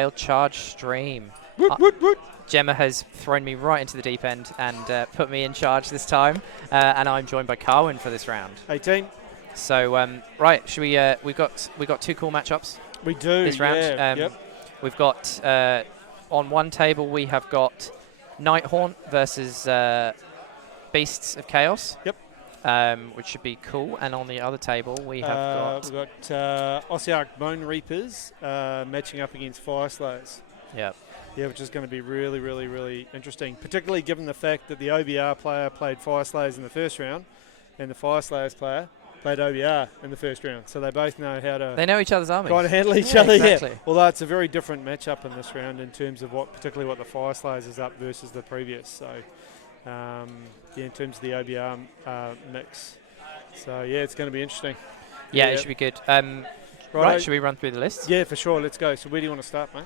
Failed charge stream. Gemma has thrown me right into the deep end and put me in charge this time, and I'm joined by Carwin for this round. 18. So right, should we? We've got two cool matchups. We do this round. Yep. We've got on one table we have got Nighthaunt versus Beasts of Chaos. Yep. Which should be cool. And on the other table we have we've got Ossiarch Bone Reapers matching up against Fyreslayers. Yep. Yeah, which is going to be really, really, really interesting, particularly given the fact that the OBR player played Fyreslayers in the first round and the Fyreslayers player played OBR in the first round. So they both know how to... They know each other's armies. Kind of handle each other, exactly. yeah. Although it's a very different matchup in this round in terms of particularly what the Fyreslayers is up versus the previous. So, yeah, in terms of the OBR mix. So, yeah, it's going to be interesting. Yeah, it should be good. Right, should we run through the list? Yeah, for sure. Let's go. So where do you want to start, mate?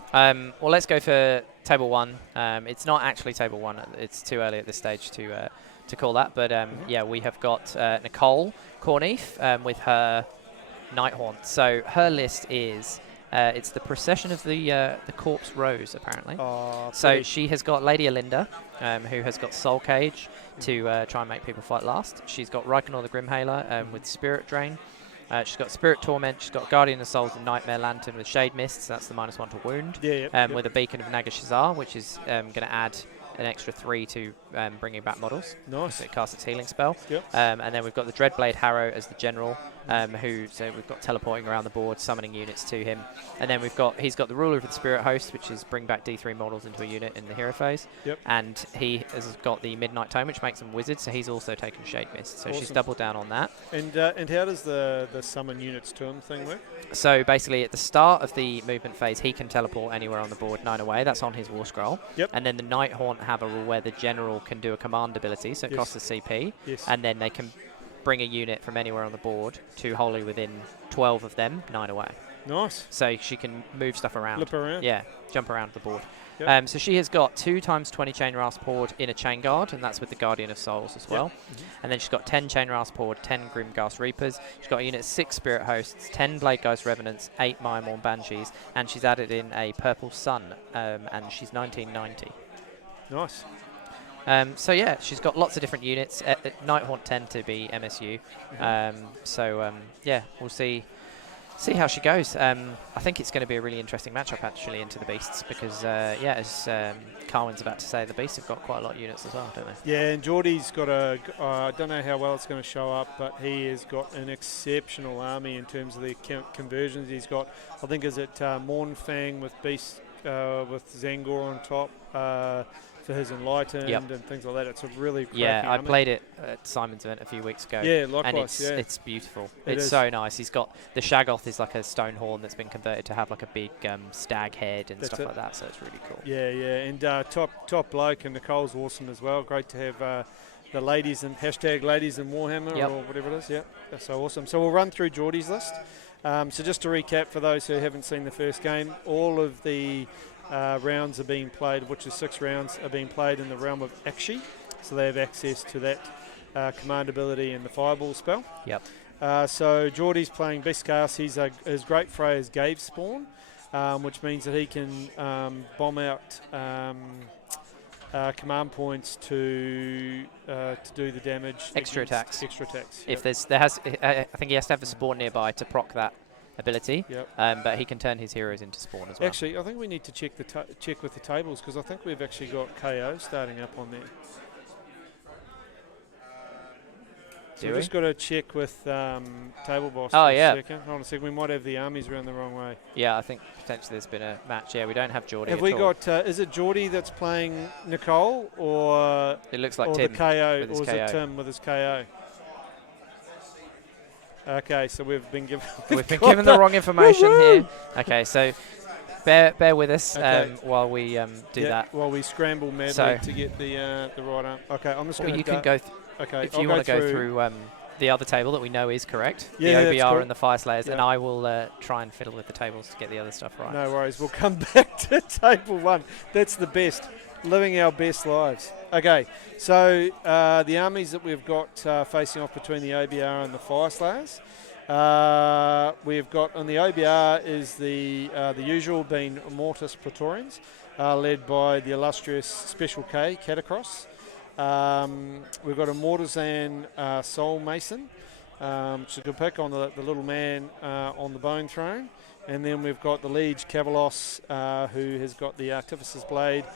Well, let's go for table one. It's not actually table one. It's too early at this stage to call that. But yeah, we have got Nicole Corneef with her Nighthaunt. So her list is it's the procession of the corpse rose apparently. Oh, so she has got Lady Alinda, who has got Soul Cage to try and make people fight last. She's got Reikenor the Grimhaler with Spirit Drain. She's got Spirit Torment, she's got Guardian of Souls and Nightmare Lantern with Shade Mist, so that's the -1 to wound. Yeah, with a Beacon of Nagashazar, which is going to add an extra 3 to bringing back models. Nice. So it casts its healing spell. Yep. And then we've got the Dreadblade Harrow as the general, so we've got teleporting around the board, summoning units to him. And then he's got the Ruler of the Spirit Host, which is bring back D3 models into a unit in the hero phase. Yep. And he has got the Midnight Tome, which makes him wizard, so he's also taken Shade Mist. So awesome. She's doubled down on that. And how does the summon units to him thing work? So basically at the start of the movement phase, he can teleport anywhere on the board 9 away. That's on his War Scroll. Yep. And then the Nighthaunt have a rule where the general can do a command ability, so it costs a CP. Yes. And then they can bring a unit from anywhere on the board to wholly within 12 of them, 9 away. Nice. So she can move stuff around. Flip around. Yeah, jump around the board. Yep. So she has got 2 × 20 Chain Rasp Horde in a Chain Guard, and that's with the Guardian of Souls as well. And then she's got 10 Chain Rasp Horde, 10 Grimghast Reapers. She's got a unit of 6 Spirit Hosts, 10 Bladegeist Revenants, 8 Miremorn Banshees, and she's added in a Purple Sun, and she's 1990. Nice. So yeah, she's got lots of different units. Nighthaunt tend to be MSU. Yeah, we'll see how she goes. I think it's going to be a really interesting matchup actually into the Beasts because as Carwin's about to say, the Beasts have got quite a lot of units as well, don't they? Yeah, and Geordie's got I don't know how well it's going to show up, but he has got an exceptional army in terms of the conversions. He's got, I think, is it Mornfang with Beast with Zangor on top. For his Enlightened and things like that. It's a really cracking I army. played it at Simon's event a few weeks ago. Yeah, likewise. And it's beautiful. It's so nice. He's got the Shaggoth is like a stone horn that's been converted to have like a big stag head and stuff like that. So it's really cool. Yeah, and top bloke, and Nicole's awesome as well. Great to have the ladies and #ladies in Warhammer or whatever it is. Yeah, that's so awesome. So we'll run through Geordie's list. So just to recap for those who haven't seen the first game, all of the rounds are being played, which is 6 rounds, are being played in the realm of Akshi. So they have access to that command ability and the Fireball spell. Yep. So Geordie's playing Beast Chaos. His great phrase Gave Spawn, which means that he can bomb out command points to do the damage. Extra attacks. If I think he has to have the spawn nearby to proc that ability. Yep. But he can turn his heroes into spawn as well. Actually, I think we need to check with the tables because I think we've actually got KO starting up on there. So we've just got to check with Table Boss for a second. Hold on a second. We might have the armies around the wrong way. Yeah, I think potentially there's been a match. Yeah, we don't have Geordie. Have we got? Is it Geordie that's playing Nicole, or it looks like or Tim the KO, with his or is it Tim with his KO? Okay, so we've been given given the wrong information here. Okay, so bear with us while we do that. While we scramble madly to get the right arm. Okay, I'm just going to. You can go. Okay, if you want to go through the other table that we know is correct, the OBR and the Fyreslayers, and I will try and fiddle with the tables to get the other stuff right. No worries. We'll come back to table 1. That's the best. Living our best lives. Okay, so the armies that we've got facing off between the OBR and the Fyreslayers. We've got on the OBR is the usual being Mortis Praetorians, led by the illustrious Special K, Catacross. We've got a Mortizan Soul Mason, which is a good pick on the little man on the Bone Throne. And then we've got the Liege Cavalos, who has got the Artificer's Blade,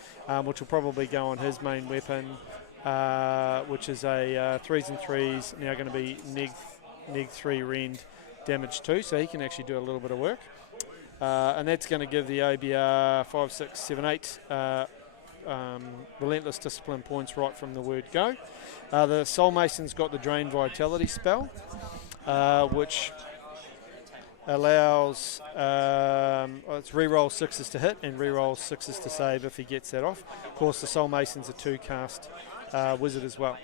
which will probably go on his main weapon, which is a 3s and 3s, now going to be neg 3 rend damage 2, so he can actually do a little bit of work. And that's going to give the OBR 5, 6, 7, 8 relentless discipline points right from the word go. The Soul Mason's got the Drain Vitality spell, which allows it's reroll 6s to hit and reroll 6s to save if he gets that off. Of course, the Soul Mason's a 2-cast wizard as well,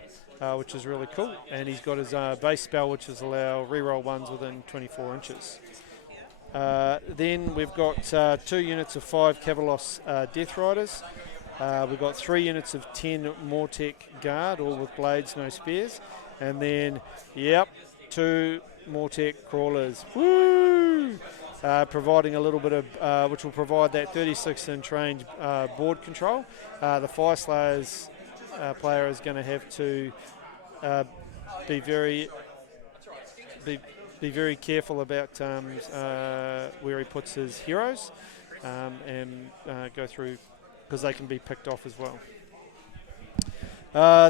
which is really cool. And he's got his base spell, which is allow reroll 1s within 24 inches. Then we've got 2 units of 5 Cavalos Death Riders. We've got 3 units of 10 Mortec Guard, all with blades, no spears. And then, 2 Mortec Crawlers. Woo! Providing a little bit of, which will provide that 36-inch range board control. The Fyreslayers player is going to have to be very careful about where he puts his heroes and go through, because they can be picked off as well.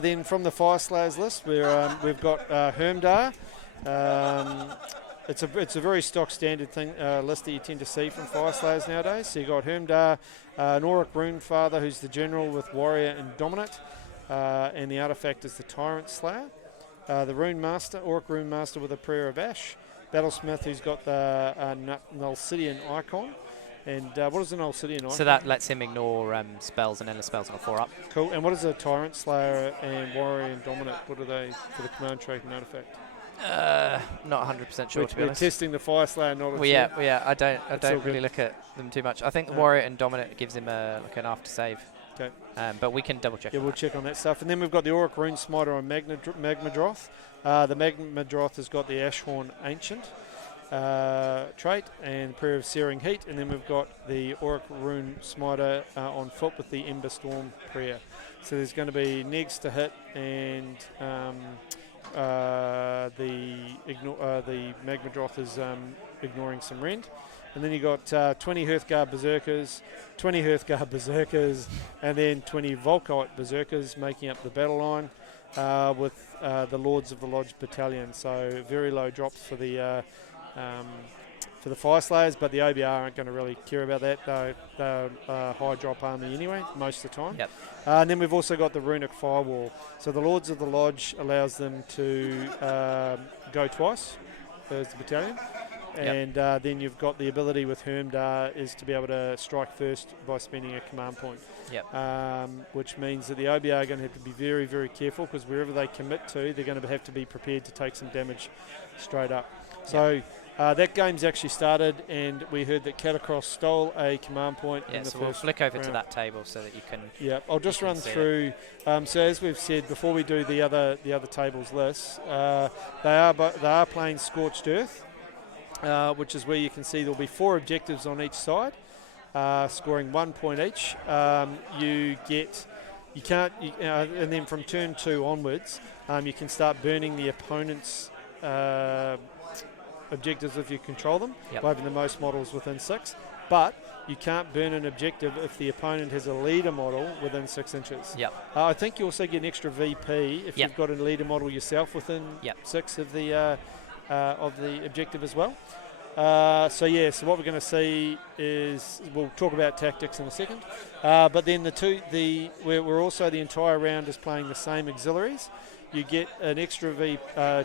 Then from the Fyreslayers list, we've got Hermdar. It's a very stock standard thing list that you tend to see from Fyreslayers nowadays. So you've got Hermdar, an Auric Runefather, who's the general with Warrior and Dominate, and the artifact is the Tyrant Slayer. The Rune Master, Auric Rune Master with a Prayer of Ash. Battlesmith, who's got the Nulcidian icon. And what is an Nulcidian icon? So that lets him ignore spells and endless spells on a 4-up. Cool. And what is a Tyrant Slayer and Warrior and Dominate? What are they for the command trait and artifact? Not 100% sure, to be honest. We're testing the Fyreslayer knowledge. Well, yeah. I don't really look at them too much. I think the Warrior and Dominate gives him like an after save. Okay. But we can double check. Yeah, we'll check on that stuff. And then we've got the Auric Rune Smiter on Magmadroth. The Magmadroth has got the Ashhorn Ancient trait and Prayer of Searing Heat. And then we've got the Auric Rune Smiter on foot with the Ember Storm Prayer. So there's going to be negs to hit and the Magmadroth is ignoring some rend. And then you got 20 Hearthguard Berserkers, 20 Hearthguard Berserkers, and then 20 Volkite Berserkers making up the battle line with the Lords of the Lodge Battalion. So very low drops for the Fyreslayers, but the OBR aren't going to really care about that. They're high drop army anyway, most of the time. Yep. And then we've also got the Runic Firewall. So the Lords of the Lodge allows them to go twice as the battalion. And then you've got the ability with Hermdar is to be able to strike first by spending a command point. Which means that the OBR are going to have to be very, very careful, because wherever they commit to, they're going to have to be prepared to take some damage straight up. So that game's actually started, and we heard that Catacross stole a command point in the so first we'll flick over round to that table so that you can. I'll just run through. So as we've said before, we do the other tables lists. They are playing Scorched Earth, which is where you can see there'll be 4 objectives on each side, scoring 1 point each. And then from turn 2 onwards, you can start burning the opponent's objectives if you control them, by having the most models within 6. But you can't burn an objective if the opponent has a leader model within 6 inches. I think you also get an extra VP if you've got a leader model yourself within 6 of the objective as well. So what we're going to see is, we'll talk about tactics in a second, but then we're also, the entire round is playing the same auxiliaries. You get an extra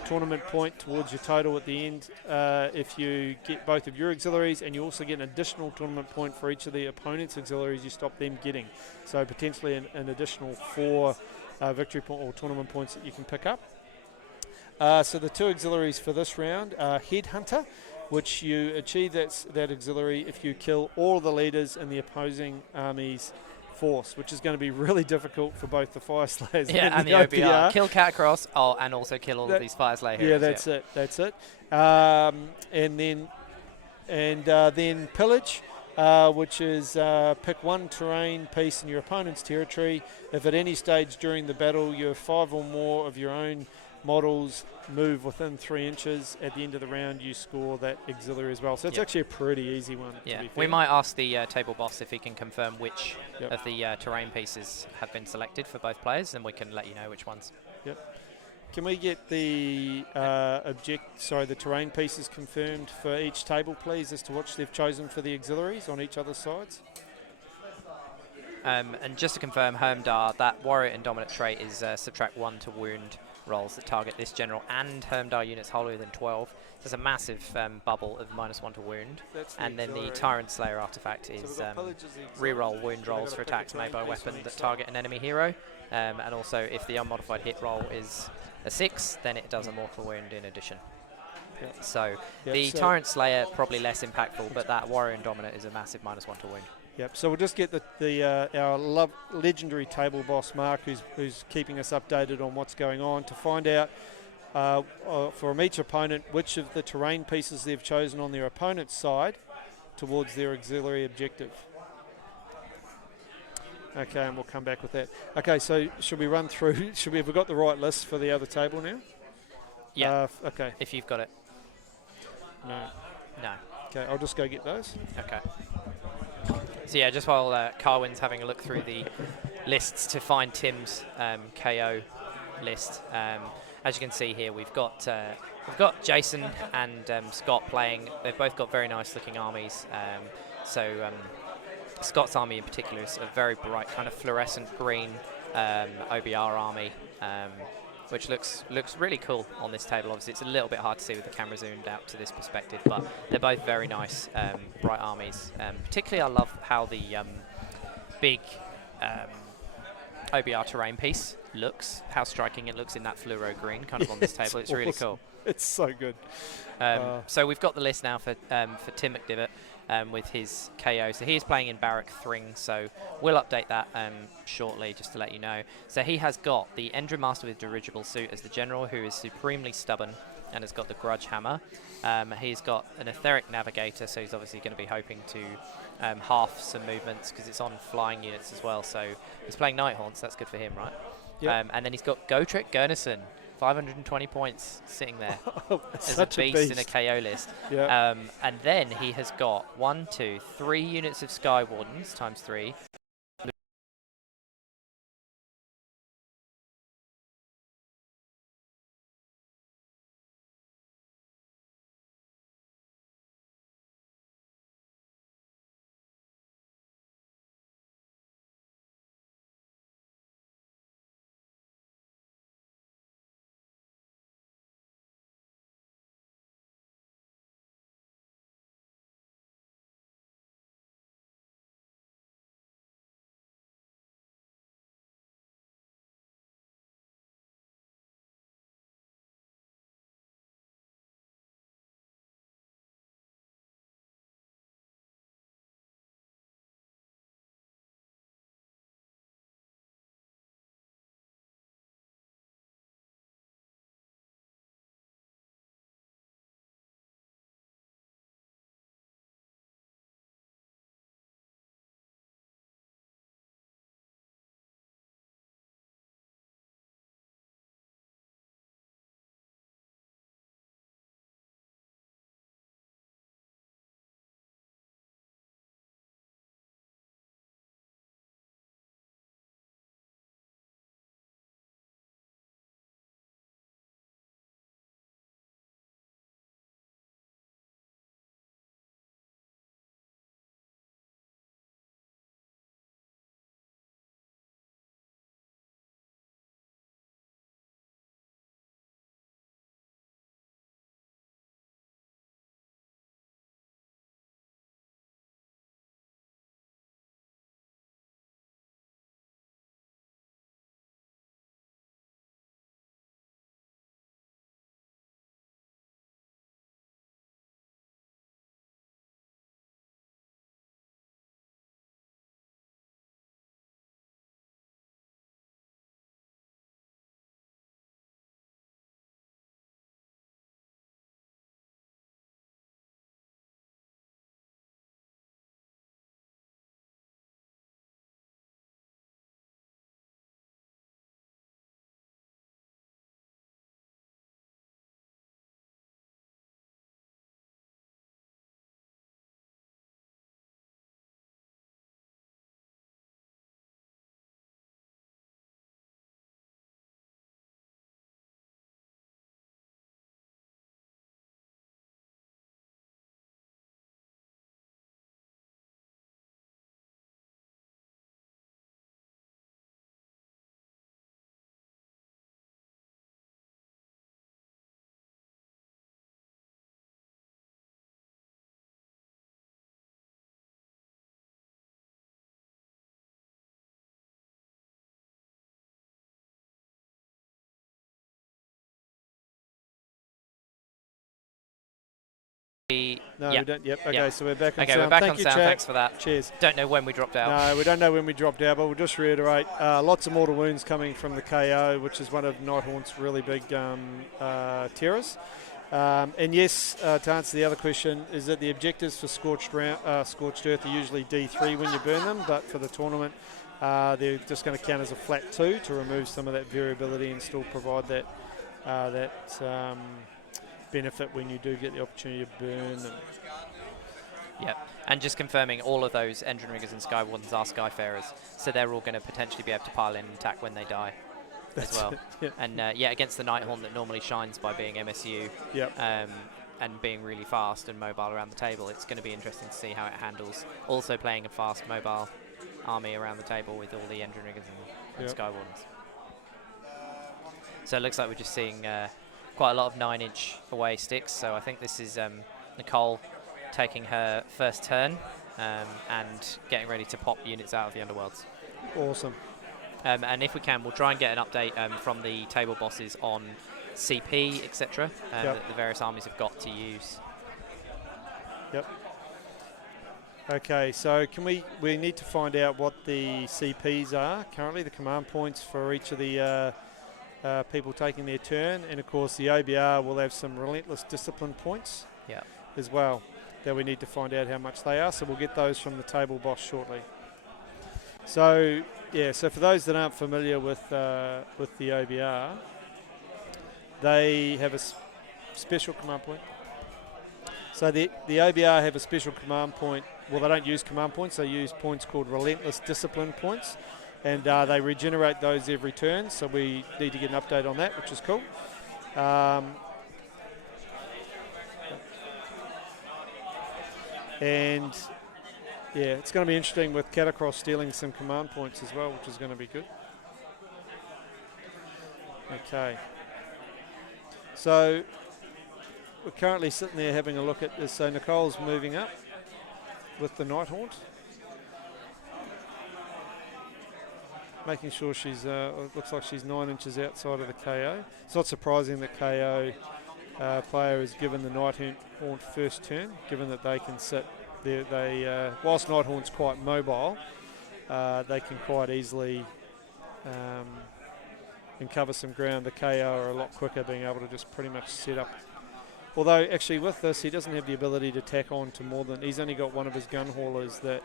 tournament point towards your total at the end if you get both of your auxiliaries, and you also get an additional tournament point for each of the opponent's auxiliaries you stop them getting. So potentially an additional 4 victory point or tournament points that you can pick up. So the 2 auxiliaries for this round are Headhunter, which you achieve that auxiliary if you kill all the leaders in the opposing army's force, which is going to be really difficult for both the Fyreslayers and the OBR. Kill Catacross, and also kill all of these Fyreslayer heroes. Yeah, that's it. And then Pillage, which is pick one terrain piece in your opponent's territory. If at any stage during the battle you have 5 or more of your own models move within 3 inches, at the end of the round you score that auxiliary as well. So it's actually a pretty easy one. Yeah, we might ask the table boss if he can confirm which of the terrain pieces have been selected for both players, and we can let you know which ones. Yep. Can we get the the terrain pieces confirmed for each table, please, as to which they've chosen for the auxiliaries on each other's sides? And just to confirm, Hermdar, that warrior and dominant trait is subtract 1 to wound rolls that target this general and Hermdar units wholly within 12. There's a massive bubble of -1 to wound. And then the Tyrant Slayer artifact is reroll wound rolls for attacks made by a weapon that target an enemy hero. And also, if the unmodified hit roll is a 6, then it does a mortal wound in addition. So the Tyrant Slayer probably less impactful, but that warrior and dominant is a massive -1 to wound. Yep. So we'll just get our legendary table boss Mark, who's keeping us updated on what's going on, to find out from each opponent which of the terrain pieces they've chosen on their opponent's side towards their auxiliary objective. Okay, and we'll come back with that. Okay, so should we run through? Have we got the right list for the other table now? Yeah. Okay. If you've got it. No. No. Okay, I'll just go get those. Okay. So yeah, just while Carwyn's having a look through the lists to find Tim's KO list, as you can see here, we've got Jason and Scott playing. They've both got very nice looking armies. Scott's army in particular is a very bright kind of fluorescent green OBR army, which looks really cool on this table. Obviously, it's a little bit hard to see with the camera zoomed out to this perspective, but they're both very nice, bright armies. Particularly, I love how the big OBR terrain piece looks, how striking it looks in that fluoro green kind of on this table. It's really cool. It's so good. So we've got the list now for Tim McDivitt. With his KO. So he's playing in Barrack Thring, so we'll update that shortly just to let you know. So he has got the Endrin Master with Dirigible Suit as the general, who is supremely stubborn and has got the Grudge Hammer. He's got an Etheric Navigator, so he's obviously going to be hoping to half some movements because it's on flying units as well. So he's playing Nighthaunt, so that's good for him, right? Yep. And then he's got Gotrek Gurnison, 520 points sitting there as a beast in a KO list. Yep. And then he has got 1, 2, 3 units of Sky Wardens times 3, No, yep. we don't. Yep. Okay, Yep. so we're back on Okay, sound. we're back Thank on you, sound. chat. Thanks for that. Cheers. Don't know when we dropped out. No, we don't know when we dropped out, but we'll just reiterate, lots of mortal wounds coming from the KO, which is one of Nighthaunt's really big terrors. And yes, to answer the other question, is that the objectives for Scorched Earth are usually D3 when you burn them, but for the tournament, they're just going to count as a flat 2 to remove some of that variability and still provide that benefit when you do get the opportunity to burn them. Yep, and just confirming, all of those Engine Riggers and Sky Wardens are Skyfarers, so they're all going to potentially be able to pile in and attack when they die as well. Yep. And yeah, against the Nighthaunt that normally shines by being MSU Yep. and being really fast and mobile around the table, it's going to be interesting to see how it handles also playing a fast mobile army around the table with all the Engine Riggers and Sky Wardens. So it looks like we're just seeing quite a lot of 9-inch away sticks, so I think this is Nicole taking her first turn and getting ready to pop units out of the Underworlds. Awesome. And if we can, we'll try and get an update from the table bosses on CP, etc. That the various armies have got to use. Yep. Okay, so we need to find out what the CPs are currently, the command points for each of the people taking their turn, and of course the OBR will have some relentless discipline points as well that we need to find out how much they are, so we'll get those from the table boss shortly. So yeah, so for those that aren't familiar with the OBR, they have a special command point. So the OBR have a special command point. Well, they don't use command points, they use points called relentless discipline points, and they regenerate those every turn, so we need to get an update on that, which is cool. And yeah, it's going to be interesting with Catacross stealing some command points as well, which is going to be good. Okay. So we're currently sitting there having a look at this. So Nicole's moving up with the Nighthaunt, making sure she's, it looks like she's 9 inches outside of the KO. It's not surprising that KO player is given the Nighthaunt first turn, given that they can sit there. Whilst Nighthaunt's quite mobile, they can quite easily and cover some ground. The KO are a lot quicker, being able to just pretty much set up. Although actually with this, he doesn't have the ability to tack on to more than, he's only got one of his gun haulers that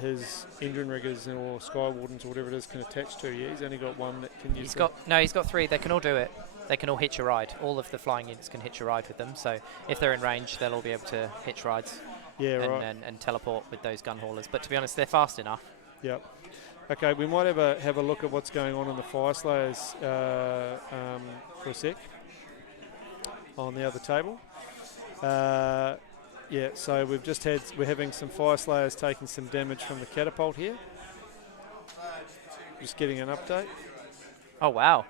his Engine Riggers or Sky Wardens or whatever it is can attach to. Yeah, he's only got one that can use. He's got 3. They can all do it. They can all hitch a ride. All of the flying units can hitch a ride with them. So if they're in range, they'll all be able to hitch rides. Yeah, and, right. and teleport with those gun haulers. But to be honest, they're fast enough. Yep. Okay, we might have a look at what's going on in the Fyreslayers for a sec on the other table. Yeah, so we're having some Fyreslayers taking some damage from the catapult here. Just getting an update. Oh wow,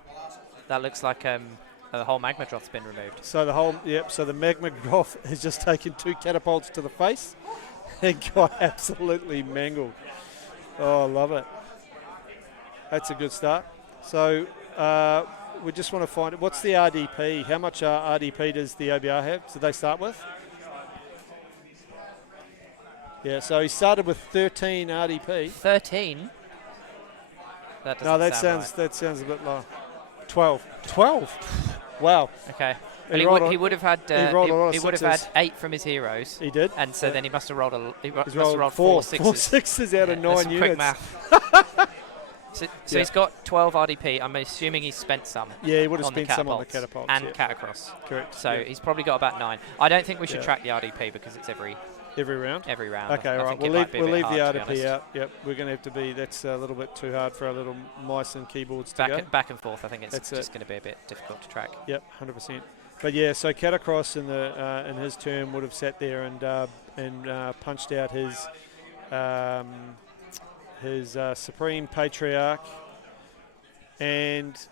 that looks like the whole magma droth's been removed. So the magma droth has just taken 2 catapults to the face and got absolutely mangled. Oh, I love it. That's a good start. So we just want to find what's the RDP. How much RDP does the OBR have? So they start with? Yeah, so he started with 13 RDP. 13? That sounds a bit low. 12. 12? Wow. Okay. He would have had he would have had 8 from his heroes. He did. And so then he must have rolled he must have rolled 4 sixes. 4 sixes out of 9 units. Quick math. So he's got 12 RDP. I'm assuming he's spent some. Yeah, he would have spent some on the catapults. And Catacross. Correct. So he's probably got about 9. I don't think we should track the RDP because it's every round? Every round. Okay, right. We'll leave the RDP out. Yep, we're going to have to be, that's a little bit too hard for our little mice and keyboards to go. Back and forth, I think it's just going to be a bit difficult to track. Yep, 100%. But yeah, so Catacross in his turn would have sat there and punched out his Supreme Patriarch, and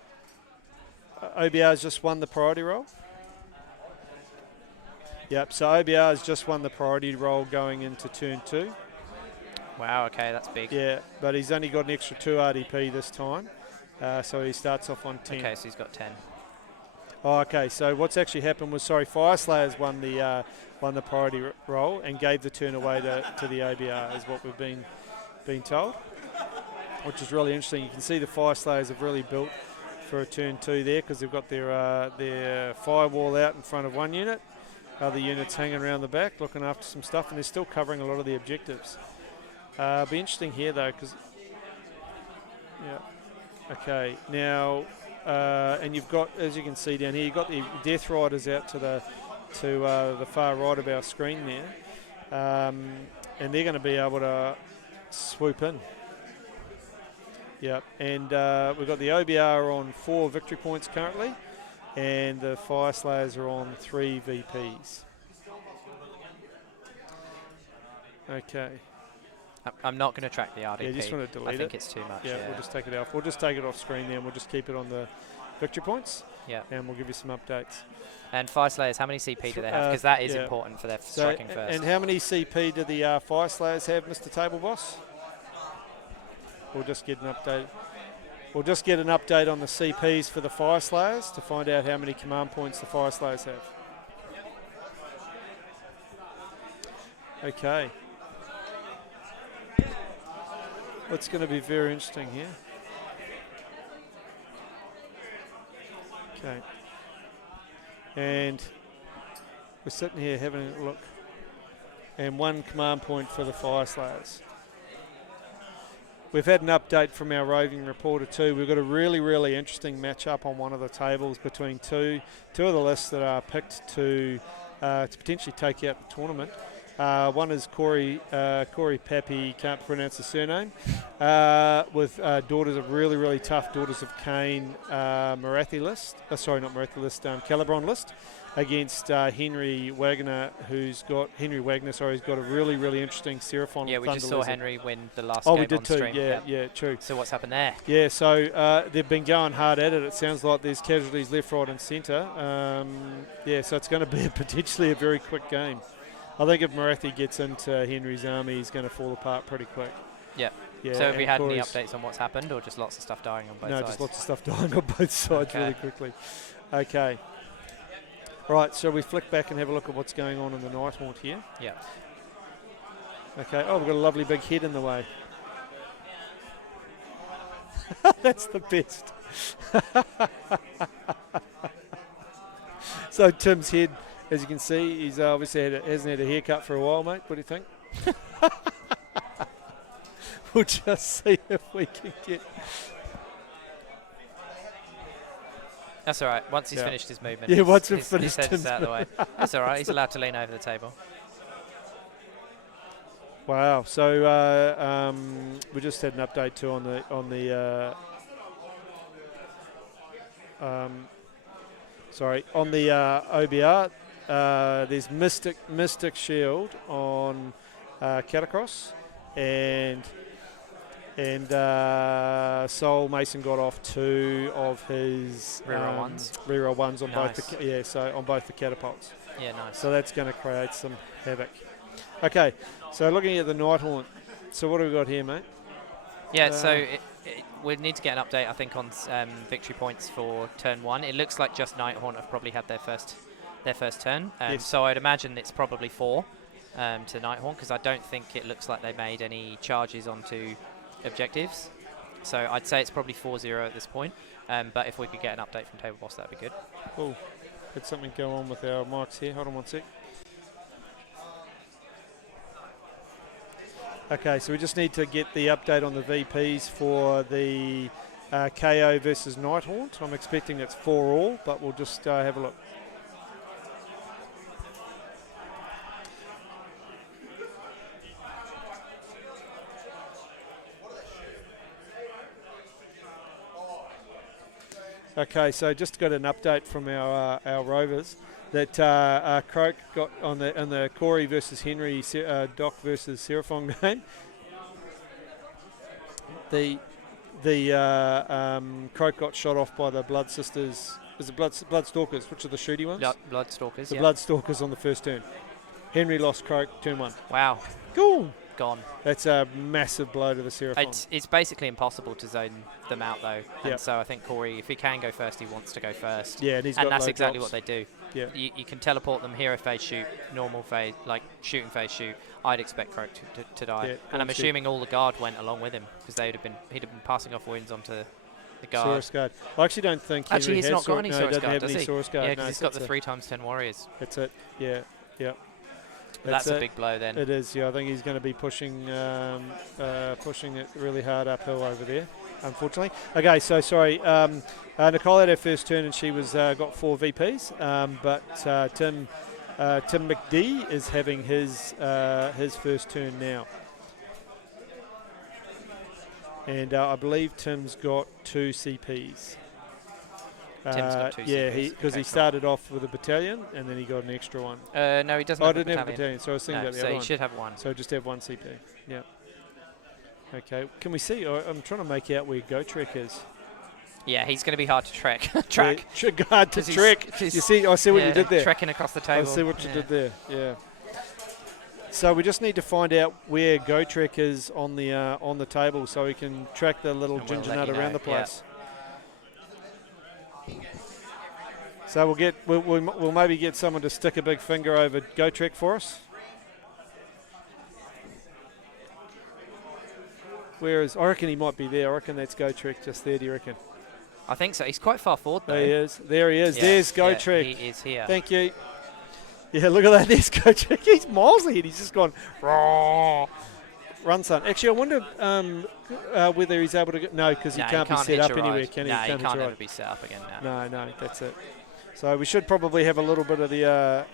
OBR's just won the priority roll. Yep, so OBR has just won the priority roll going into turn 2. Wow, okay, that's big. Yeah, but he's only got an extra 2 RDP this time, so he starts off on 10. Okay, so he's got 10. Oh, okay. So what's actually happened was, Fyreslayers won the priority role and gave the turn away to the OBR, is what we've been told, which is really interesting. You can see the Fyreslayers have really built for a turn 2 there, because they've got their firewall out in front of one unit, other units hanging around the back looking after some stuff, and they're still covering a lot of the objectives. Be interesting here though, because okay, now and you've got, as you can see down here, you've got the Death Riders out to the far right of our screen there, and they're going to be able to swoop in. Yep, and we've got the OBR on 4 victory points currently, and the Fyreslayers are on 3 VPs. Okay. I'm not going to track the RDP. Yeah, just want to delete it. I think it's too much. Yeah, we'll just take it off. We'll just take it off screen there, and we'll just keep it on the victory points. Yeah. And we'll give you some updates. And Fyreslayers, how many CP do they have? Because that is important for their striking first. And how many CP do the Fyreslayers have, Mr. Table Boss? We'll just get an update. We'll just get an update on the CPs for the Fyreslayers to find out how many command points the Fyreslayers have. Okay. It's going to be very interesting here. Okay. And we're sitting here having a look. And 1 command point for the Fyreslayers. We've had an update from our roving reporter too. We've got a really, really interesting matchup on one of the tables between two of the lists that are picked to potentially take out the tournament. One is Corey Pappy, can't pronounce the surname, with daughters of really, really tough Daughters of Cain Marathi list. Sorry, not Marathi list, Calibron list, against Henry Wagner, who's got a really, really interesting Seraphon. Yeah, we Thunder just saw Lizard. Henry win the last game we did on too. stream. Yeah, true. So what's happened there? Yeah, so they've been going hard at it. It sounds like there's casualties left, right, and centre. So it's going to be potentially a very quick game. I think if Marathi gets into Henry's army, he's going to fall apart pretty quick. Yeah. So have we had any updates on what's happened, or just lots of stuff dying on both sides? No, just lots of stuff dying on both sides really quickly. Okay. Right, so we flick back and have a look at what's going on in the Nighthaunt here. Yeah. Okay. Oh, we've got a lovely big head in the way. That's the best. So Tim's head, as you can see, he's obviously hasn't had a haircut for a while, mate. What do you think? We'll just see if we can get... That's all right. Once he's finished his movement, once we've finished his head's out of the way. That's all right. He's allowed to lean over the table. Wow. So we just had an update too on the OBR. There's Mystic Shield on Catacross, and Soul Mason got off 2 of his reroll ones on both the catapults. Yeah, nice. So that's going to create some havoc. Okay, so looking at the Nighthaunt, so what do we got here, mate? Yeah, so we need to get an update, I think, on victory points for turn 1. It looks like just Nighthaunt have probably had their first turn. Yes. So I'd imagine it's probably 4 to Nighthaunt, because I don't think it looks like they made any charges onto objectives. So I'd say it's probably 4-0 at this point. But if we could get an update from Table Boss, that'd be good. Cool. Had something go on with our mics here. Hold on one sec. Okay, so we just need to get the update on the VPs for the KO versus Nighthaunt. I'm expecting it's 4-all, but we'll just have a look. Okay, so just got an update from our rovers that Croak got on the Corey versus Henry Doc versus Seraphon game. The Croak got shot off by the Blood Sisters. Is it Bloodstalkers? Which are the shooty ones? Bloodstalkers. The Bloodstalkers on the first turn. Henry lost Croak turn 1. Wow. Cool. gone. That's a massive blow to the Seraphon. It's basically impossible to zone them out though, and Yep. so I think Corey, if he can go first, he wants to go first. Yeah, and he's and got that's low exactly drops. what they do. Yeah. You can teleport them, hero phase shoot, normal phase, like shooting phase shoot. I'd expect Croak to die, Yeah, and I'm shoot. assuming all the guard went along with him because he'd have been passing off wounds onto the guard. Saurus Guard. I actually don't think Actually, Henry he's has not got any no, he Saurus doesn't Guard, have does any he? Saurus Guard. Yeah, no, because he's got the 3x10 warriors. That's it. Yeah. That's a big blow then. It is. Yeah, I think he's going to be pushing it really hard uphill over there, unfortunately. Okay, so sorry. Nicole had her first turn and she was got 4 VPs, but Tim McD is having his first turn now. And I believe Tim's got 2 CPs. Tim's got 2 yeah, CPs. because he started off with a battalion and then he got an extra one. No, he doesn't Oh, I have a didn't have a battalion. battalion, so I was thinking about the so other he one. should have one. So just have 1 CP. Yeah. Okay. Can we see? I'm trying to make out where GoTrek is. Yeah, he's going to be hard to track. Track. Yeah, hard to 'Cause trek. You see? I see what you did there. Trekking across the table. I see what you did there. Yeah. So we just need to find out where GoTrek is on the table, so we can track the little And we'll ginger let nut you around know, the place. So we'll maybe get someone to stick a big finger over GoTrek for us. Whereas I reckon he might be there. I reckon that's GoTrek just there. Do you reckon? I think so. He's quite far forward though. There he is. There he is. Yeah, There's GoTrek. he is here. Thank you. Yeah, look at that. There's GoTrek. He's miles ahead. He's just gone. Raw. Run, son. Actually, I wonder whether he's able to get. No, because he can't be set up anywhere, can he? No, he hitch can't a ever ride. be set up again now. No, that's it. So we should probably have a little bit of the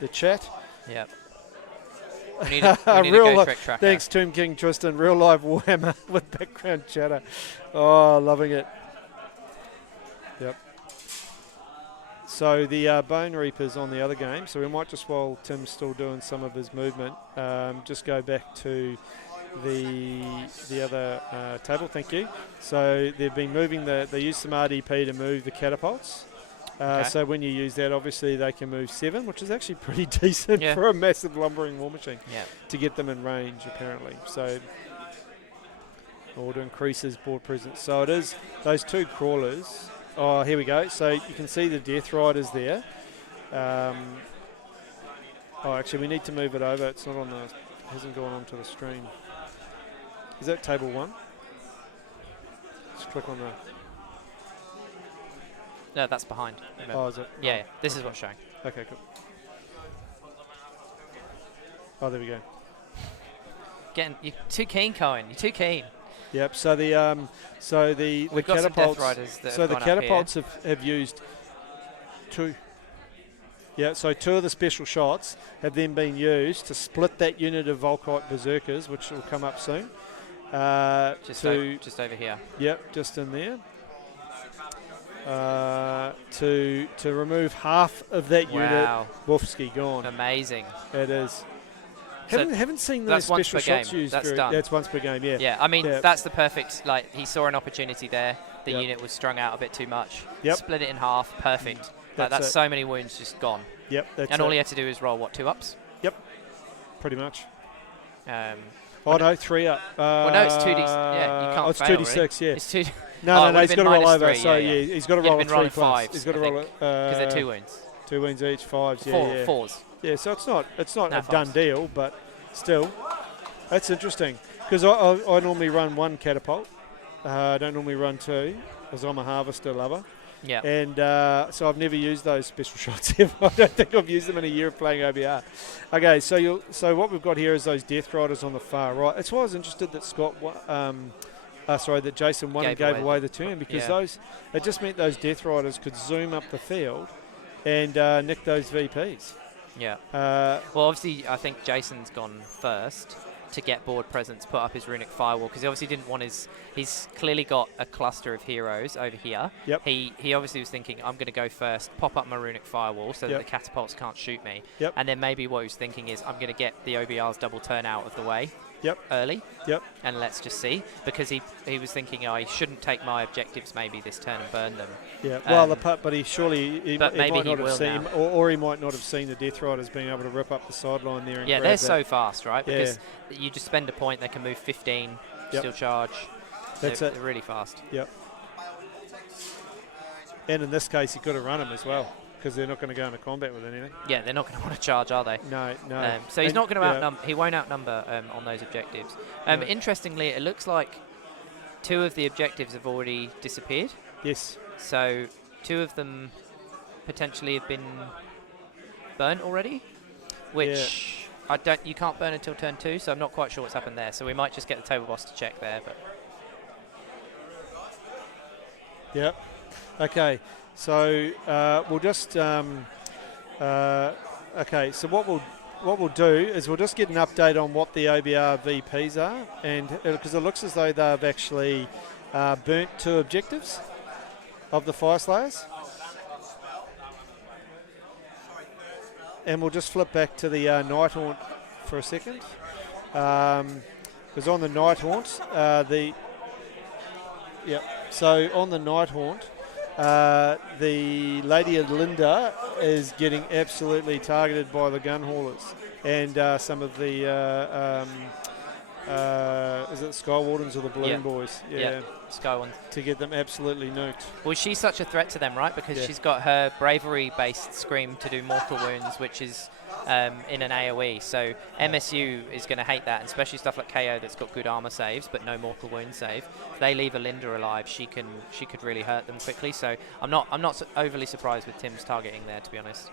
the chat. Yep. We need a Real GoTrek tracker. Thanks, Tomb King Tristan. Real live Warhammer with background chatter. Oh, loving it. Yep. So the Bone Reaper's on the other game, so we might just, while Tim's still doing some of his movement, just go back to the other table. Thank you. So they've been moving they used some RDP to move the catapults. Okay. So when you use that, obviously they can move 7, which is actually pretty decent for a massive lumbering war machine to get them in range, apparently. So, or to increase his board presence. So it is those 2 crawlers. Oh, here we go. So you can see the Death Riders there. Actually, we need to move it over. It's not on the. It hasn't gone onto the stream. Is that table 1? Just click on the. No, that's behind. Remember. Oh, is it? Yeah, this is what's showing. Okay, cool. Oh, there we go. You're too keen, Cohen. You're too keen. Yep. So the We've got some catapults. Death Riders that So have the gone up here. catapults have used 2. Yeah. So 2 of the special shots have then been used to split that unit of Volkite Berserkers, which will come up soon. Just over here. Yep, just in there. To remove half of that unit. Wow. Wolfsky gone. Amazing. It is. So Haven't seen those that's once special per shots game. used. That's very, done. That's once per game. Yeah. Yeah, I mean, Yeah. that's the perfect, like, he saw an opportunity there. The Yep. unit was strung out a bit too much. Yep. Split it in half. Perfect. Like, that's it. so many wounds just gone. Yep. That's And all it. he had to do is roll, what, 2 ups? Pretty much. Well, No, 3 up. no, it's 2d. Yeah, you can't it's fail, 2d6. really. Yeah. It's 2. No, it he's would've got to been roll over. -3, So yeah. he's got to He'd roll have a been rolling 3 plus. 5s, He's got to I roll think, because they're 2 wounds. 2 wins each, 5s. Yeah, 4s. Yeah, so it's not No, a done 5s. deal, but still, that's interesting. Because I normally run 1 catapult. I don't normally run 2, because I'm a harvester lover. Yeah. And so I've never used those special shots ever. I don't think I've used them in a year of playing OBR. Okay, so what we've got here is those Death Riders on the far right. That's why I was interested that that Jason won and gave away the turn, because it just meant those Death Riders could zoom up the field and nick those VPs. Yeah. Well, obviously, I think Jason's gone first to get board presence, put up his runic firewall, because he obviously didn't want he's clearly got a cluster of heroes over here. Yep. He obviously was thinking, I'm going to go first, pop up my runic firewall so that the catapults can't shoot me. Yep. And then maybe what he was thinking is, I'm going to get the OBR's double turn out of the way. early. Yep. And let's just see, because he was thinking, I shouldn't take my objectives maybe this turn and burn them. Yeah. Well, but he surely he but might maybe not he have will seen, now. or he might not have seen the Death Riders being able to rip up the sideline there. And Yeah, grab they're that. so fast, right? Yeah. Because you just spend a point, they can move 15, still charge. That's they're really fast. Yep. And in this case, he could have run him as well, because they're not going to go into combat with anything. Yeah, they're not going to want to charge, are they? No. So he's not going to outnumber. He won't outnumber on those objectives. Interestingly, it looks like 2 of the objectives have already disappeared. Yes. So 2 of them potentially have been burnt already, which you can't burn until turn 2. So I'm not quite sure what's happened there. So we might just get the table boss to check there. But Yep. Okay. So we'll just okay. So what we'll do is we'll just get an update on what the OBR VPs are, and because it looks as though they've actually burnt 2 objectives of the Fyreslayers, and we'll just flip back to the Nighthaunt for a second. Because on the Nighthaunt, so on the Nighthaunt, the Lady Linda is getting absolutely targeted by the gun haulers and some of the is it Sky Wardens or the Balloon Boys? Yeah, Sky ones. To get them absolutely nuked. Well, she's such a threat to them, right? Because she's got her bravery-based scream to do mortal wounds, which is in an AoE. So MSU is going to hate that, and especially stuff like KO that's got good armor saves but no mortal wound save. If they leave a Linda alive, she could really hurt them quickly. So I'm not overly surprised with Tim's targeting there, to be honest.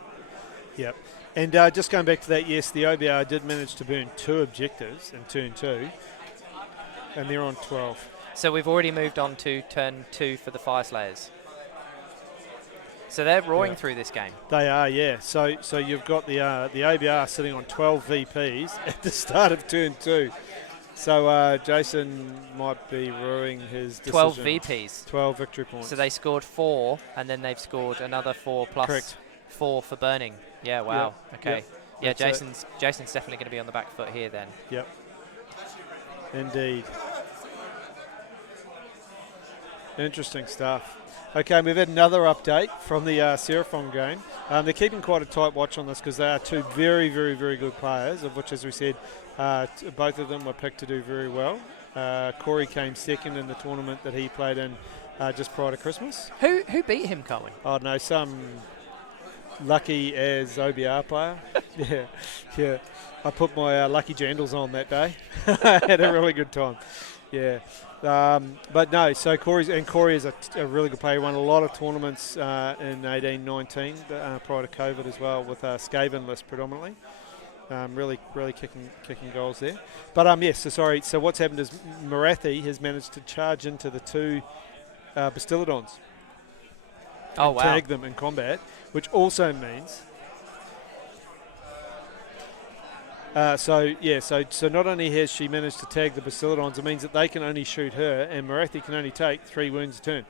Yep. And just going back to that, yes, the OBR did manage to burn 2 objectives in turn 2, and they're on 12. So we've already moved on to turn 2 for the Fyreslayers. So they're roaring through this game. They are, yeah. So you've got the OBR sitting on 12 VPs at the start of turn 2. So Jason might be ruining his decision. 12 VPs. 12 victory points. So they scored 4, and then they've scored another 4 plus. Correct. 4 for burning. Yeah, wow. Yep. Okay. Yep. Yeah, That's Jason's definitely going to be on the back foot here then. Yep. Indeed. Interesting stuff. Okay, we've had another update from the Seraphon game. They're keeping quite a tight watch on this because they are 2 very, very, very good players, of which, as we said, both of them were picked to do very well. Corey came second in the tournament that he played in just prior to Christmas. Who beat him, Cohen? Oh, no, some lucky as OBR player. Yeah. I put my lucky jandals on that day. I had a really good time. Yeah. But no, so Corey is a really good player. He won a lot of tournaments in 18-19 prior to COVID as well, with Skaven list predominantly. Really kicking goals there. But yes, so what's happened is Marathi has managed to charge into the 2 Bastillodons. Oh, wow. Tag them in combat, which also means so not only has she managed to tag the Bastillodons, it means that they can only shoot her, and Marathi can only take 3 wounds a turn.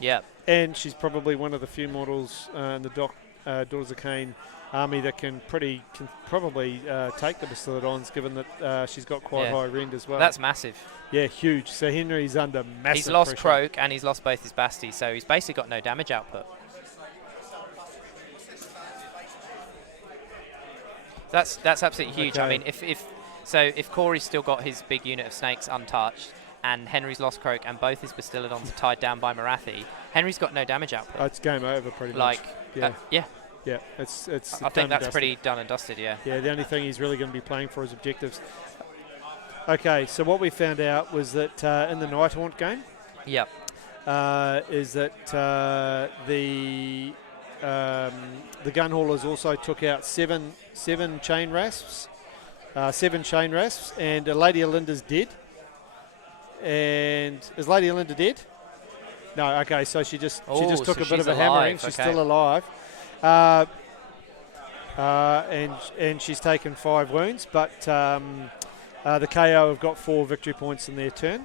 Yeah. And she's probably one of the few models in the Daughters of Cain army that can probably take the Bastillodons, given that she's got quite high rend as well. That's massive. Yeah, huge. So Henry's under massive He's lost pressure. Croak and he's lost both his Basties, so he's basically got no damage output. That's absolutely huge. Okay. I mean, if Corey's still got his big unit of snakes untouched, and Henry's lost Croak, and both his Bastillodons are tied down by Marathi, Henry's got no damage output. It's game over pretty much. Yeah. Yeah, it's I think that's pretty done and dusted, yeah. Yeah, the only thing he's really going to be playing for is objectives. Okay, so what we found out was that in the Nighthaunt game, is that the gun haulers also took out seven chain rasps, and Lady Alinda's dead. And is Lady Alinda dead? No. Okay, so she just took a bit of a hammering. She's still alive. And she's taken 5 wounds, but the KO have got 4 victory points in their turn.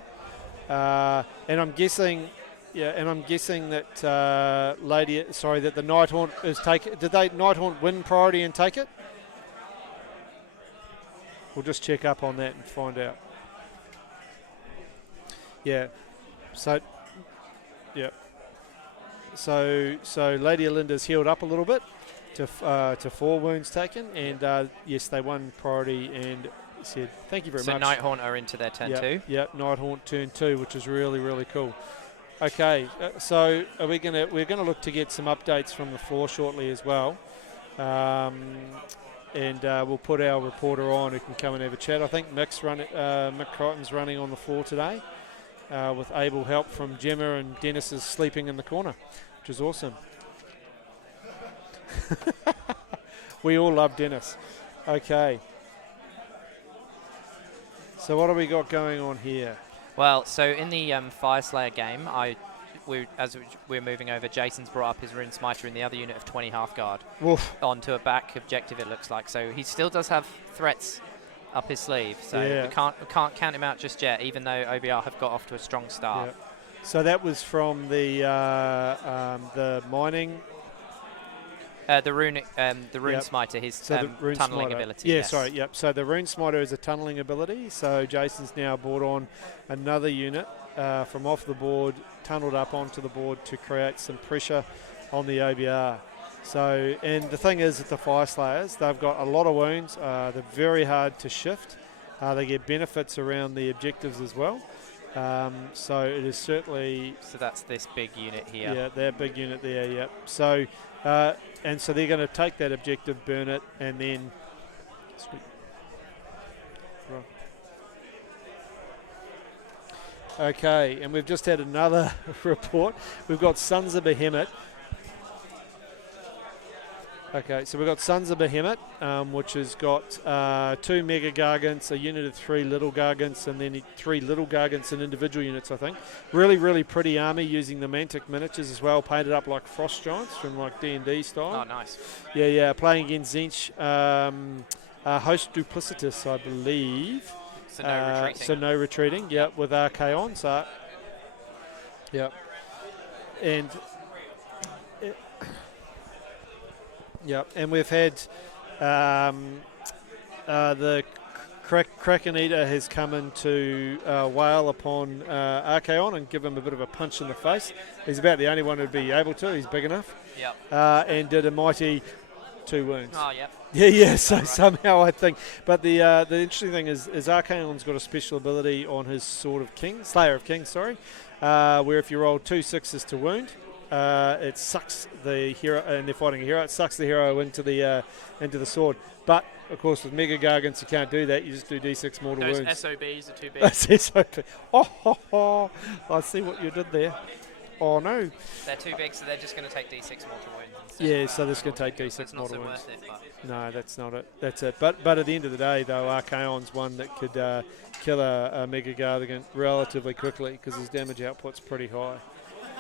And I'm guessing that that the Nighthaunt is taken. Did they Nighthaunt win priority and take it? We'll just check up on that and find out. Yeah. So, yeah. So Lady Alinda's healed up a little bit to 4 wounds taken, and yes, they won priority and said thank you very much. So Nighthaunt are into their turn 2. Yeah, Nighthaunt turn 2, which is really, really cool. Okay, so we're gonna look to get some updates from the floor shortly as well, and we'll put our reporter on who can come and have a chat. I think Mick Crichton's running on the floor today, with able help from Gemma, and Dennis is sleeping in the corner, which is awesome. We all love Dennis. Okay. So what have we got going on here? Well, so in the Fyreslayer game, as we're moving over, Jason's brought up his Rune Smiter in the other unit of 20 half guard onto a back objective, it looks like. So he still does have threats up his sleeve. So we can't count him out just yet, even though OBR have got off to a strong start. Yeah. So that was from the mining. The Rune Smiter, his tunneling ability. Yeah, yes. Sorry, yep. So the Rune Smiter is a tunneling ability. So Jason's now brought on another unit from off the board, tunneled up onto the board to create some pressure on the OBR. So, and the thing is, with the Fyreslayers, they've got a lot of wounds. They're very hard to shift. They get benefits around the objectives as well. So it is certainly... So that's this big unit here. Yeah, that big unit there, yep. So, and so they're going to take that objective, burn it, and then... Okay, and we've just had another report. We've got Sons of Behemoth. Okay, so we've got Sons of Behemoth, which has got 2 Mega Gargants, a unit of 3 Little Gargants, and then 3 Little Gargants in individual units, I think. Really, really pretty army using the Mantic miniatures as well, painted up like Frost Giants from like D&D style. Oh, nice. Yeah, playing against Zinch, Host Duplicitus, I believe. So no retreating. So no retreating, yeah, with Archaon, so... Yeah. And... Yep, and we've had the Kraken Eater has come into wail upon Archaon and give him a bit of a punch in the face. He's about the only one who'd be able to. He's big enough. Yep. And did a mighty 2 wounds. Oh, yep. Yeah. So somehow I think, but the interesting thing is Archaon's got a special ability on his Sword of Kings, Slayer of Kings, sorry, where if you roll 2 6s to wound. It sucks the hero, and they're fighting a hero. It sucks the hero into the sword. But of course, with Mega Gargants, you can't do that. You just do D6 mortal wounds. Those SOBs are too big. SOB. Oh, I see what you did there. Oh no. They're too big, so they're just going to take D6 mortal wounds. Yeah, so this is going to take D6 mortal wounds. Worth it, but no, that's not it. That's it. But at the end of the day, though, Archaon's one that could kill a Mega Gargant relatively quickly because his damage output's pretty high.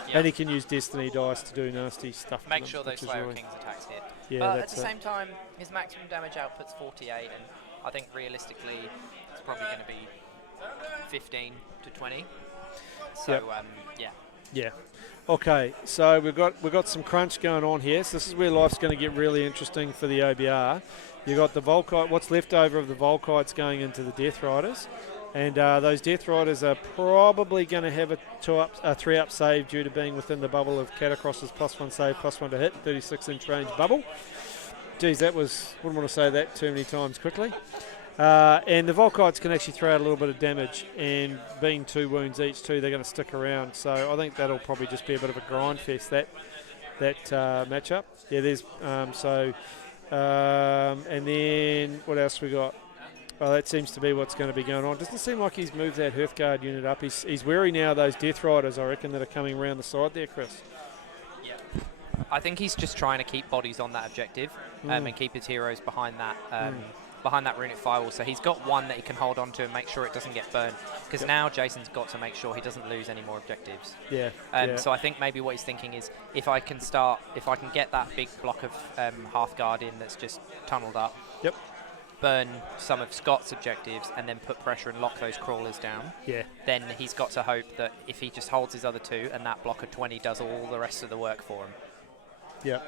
Yep. And he can use Destiny dice to do nasty stuff. Make sure those Slayer Kings attacks hit. Yeah, but at the same time, his maximum damage output's 48, and I think realistically, it's probably going to be 15 to 20. So Yeah. Okay, so we've got some crunch going on here. So this is where life's going to get really interesting for the OBR. You've got the Volkite, what's left over of the Volkites going into the Death Riders. And those Death Riders are probably going to have a 3-up save due to being within the bubble of Catacross's +1 save, +1 to hit, 36-inch range bubble. Geez, wouldn't want to say that too many times quickly. And the Volkites can actually throw out a little bit of damage, and being 2 wounds each too, they're going to stick around. So I think that'll probably just be a bit of a grind fest, that matchup. Yeah, there's and then what else we got? Well, that seems to be what's going to be going on. Doesn't seem like he's moved that Hearthguard unit up. He's wary now of those Death Riders, I reckon, that are coming around the side there, Chris. Yeah. I think he's just trying to keep bodies on that objective and keep his heroes behind that runic firewall. So he's got one that he can hold on to and make sure it doesn't get burned. Because now Jason's got to make sure he doesn't lose any more objectives. Yeah. So I think maybe what he's thinking is if I can get that big block of Hearthguard in that's just tunneled up. Yep. Burn some of Scott's objectives and then put pressure and lock those crawlers down. Yeah. Then he's got to hope that if he just holds his other 2 and that block of 20 does all the rest of the work for him. Yeah.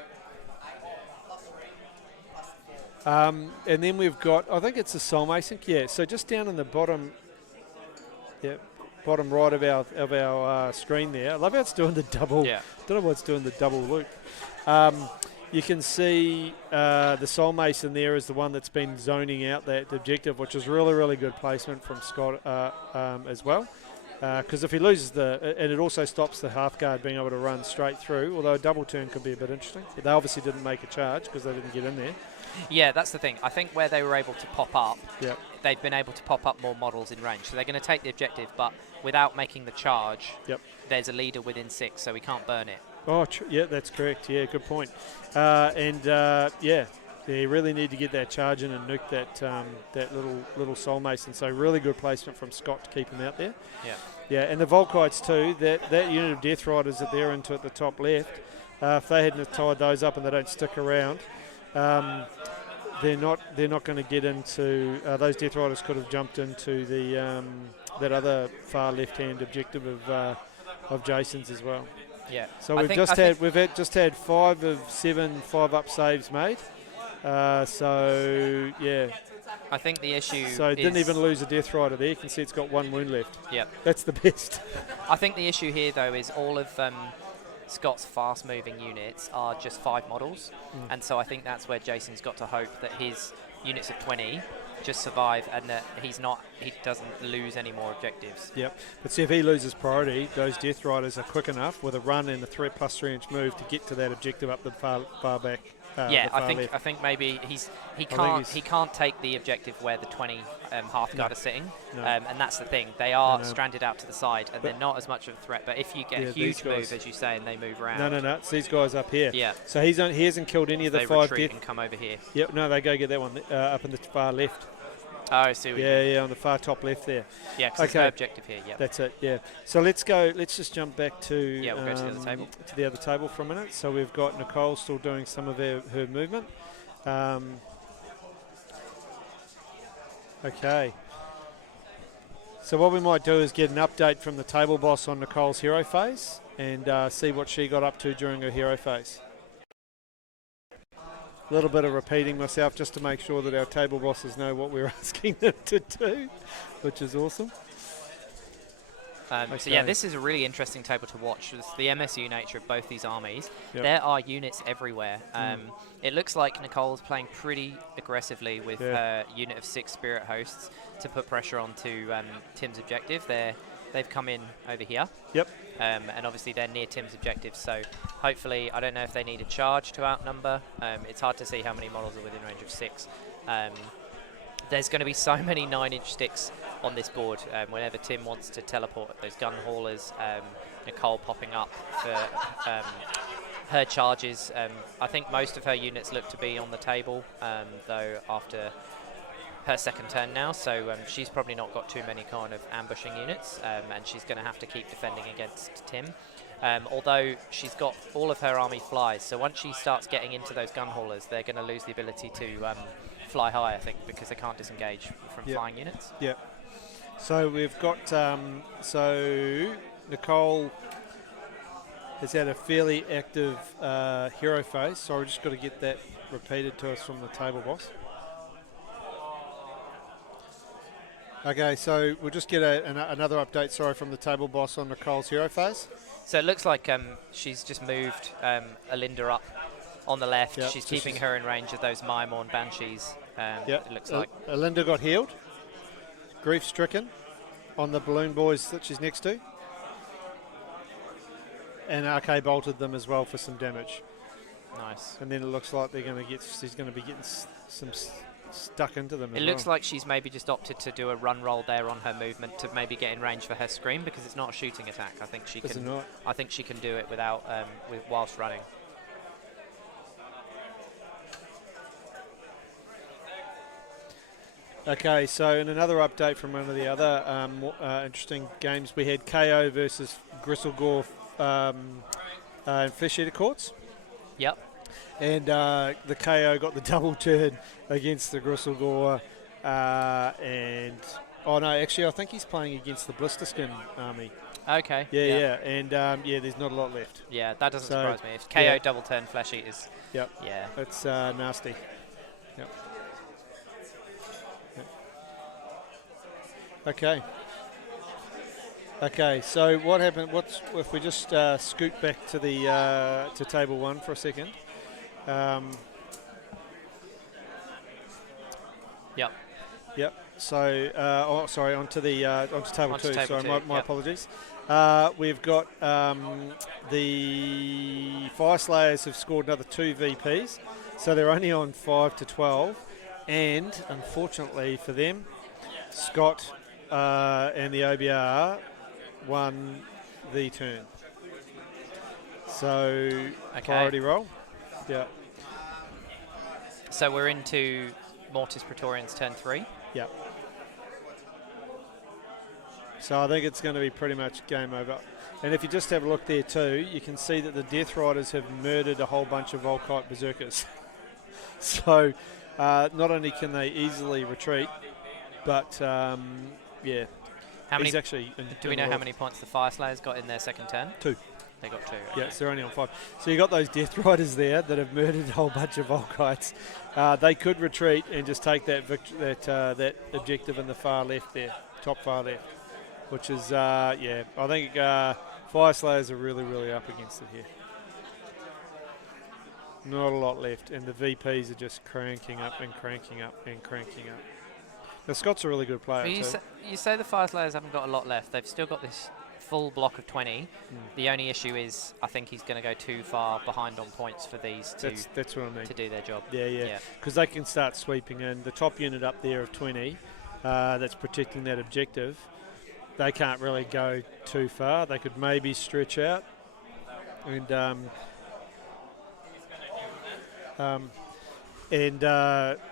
And then we've got, I think it's a Soul Mason. Yeah, so just down in the bottom bottom right of our screen there. I love how it's doing the double. Yeah. Don't know why it's doing the double loop. You can see the Soul Mason there is the one that's been zoning out that objective, which is really, really good placement from Scott as well. Because if he loses and it also stops the half guard being able to run straight through, although a double turn could be a bit interesting. But they obviously didn't make a charge because they didn't get in there. Yeah, that's the thing. I think where they were able to pop up, Yep. they've been able to pop up more models in range. So they're going to take the objective, but without making the charge, Yep. there's a leader within 6, so we can't burn it. Oh, yeah, that's correct. Yeah, good point. Yeah, they really need to get that charge in and nuke that little Soul Mason. So really good placement from Scott to keep him out there. Yeah. Yeah, and the Volkites too. That unit of Death Riders that they're into at the top left, if they hadn't tied those up and they don't stick around, they're not going to get into. Those Death Riders could have jumped into the that other far left-hand objective of Jason's as well. Yeah. So we've just had 5 of 7 5-up saves made. So yeah. I think the issue So it didn't even lose a Death Rider there. You can see it's got 1 wound left. Yep. That's the best. I think the issue here, though, is all of Scott's fast-moving units are just 5 models. And so I think that's where Jason's got to hope that his units of 20 just survive and that he doesn't lose any more objectives. Yep. But see, if he loses priority, those Death Riders are quick enough with a run and a +3-inch move to get to that objective up the far back. Yeah, I think maybe he can't take the objective where the 20 half guard are sitting, and that's the thing. They are stranded out to the side, and they're not as much of a threat. But if you get a huge move, as you say, and they move around, no, it's these guys up here. Yeah. So he hasn't killed any of the 5 retreat and come over here. Yep. No, they go get that one up in the far left. Oh, I see what you mean. Yeah, on the far top left there. Yeah, because there's no objective here. Yeah. That's it. Yeah. So let's just jump back to we'll go to the other table. To the other table for a minute. So we've got Nicole still doing some of her movement. Okay. So what we might do is get an update from the table boss on Nicole's hero phase and see what she got up to during her hero phase. A little bit of repeating myself just to make sure that our table bosses know what we're asking them to do, which is awesome. So yeah, this is a really interesting table to watch. It's the MSU nature of both these armies. Yep. There are units everywhere. It looks like Nicole's playing pretty aggressively with her unit of 6 Spirit Hosts to put pressure onto Tim's objective. They've come in over here. Yep. And obviously they're near Tim's objective, so hopefully, I don't know if they need a charge to outnumber. It's hard to see how many models are within range of 6. There's going to be so many 9-inch sticks on this board. Whenever Tim wants to teleport those gun haulers, Nicole popping up for her charges. I think most of her units look to be on the table, though after her second turn now, so she's probably not got too many kind of ambushing units, and she's going to have to keep defending against Tim. Although she's got all of her army flies, so once she starts getting into those gun haulers, they're going to lose the ability to fly high, I think, because they can't disengage from flying units. Yeah. So we've got Nicole has had a fairly active hero phase, so we've just got to get that repeated to us from the table boss. Okay, so we'll just get another update, from the table boss on Nicole's hero phase. So it looks like she's just moved Alinda up on the left. Yep. She's keeping her in range of those Maimorn Banshees, it looks like. Alinda got healed, grief-stricken on the balloon boys that she's next to. And RK bolted them as well for some damage. Nice. And then it looks like she's going to be getting some stuck into them. It looks like she's maybe just opted to do a run roll there on her movement to maybe get in range for her scream, because it's not a shooting attack. I think she can. I think she can do it without whilst running. Okay, so in another update from one of the other interesting games, we had KO versus Gristlegore and Flesh Eater Courts. Yep. And the KO got the double turn against the Gristlegore. Actually, I think he's playing against the Blisterskin army. Okay. Yeah. And there's not a lot left. Yeah, that doesn't surprise me. If KO double turn Flesh Eaters. Yep. Yeah. It's nasty. Yep. Okay. Okay, so what happened? What's if we just scoot back to the to table 1 for a second? Yep. Yep. So, sorry, onto table Onto 2. table Sorry, two, my yep. apologies. We've got the Fyreslayers have scored another 2 VPs, so they're only on 5 to 12, and unfortunately for them, Scott and the OBR won the turn. So priority roll. Yeah. So we're into Mortis Praetorians turn 3. Yeah. So I think it's going to be pretty much game over. And if you just have a look there too, you can see that the Death Riders have murdered a whole bunch of Volkite Berserkers. So not only can they easily retreat, but yeah. How many? Actually Do we know how many points the Fyreslayers got in their second turn? 2. They got 2. Okay. Yeah, so they're only on 5. So you got those Death Riders there that have murdered a whole bunch of Volkites. They could retreat and just take that that objective in the far left there, top far left, which is yeah. I think Fyreslayers are really, really up against it here. Not a lot left, and the VPs are just cranking up and cranking up and cranking up. Now Scott's a really good player But too. you say the Fyreslayers haven't got a lot left. They've still got this full block of 20. The only issue is I think he's going to go too far behind on points for these That's what I mean. to do their job. Yeah. Because they can start sweeping in. The top unit up there of 20 that's protecting that objective, they can't really go too far. They could maybe stretch out and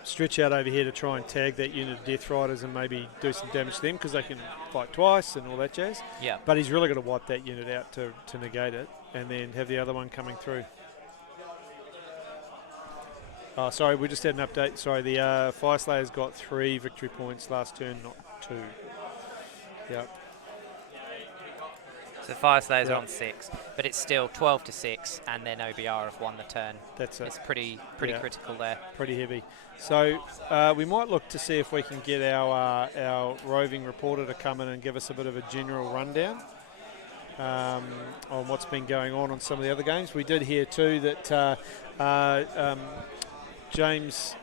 stretch out over here to try and tag that unit of Death Riders and maybe do some damage to them because they can fight twice and all that jazz. Yeah. But he's really going to wipe that unit out to negate it and then have the other one coming through. Oh, sorry, we just had an update. Sorry, the Fyreslayers got 3 victory points last turn, not 2. Yep. So the Fyreslayers are on 6, but it's still 12 to 6, and then OBR have won the turn. That's it. It's pretty critical there. Pretty heavy. So we might look to see if we can get our roving reporter to come in and give us a bit of a general rundown on what's been going on some of the other games. We did hear too that James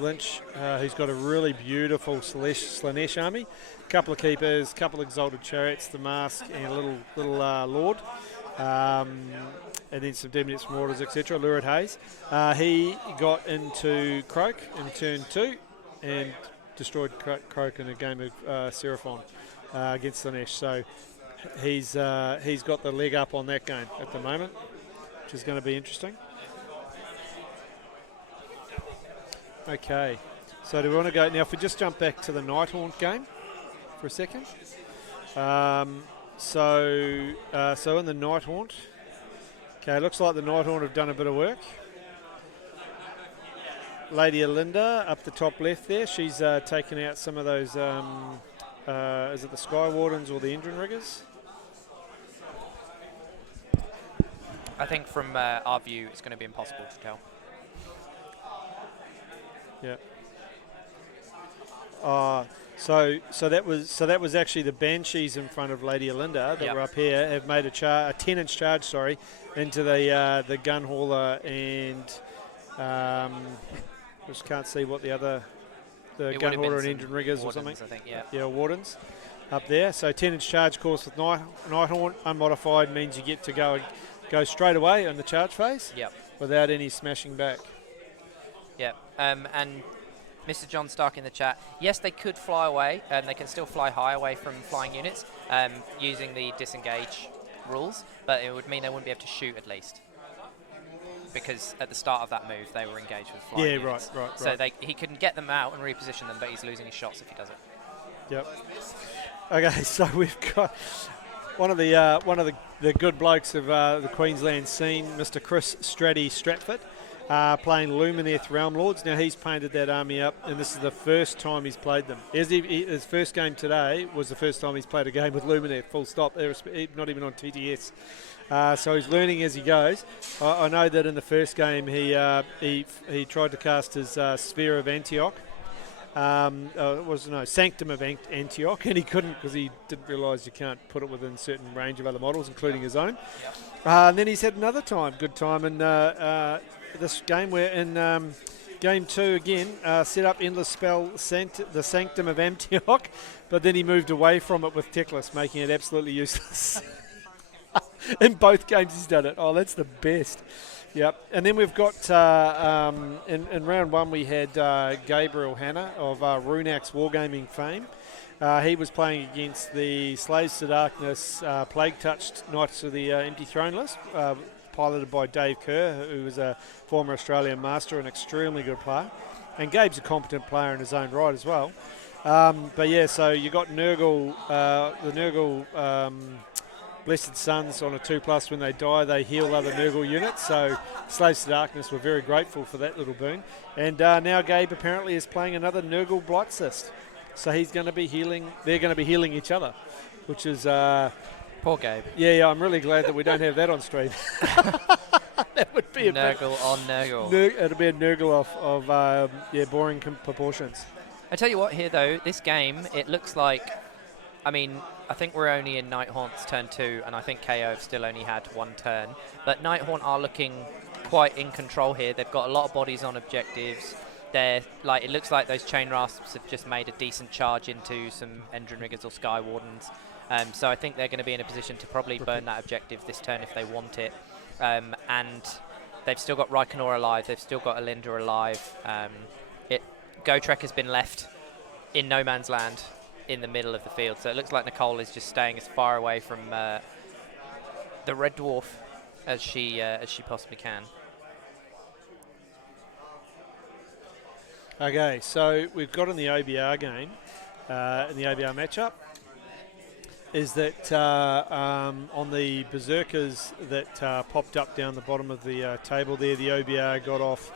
Lynch, who's got a really beautiful Slanesh army, couple of keepers, couple of exalted chariots, the mask, and a little lord, and then some demons, marauders, etc. Lurid Hayes. He got into Croak in turn 2 and destroyed Croak in a game of Seraphon against Slanesh. So he's got the leg up on that game at the moment, which is going to be interesting. Okay, so do we want to go now? If we just jump back to the Nighthaunt game for a second. So in the Nighthaunt, okay, looks like the Nighthaunt have done a bit of work. Lady Alinda up the top left there, she's taken out some of those. Is it the Sky Wardens or the Engine Riggers? I think from our view, it's going to be impossible to tell. Yeah. So that was actually the Banshees in front of Lady Alinda that were up here have made a 10-inch charge, into the gun hauler and just can't see what the gun hauler and engine riggers or something. I think, yeah, Wardens up there. So 10-inch charge course with Nighthaunt unmodified means you get to go straight away in the charge phase. Yep. Without any smashing back. Yeah, and Mr. John Stark in the chat, yes, they could fly away, and they can still fly high away from flying units using the disengage rules, but it would mean they wouldn't be able to shoot at least. Because at the start of that move, they were engaged with flying units. Right. So he can get them out and reposition them, but he's losing his shots if he does it. Yep. Okay, so we've got one of the good blokes of the Queensland scene, Mr. Chris Stratford, playing Lumineth Realm Lords. Now he's painted that army up, and this is the first time he's played them. His first game today was the first time he's played a game with Lumineth, full stop, not even on TTS. So he's learning as he goes. I know that in the first game he tried to cast his Sphere of Antioch, Sanctum of Antioch, and he couldn't because he didn't realise you can't put it within a certain range of other models, including his own. Yep. And then he's had another good time in this game where in Game 2 again, set up Endless Spell, the Sanctum of Antioch, but then he moved away from it with Teclis, making it absolutely useless. In both games he's done it. Oh, that's the best. Yep. And then we've got, in round 1 we had Gabriel Hanna of Runak's Wargaming fame. He was playing against the Slaves to Darkness Plague-Touched Knights of the Empty Throne list, piloted by Dave Kerr, who was a former Australian master, an extremely good player. And Gabe's a competent player in his own right as well. But yeah, so you got Nurgle, the Nurgle Blessed Sons on a 2+ when they die, they heal other Nurgle units. So Slaves to Darkness were very grateful for that little boon. And now Gabe apparently is playing another Nurgle Blight Cyst. So he's going to be healing, they're going to be healing each other, which is... Poor Gabe. Yeah, I'm really glad that we don't have that on stream. That would be a Nurgle on Nurgle. It'll be a Nurgle of boring proportions. I tell you what here, though, this game, it looks like, I mean, I think we're only in Nighthaunt's turn 2, and I think KO have still only had 1 turn. But Nighthaunt are looking quite in control here. They've got a lot of bodies on objectives. They're like, it looks like those Chain Rasps have just made a decent charge into some Endrin Riggers or Sky Wardens. So I think they're going to be in a position to probably burn that objective this turn if they want it. And they've still got Reikenor alive. They've still got Alinda alive. Gotrek has been left in no man's land in the middle of the field. So it looks like Nicole is just staying as far away from the Red Dwarf as she possibly can. Okay, so we've got in the OBR game, in the OBR matchup, is that on the Berserkers that popped up down the bottom of the table there, the OBR got off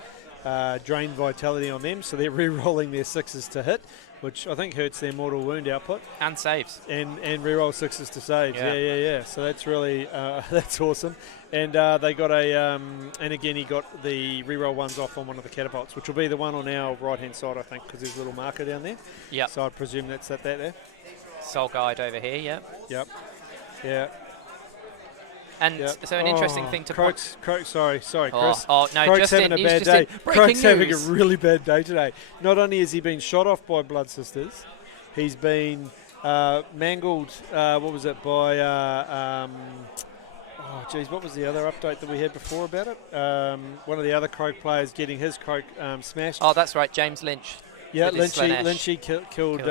drained vitality on them, so they're re-rolling their 6s to hit, which I think hurts their mortal wound output. And saves. And re-roll 6s to saves, yeah. So that's really, that's awesome. And they got and again he got the re-roll 1s off on one of the catapults, which will be the one on our right-hand side, I think, because there's a little marker down there. Yep. So I presume that's that there. Soul Guide over here, Yep. Yeah. And so an interesting thing to Croak's, sorry, Chris. Oh, no, Croak's Justin, having a bad day. Croak's having a really bad day today. Not only has he been shot off by Blood Sisters, he's been mangled, what was it, by... what was the other update that we had before about it? One of the other Croak players getting his Croak smashed. Oh, that's right, James Lynch. Yeah, Lynchy killed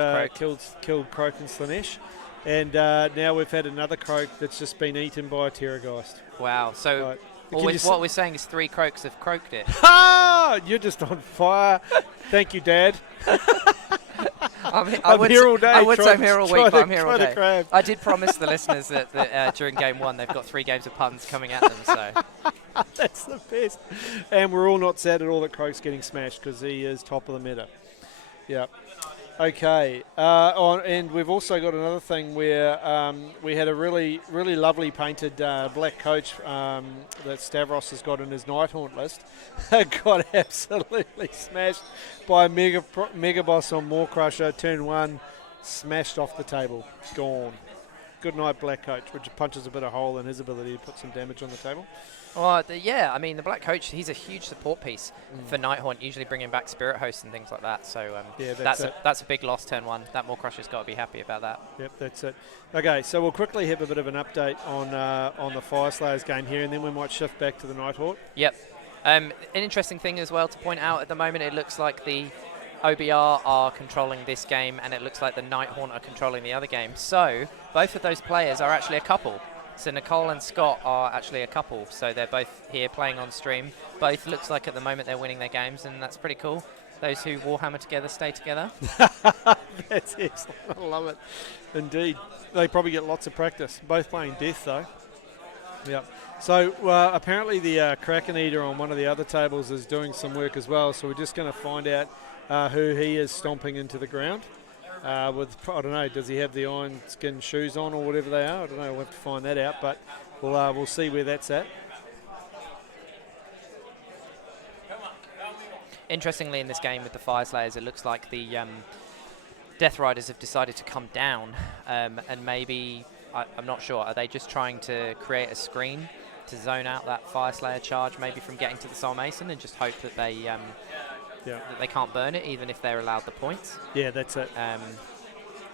Croak and Slanesh. And now we've had another Croak that's just been eaten by a Terrorgeist. Wow. So what we're saying is 3 Croaks have croaked it. Ha! You're just on fire. Thank you, Dad. I'm here all day. I would say I'm here all week, but I'm here all day. Crab. I did promise the listeners that during Game 1 they've got 3 games of puns coming at them. So that's the best. And we're all not sad at all that Croak's getting smashed because he is top of the meta. Yeah. Okay, and we've also got another thing where we had a really, really lovely painted black coach that Stavros has got in his Nighthaunt list. Got absolutely smashed by a mega boss on Maw-Crusher, turn 1, smashed off the table, gone. Good night, black coach, which punches a bit of hole in his ability to put some damage on the table. Well, I mean, the Black Coach, he's a huge support piece for Nighthaunt, usually bringing back Spirit Hosts and things like that. So that's a big loss turn 1. That Maw-Crusher's got to be happy about that. Yep, that's it. Okay, so we'll quickly have a bit of an update on the Fyreslayers game here, and then we might shift back to the Nighthaunt. Yep. An interesting thing as well to point out at the moment, it looks like the OBR are controlling this game, and it looks like the Nighthaunt are controlling the other game. So both of those players are actually a couple. So Nicole and Scott are actually a couple, so they're both here playing on stream. Both looks like at the moment they're winning their games, and that's pretty cool. Those who Warhammer together stay together. That's excellent. I love it. Indeed. They probably get lots of practice. Both playing Death, though. Yep. So apparently the Kraken Eater on one of the other tables is doing some work as well, so we're just going to find out who he is stomping into the ground. I don't know, does he have the iron skin shoes on or whatever they are? I don't know, we'll have to find that out, but we'll see where that's at. Interestingly, in this game with the Fyreslayers, it looks like the Death Riders have decided to come down, and maybe, I'm not sure, are they just trying to create a screen to zone out that Fyreslayer charge maybe from getting to the Soul Mason and just hope that they that they can't burn it even if they're allowed the points? Yeah, that's it.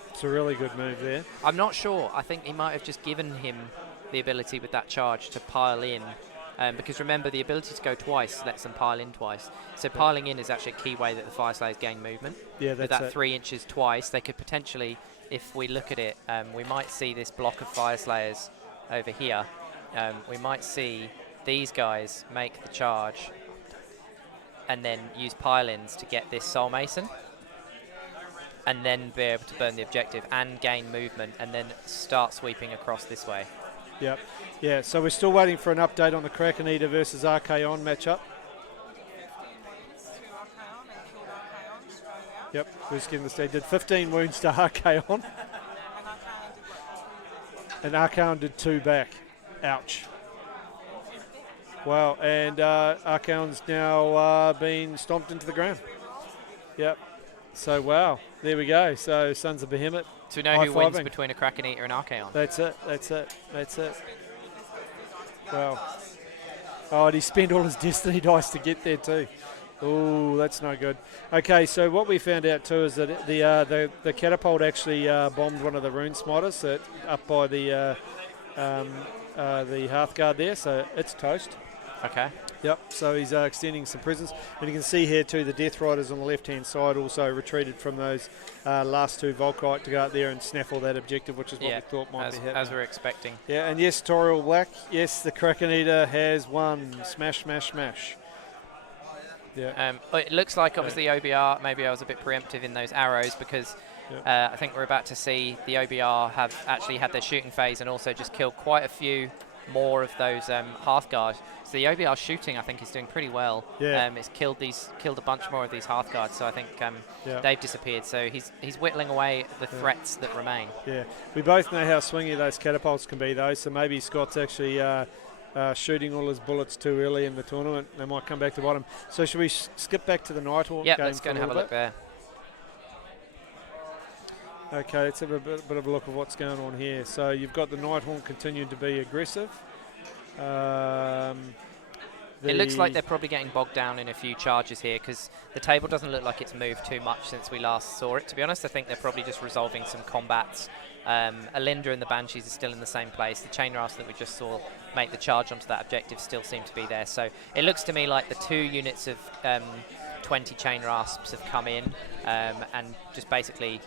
It's a really good move there. I'm not sure. I think he might have just given him the ability with that charge to pile in. Because remember, the ability to go twice lets them pile in twice. So piling in is actually a key way that the Fyreslayers gain movement. Yeah, with that 3 inches twice, they could potentially, if we look at it, we might see this block of Fyreslayers over here. We might see these guys make the charge and then use pile-ins to get this Soul Mason and then be able to burn the objective and gain movement and then start sweeping across this way. Yep. Yeah, so we're still waiting for an update on the Kraken Eater versus Archaon matchup. Yep, we're just getting this. They did 15 wounds to Archaon. And Archaon did 2 back. Ouch. Wow, and Archaon's now been stomped into the ground. Yep. So, wow, there we go. So, Sons of Behemoth. So we know who wins between a Kraken Eater and Archaon. That's it, that's it, that's it. Wow. Oh, and he spent all his Destiny dice to get there too. Oh, that's no good. Okay, so what we found out too is that the catapult actually bombed one of the rune smiters up by the Hearthguard there, so it's toast. Okay. Yep, so he's extending some presence. And you can see here too, the Death Riders on the left-hand side also retreated from those last 2 Volkite to go out there and snaffle that objective, which is what we thought might be happening. As we're expecting. Yeah, and yes, Toriel Black, yes, the Kraken Eater has won. Smash, smash, smash. Yeah. It looks like, obviously, OBR, maybe I was a bit preemptive in those arrows because I think we're about to see the OBR have actually had their shooting phase and also just killed quite a few more of those Hearthguard. So the OBR shooting, I think, is doing pretty well. Yeah. It's killed a bunch more of these Hearthguards. So I think they've disappeared. So he's whittling away the threats that remain. Yeah. We both know how swingy those catapults can be, though. So maybe Scott's actually shooting all his bullets too early in the tournament. They might come back to bottom. So should we skip back to the Nighthaunt game? Yeah, let's go and have a look there. Okay, let's have a bit of a look at what's going on here. So you've got the Nighthaunt continuing to be aggressive. It looks like they're probably getting bogged down in a few charges here because the table doesn't look like it's moved too much since we last saw it, to be honest. I think they're probably just resolving some combats. Alinda and the Banshees are still in the same place. The Chain Rasp that we just saw make the charge onto that objective still seem to be there. So it looks to me like the 2 units of 20 Chain Rasps have come in and just basically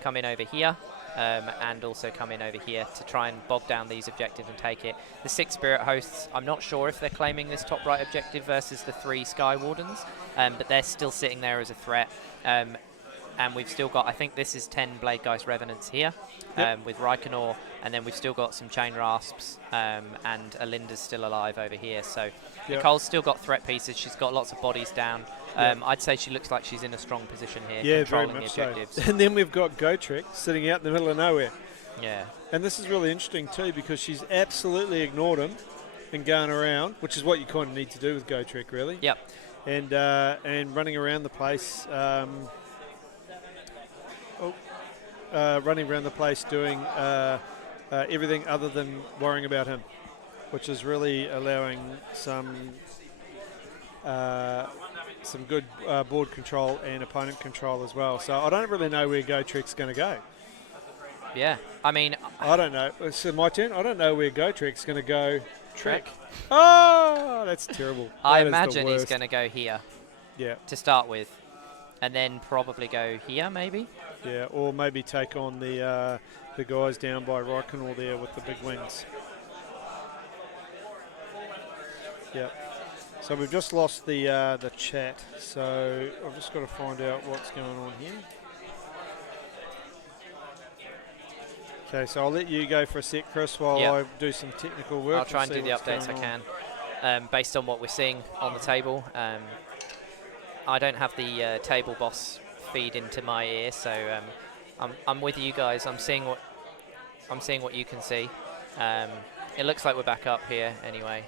come in over here. And also come in over here to try and bog down these objectives and take it. The 6 Spirit Hosts, I'm not sure if they're claiming this top right objective versus the 3 Sky Wardens, but they're still sitting there as a threat. And we've still got, I think this is 10 Bladegeist Revenants here with Reikenor, and then we've still got some Chain Rasps, and Alinda's still alive over here. So Nicole's still got threat pieces. She's got lots of bodies down. I'd say she looks like she's in a strong position here, controlling the objectives. So. And then we've got Gotrek sitting out in the middle of nowhere. Yeah. And this is really interesting too because she's absolutely ignored him and going around, which is what you kind of need to do with Gotrek, really. Yep. And running around the place. Running around the place doing everything other than worrying about him, which is really allowing some good board control and opponent control as well. So I don't really know where Gotrek's going to go. Yeah, I mean... I don't know. So my turn? I don't know where Gotrek's going to go. Trek. Oh, that's terrible. I imagine he's going to go here. Yeah. To start with. And then probably go here, maybe? Yeah, or maybe take on the guys down by Reikenor there with the big wings. Yeah. So we've just lost the chat, so I've just got to find out what's going on here. Okay, so I'll let you go for a sec, Chris, while I do some technical work. I'll try and do the updates I can, based on what we're seeing on the table. I don't have the table boss feed into my ear, so I'm with you guys. I'm seeing what you can see. It looks like we're back up here anyway.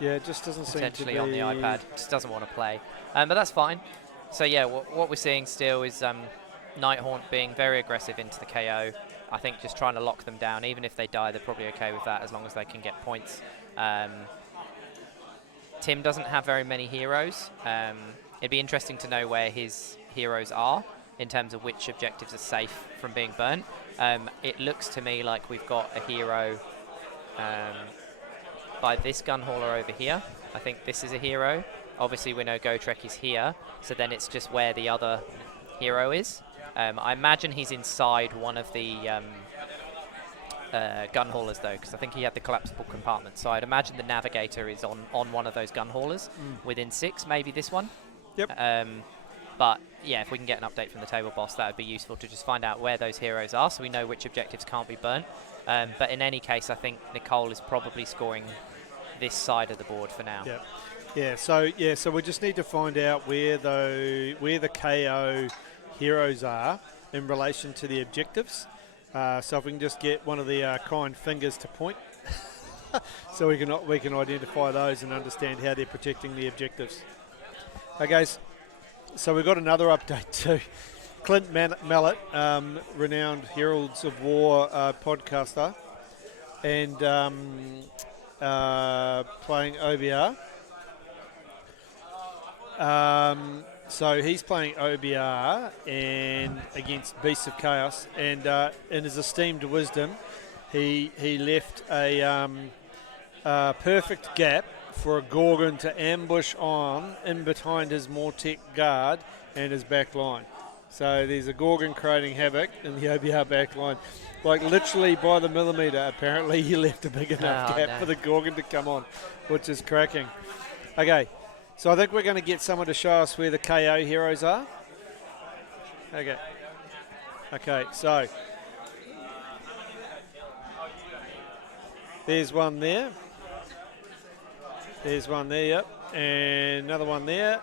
Yeah, it just doesn't seem to be... Potentially on the iPad. Just doesn't want to play. But that's fine. So yeah, what we're seeing still is Nighthaunt being very aggressive into the KO. I think just trying to lock them down. Even if they die, they're probably okay with that as long as they can get points. Tim doesn't have very many heroes. It'd be interesting to know where his heroes are in terms of which objectives are safe from being burnt. It looks to me like we've got a hero by this gun hauler over here. I think this is a hero. Obviously we know Gotrek is here, so then it's just where the other hero is. I imagine he's inside one of the gun haulers though, because I think he had the collapsible compartment. So I'd imagine the navigator is on one of those gun haulers within 6, maybe this one. Yep. But yeah, if we can get an update from the table boss, that would be useful to just find out where those heroes are so we know which objectives can't be burnt. But in any case, I think Nicole is probably scoring this side of the board for now. Yep. So we just need to find out where the KO heroes are in relation to the objectives. So if we can just get one of the kind fingers to point, so we can identify those and understand how they're protecting the objectives. Okay, so we've got another update too. Clint Mallet, renowned Heralds of War podcaster, and playing OBR. So he's playing OBR and against Beasts of Chaos, and in his esteemed wisdom, he left a perfect gap for a Gorgon to ambush on in behind his Mortek guard and his back line. So there's a Gorgon creating havoc in the OBR back line. Like literally by the millimetre, apparently he left a big enough gap for the Gorgon to come on, which is cracking. Okay, so I think we're going to get someone to show us where the KO heroes are. Okay, so there's one there. There's one there, yep. And another one there.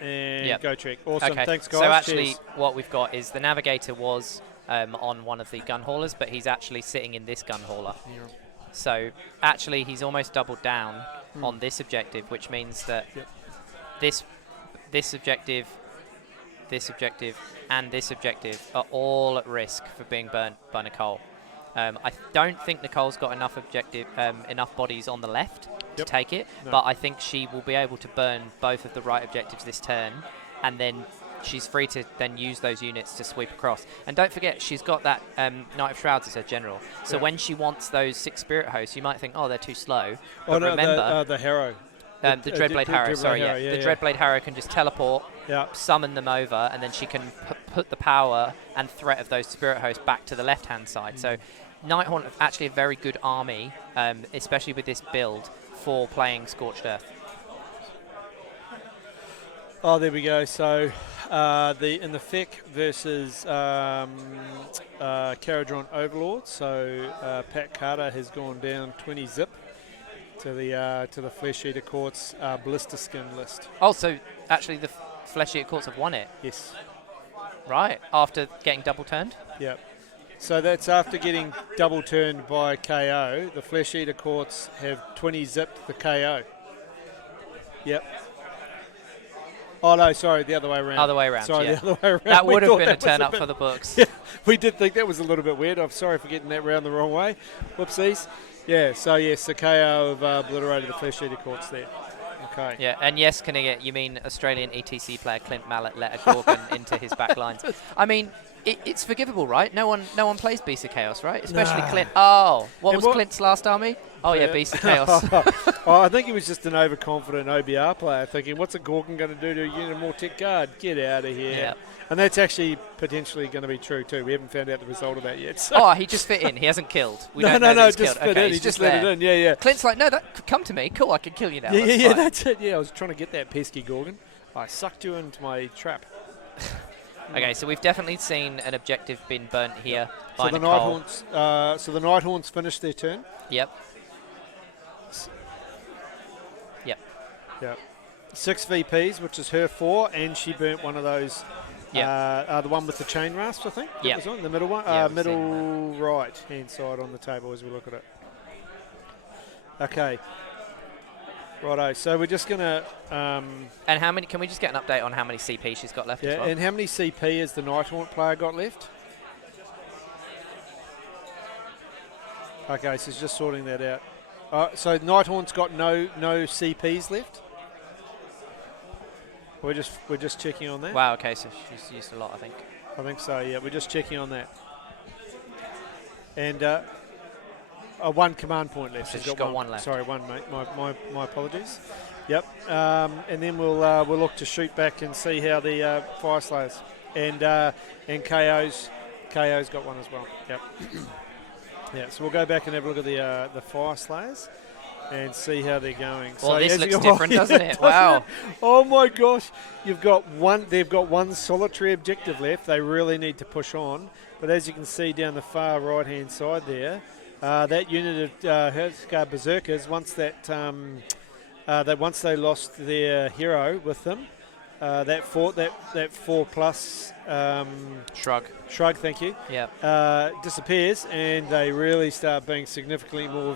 And Gotrek. Awesome, okay. Thanks guys. So actually Cheers. what we've got is the navigator was on one of the gun haulers, but he's actually sitting in this gun hauler. Yeah. So actually he's almost doubled down on this objective, which means that this objective, this objective, and this objective are all at risk for being burnt by Nicole. I don't think Nicole's got enough enough bodies on the left to take it, but I think she will be able to burn both of the right objectives this turn, and then she's free to then use those units to sweep across. And don't forget, she's got that Knight of Shrouds as her general. So when she wants those 6 Spirit Hosts, you might think, oh, they're too slow. But remember, the Harrow. The Dreadblade Harrow, sorry, the Dreadblade Harrow can just teleport, summon them over, and then she can put the power and threat of those Spirit Hosts back to the left-hand side. So Nighthaunt have actually a very good army, especially with this build, for playing Scorched Earth. Oh, there we go. So in the FEC versus Caradron Overlord, so Pat Carter has gone down 20 zip to the Flesh Eater Court's Blister Skin list. Oh, so actually the Flesh Eater Courts have won it? Yes. Right, after getting double turned? Yep. So that's after getting double turned by KO. The Flesh Eater Courts have 20 zipped the KO. Yep. Oh no, sorry, the other way around. Other way around. Sorry, yeah. the other way around. That would have been a turn up for the books. Yeah, we did think that was a little bit weird. I'm sorry for getting that round the wrong way. Whoopsies. Yeah, so yes, the KO have obliterated the Flesh Eater Courts there. Okay. Yeah, and yes, you mean Australian ETC player Clint Mallet let a Gorgon into his back lines. I mean, it's forgivable, right? No one plays Beast of Chaos, right? Especially Clint. Oh, what was Clint's last army? Oh yeah, Beast of Chaos. Oh, I think he was just an overconfident OBR player thinking, what's a Gorgon going to do to a unit of Mortek Guard? Get out of here. Yeah. And that's actually potentially going to be true too. We haven't found out the result of that yet. So. Oh, he just fit in. He hasn't killed. No, just fit in. He just let it in. Yeah. Clint's like, no, come to me. Cool, I can kill you now. Yeah, that's it. Yeah, I was trying to get that pesky Gorgon. I sucked you into my trap. Okay, so we've definitely seen an objective been burnt here by the Nicole. So the Nighthaunts finished their turn? Yep. 6 VPs, which is her 4, and she burnt one of those. Yeah. The one with the chain rasp, I think. Yeah. Was on the middle one. Yeah, middle right hand side on the table as we look at it. Okay. Righto. So we're just going to... and how many? Can we just get an update on how many CP she's got left as well? And how many CP has the Nighthaunt player got left? Okay, so it's just sorting that out. So Nighthaunt's got no CPs left? We're just checking on that. Wow, okay, so she's used a lot, I think. I think so, yeah. We're just checking on that. And one command point left. So she's got one left. Sorry, one, mate. My apologies. Yep. And then we'll look to shoot back and see how the Fyreslayers and KO's got one as well. Yep. Yeah. So we'll go back and have a look at the Fyreslayers and see how they're going. Well, so this looks different, doesn't it? Wow. Oh my gosh. They've got one solitary objective left. They really need to push on. But as you can see down the far right-hand side there, that unit of Hearthguard Berserkers, once they lost their hero with them, that 4+ shrug, thank you. Yeah. Disappears, and they really start being significantly more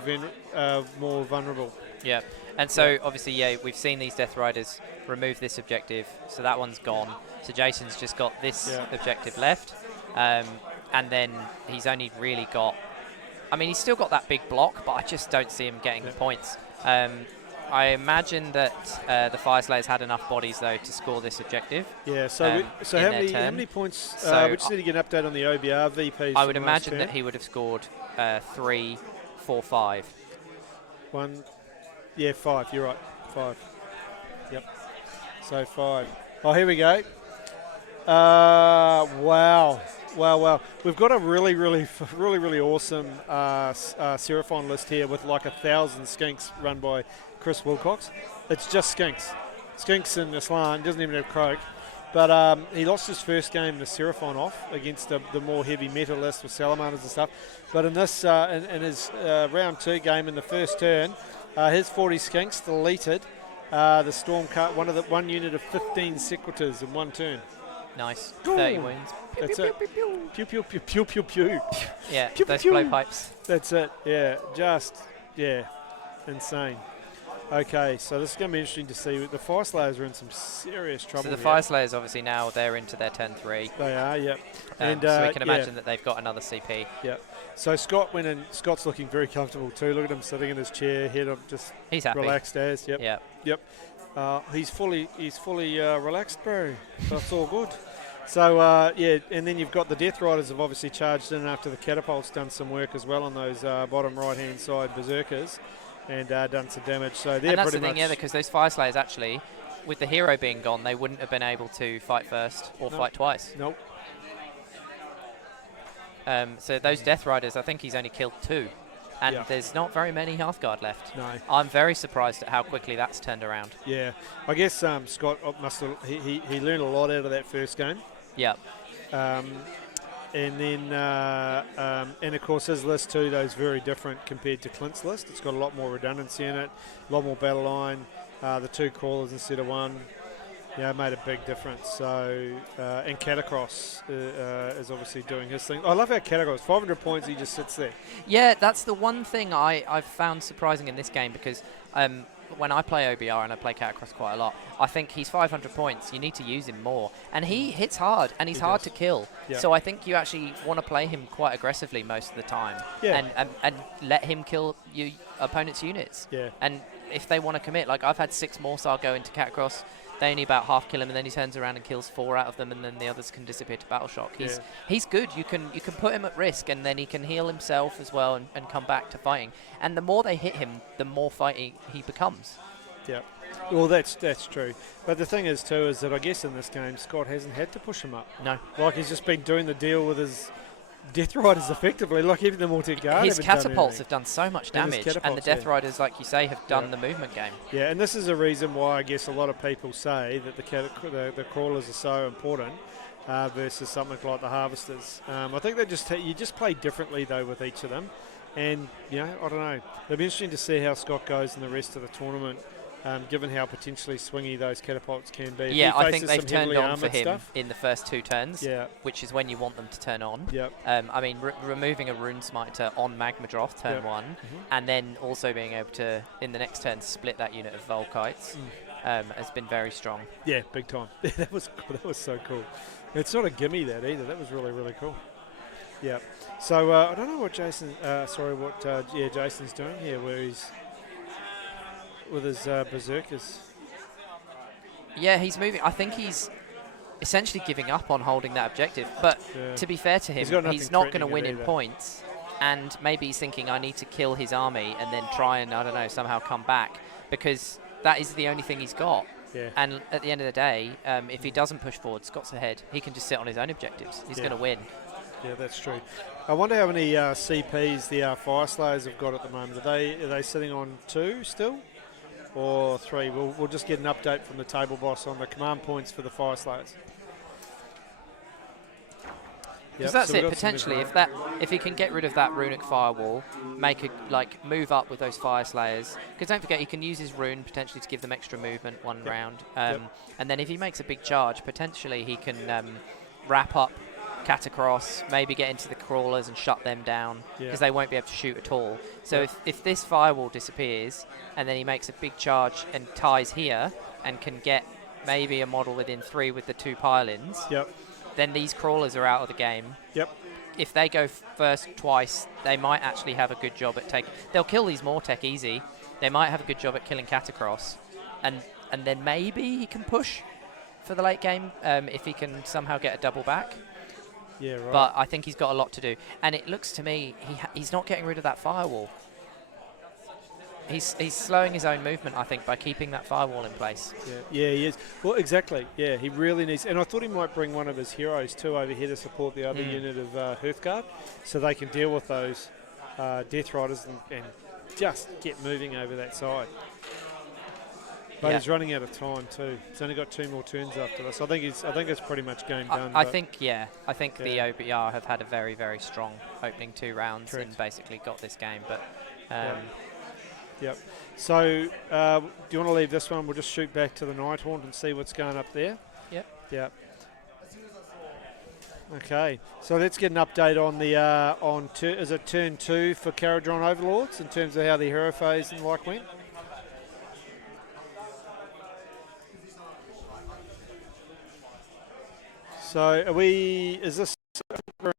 vulnerable. Yeah. And so obviously, we've seen these Death Riders remove this objective, so that one's gone. So Jason's just got this objective left, and then he's only really got. I mean, he's still got that big block, but I just don't see him getting the points. I imagine that the Fyreslayers had enough bodies, though, to score this objective. Yeah, so how many points? We just need to get an update on the OBR VPs. I would imagine that he would have scored 3, 4, 5. 1, 5. You're right, 5. Yep. So 5. Oh, here we go. Wow. We've got a really awesome Seraphon list here with like 1,000 skinks run by Chris Wilcox. It's just skinks. Skinks and Aslan, doesn't even have Croak. But he lost his first game in the Seraphon off against the more heavy metal list with Salamanders and stuff. But in this, in his round 2 game in the first turn, his 40 skinks deleted the Stormcast, one unit of 15 Sequitors in one turn. Nice. 30 wounds. That's it. Pew, pew, pew, pew, pew, pew. Yeah, pew, those pew. blowpipes. That's it. Yeah, insane. Okay, so this is going to be interesting to see. The Fyreslayers are in some serious trouble. So the Fyreslayers, obviously, now they're into their turn 3. They are, yep. And so we can imagine that they've got another CP. Yep. So Scott went in. Scott's looking very comfortable too. Look at him sitting in his chair, head up, just he's happy. Relaxed as. Yep. Yep. Yep. He's fully relaxed, bro. That's all good. So, and then you've got the Death Riders have obviously charged in after the Catapult's done some work as well on those bottom right-hand side Berserkers and done some damage. So they're that's pretty the thing, much... because those Fyreslayers actually, with the hero being gone, they wouldn't have been able to fight first or fight twice. Nope. So those Death Riders, I think he's only killed 2. And there's not very many Hearthguard left. No. I'm very surprised at how quickly that's turned around. Yeah. I guess Scott must have... He learned a lot out of that first game. Yeah. And then, and of course his list too, though, is very different compared to Clint's list. It's got a lot more redundancy in it, a lot more battle line, the 2 crawlers instead of 1. Yeah, it made a big difference. So, and Catacross is obviously doing his thing. I love how Catacross, 500 points, he just sits there. Yeah, that's the one thing I've found surprising in this game, because when I play OBR and I play Catacross quite a lot, I think he's 500 points. You need to use him more. And he hits hard, and he's hard to kill. Yeah. So I think you actually want to play him quite aggressively most of the time. Yeah. And let him kill your opponent's units. Yeah. And if they want to commit, like I've had 6 Morsar go into Catacross, they only about half kill him, and then he turns around and kills 4 out of them, and then the others can disappear to Battle Shock. He's good. You can put him at risk, and then he can heal himself as well and come back to fighting. And the more they hit him, the more fighting he becomes. Yeah. Well, that's true. But the thing is too is that I guess in this game Scott hasn't had to push him up. No. Like he's just been doing the deal with his Death Riders effectively, like even the Mortigar. His catapults have done so much damage, and the Death Riders, like you say, have done the movement game. Yeah, and this is a reason why I guess a lot of people say that the crawlers are so important versus something like the Harvesters. I think you just play differently though with each of them, and I don't know. It'll be interesting to see how Scott goes in the rest of the tournament given how potentially swingy those catapults can be. Yeah, I think they've turned on for him in the first 2 turns, which is when you want them to turn on. Yep. I mean, removing a Rune Smiter on Magmadroth turn 1, and then also being able to, in the next turn, split that unit of Volkites has been very strong. Yeah, big time. That was so cool. It's not a gimme that either. That was really, really cool. Yeah. So I don't know what Jason's doing here, where he's with his berserkers. Yeah, he's moving. I think he's essentially giving up on holding that objective. But to be fair to him, he's not going to win in points. And maybe he's thinking, I need to kill his army and then try and, I don't know, somehow come back. Because that is the only thing he's got. Yeah. And at the end of the day, if he doesn't push forward, Scott's ahead. He can just sit on his own objectives. He's going to win. Yeah, that's true. I wonder how many CPs the Fyreslayers have got at the moment. Are they sitting on 2 still? Or 3? We'll just get an update from the table boss on the command points for the Fyreslayers. Because that's it, potentially. If he can get rid of that runic firewall, move up with those Fyreslayers. Because don't forget, he can use his rune potentially to give them extra movement one round. And then if he makes a big charge, potentially he can wrap up Catacross, maybe get into the crawlers and shut them down because they won't be able to shoot at all. So if this firewall disappears and then he makes a big charge and ties here and can get maybe a model within 3 with the 2 pile-ins, then these crawlers are out of the game. If they go first twice, they might actually have a good job at taking... They'll kill these Mortek easy. They might have a good job at killing Catacross. And then maybe he can push for the late game if he can somehow get a double back. Yeah, right. But I think he's got a lot to do. And it looks to me he's not getting rid of that firewall. He's slowing his own movement, I think, by keeping that firewall in place. Yeah, he is. Well, exactly. Yeah, he really needs... And I thought he might bring one of his heroes, too, over here to support the other unit of Hearthguard so they can deal with those Death Riders and just get moving over that side. But he's running out of time too. He's only got 2 more turns after this. I think it's pretty much game done. I think the OBR have had a very, very strong opening 2 rounds and basically got this game. But So do you want to leave this one? We'll just shoot back to the Nighthaunt and see what's going up there. Yep. Okay. So let's get an update on the is it turn 2 for Caradron Overlords in terms of how the hero phase and went. So is this KO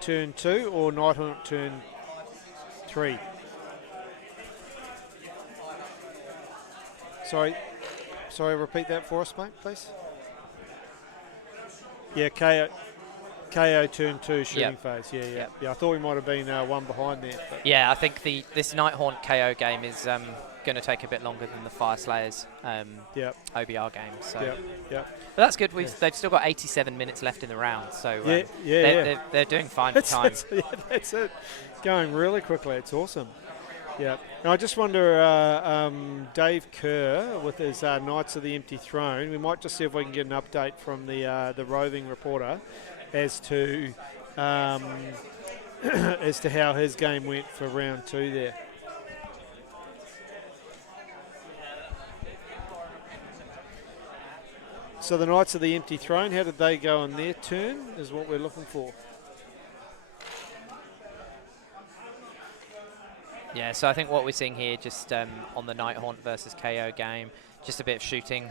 turn 2 or Nighthaunt turn 3? Sorry, repeat that for us, mate, please. Yeah, KO turn 2 shooting phase. Yeah. I thought we might have been one behind there. Yeah, I think this Nighthaunt KO game is going to take a bit longer than the Fyreslayers OBR game. So but that's good. They've still got 87 minutes left in the round, so they're doing fine for time. That's it. Going really quickly. It's awesome. Yeah. Now I just wonder, Dave Kerr with his Knights of the Empty Throne. We might just see if we can get an update from the roving reporter as to as to how his game went for round 2 there. So the Knights of the Empty Throne, how did they go on their turn is what we're looking for. Yeah, so I think what we're seeing here just on the Nighthaunt versus KO game, just a bit of shooting,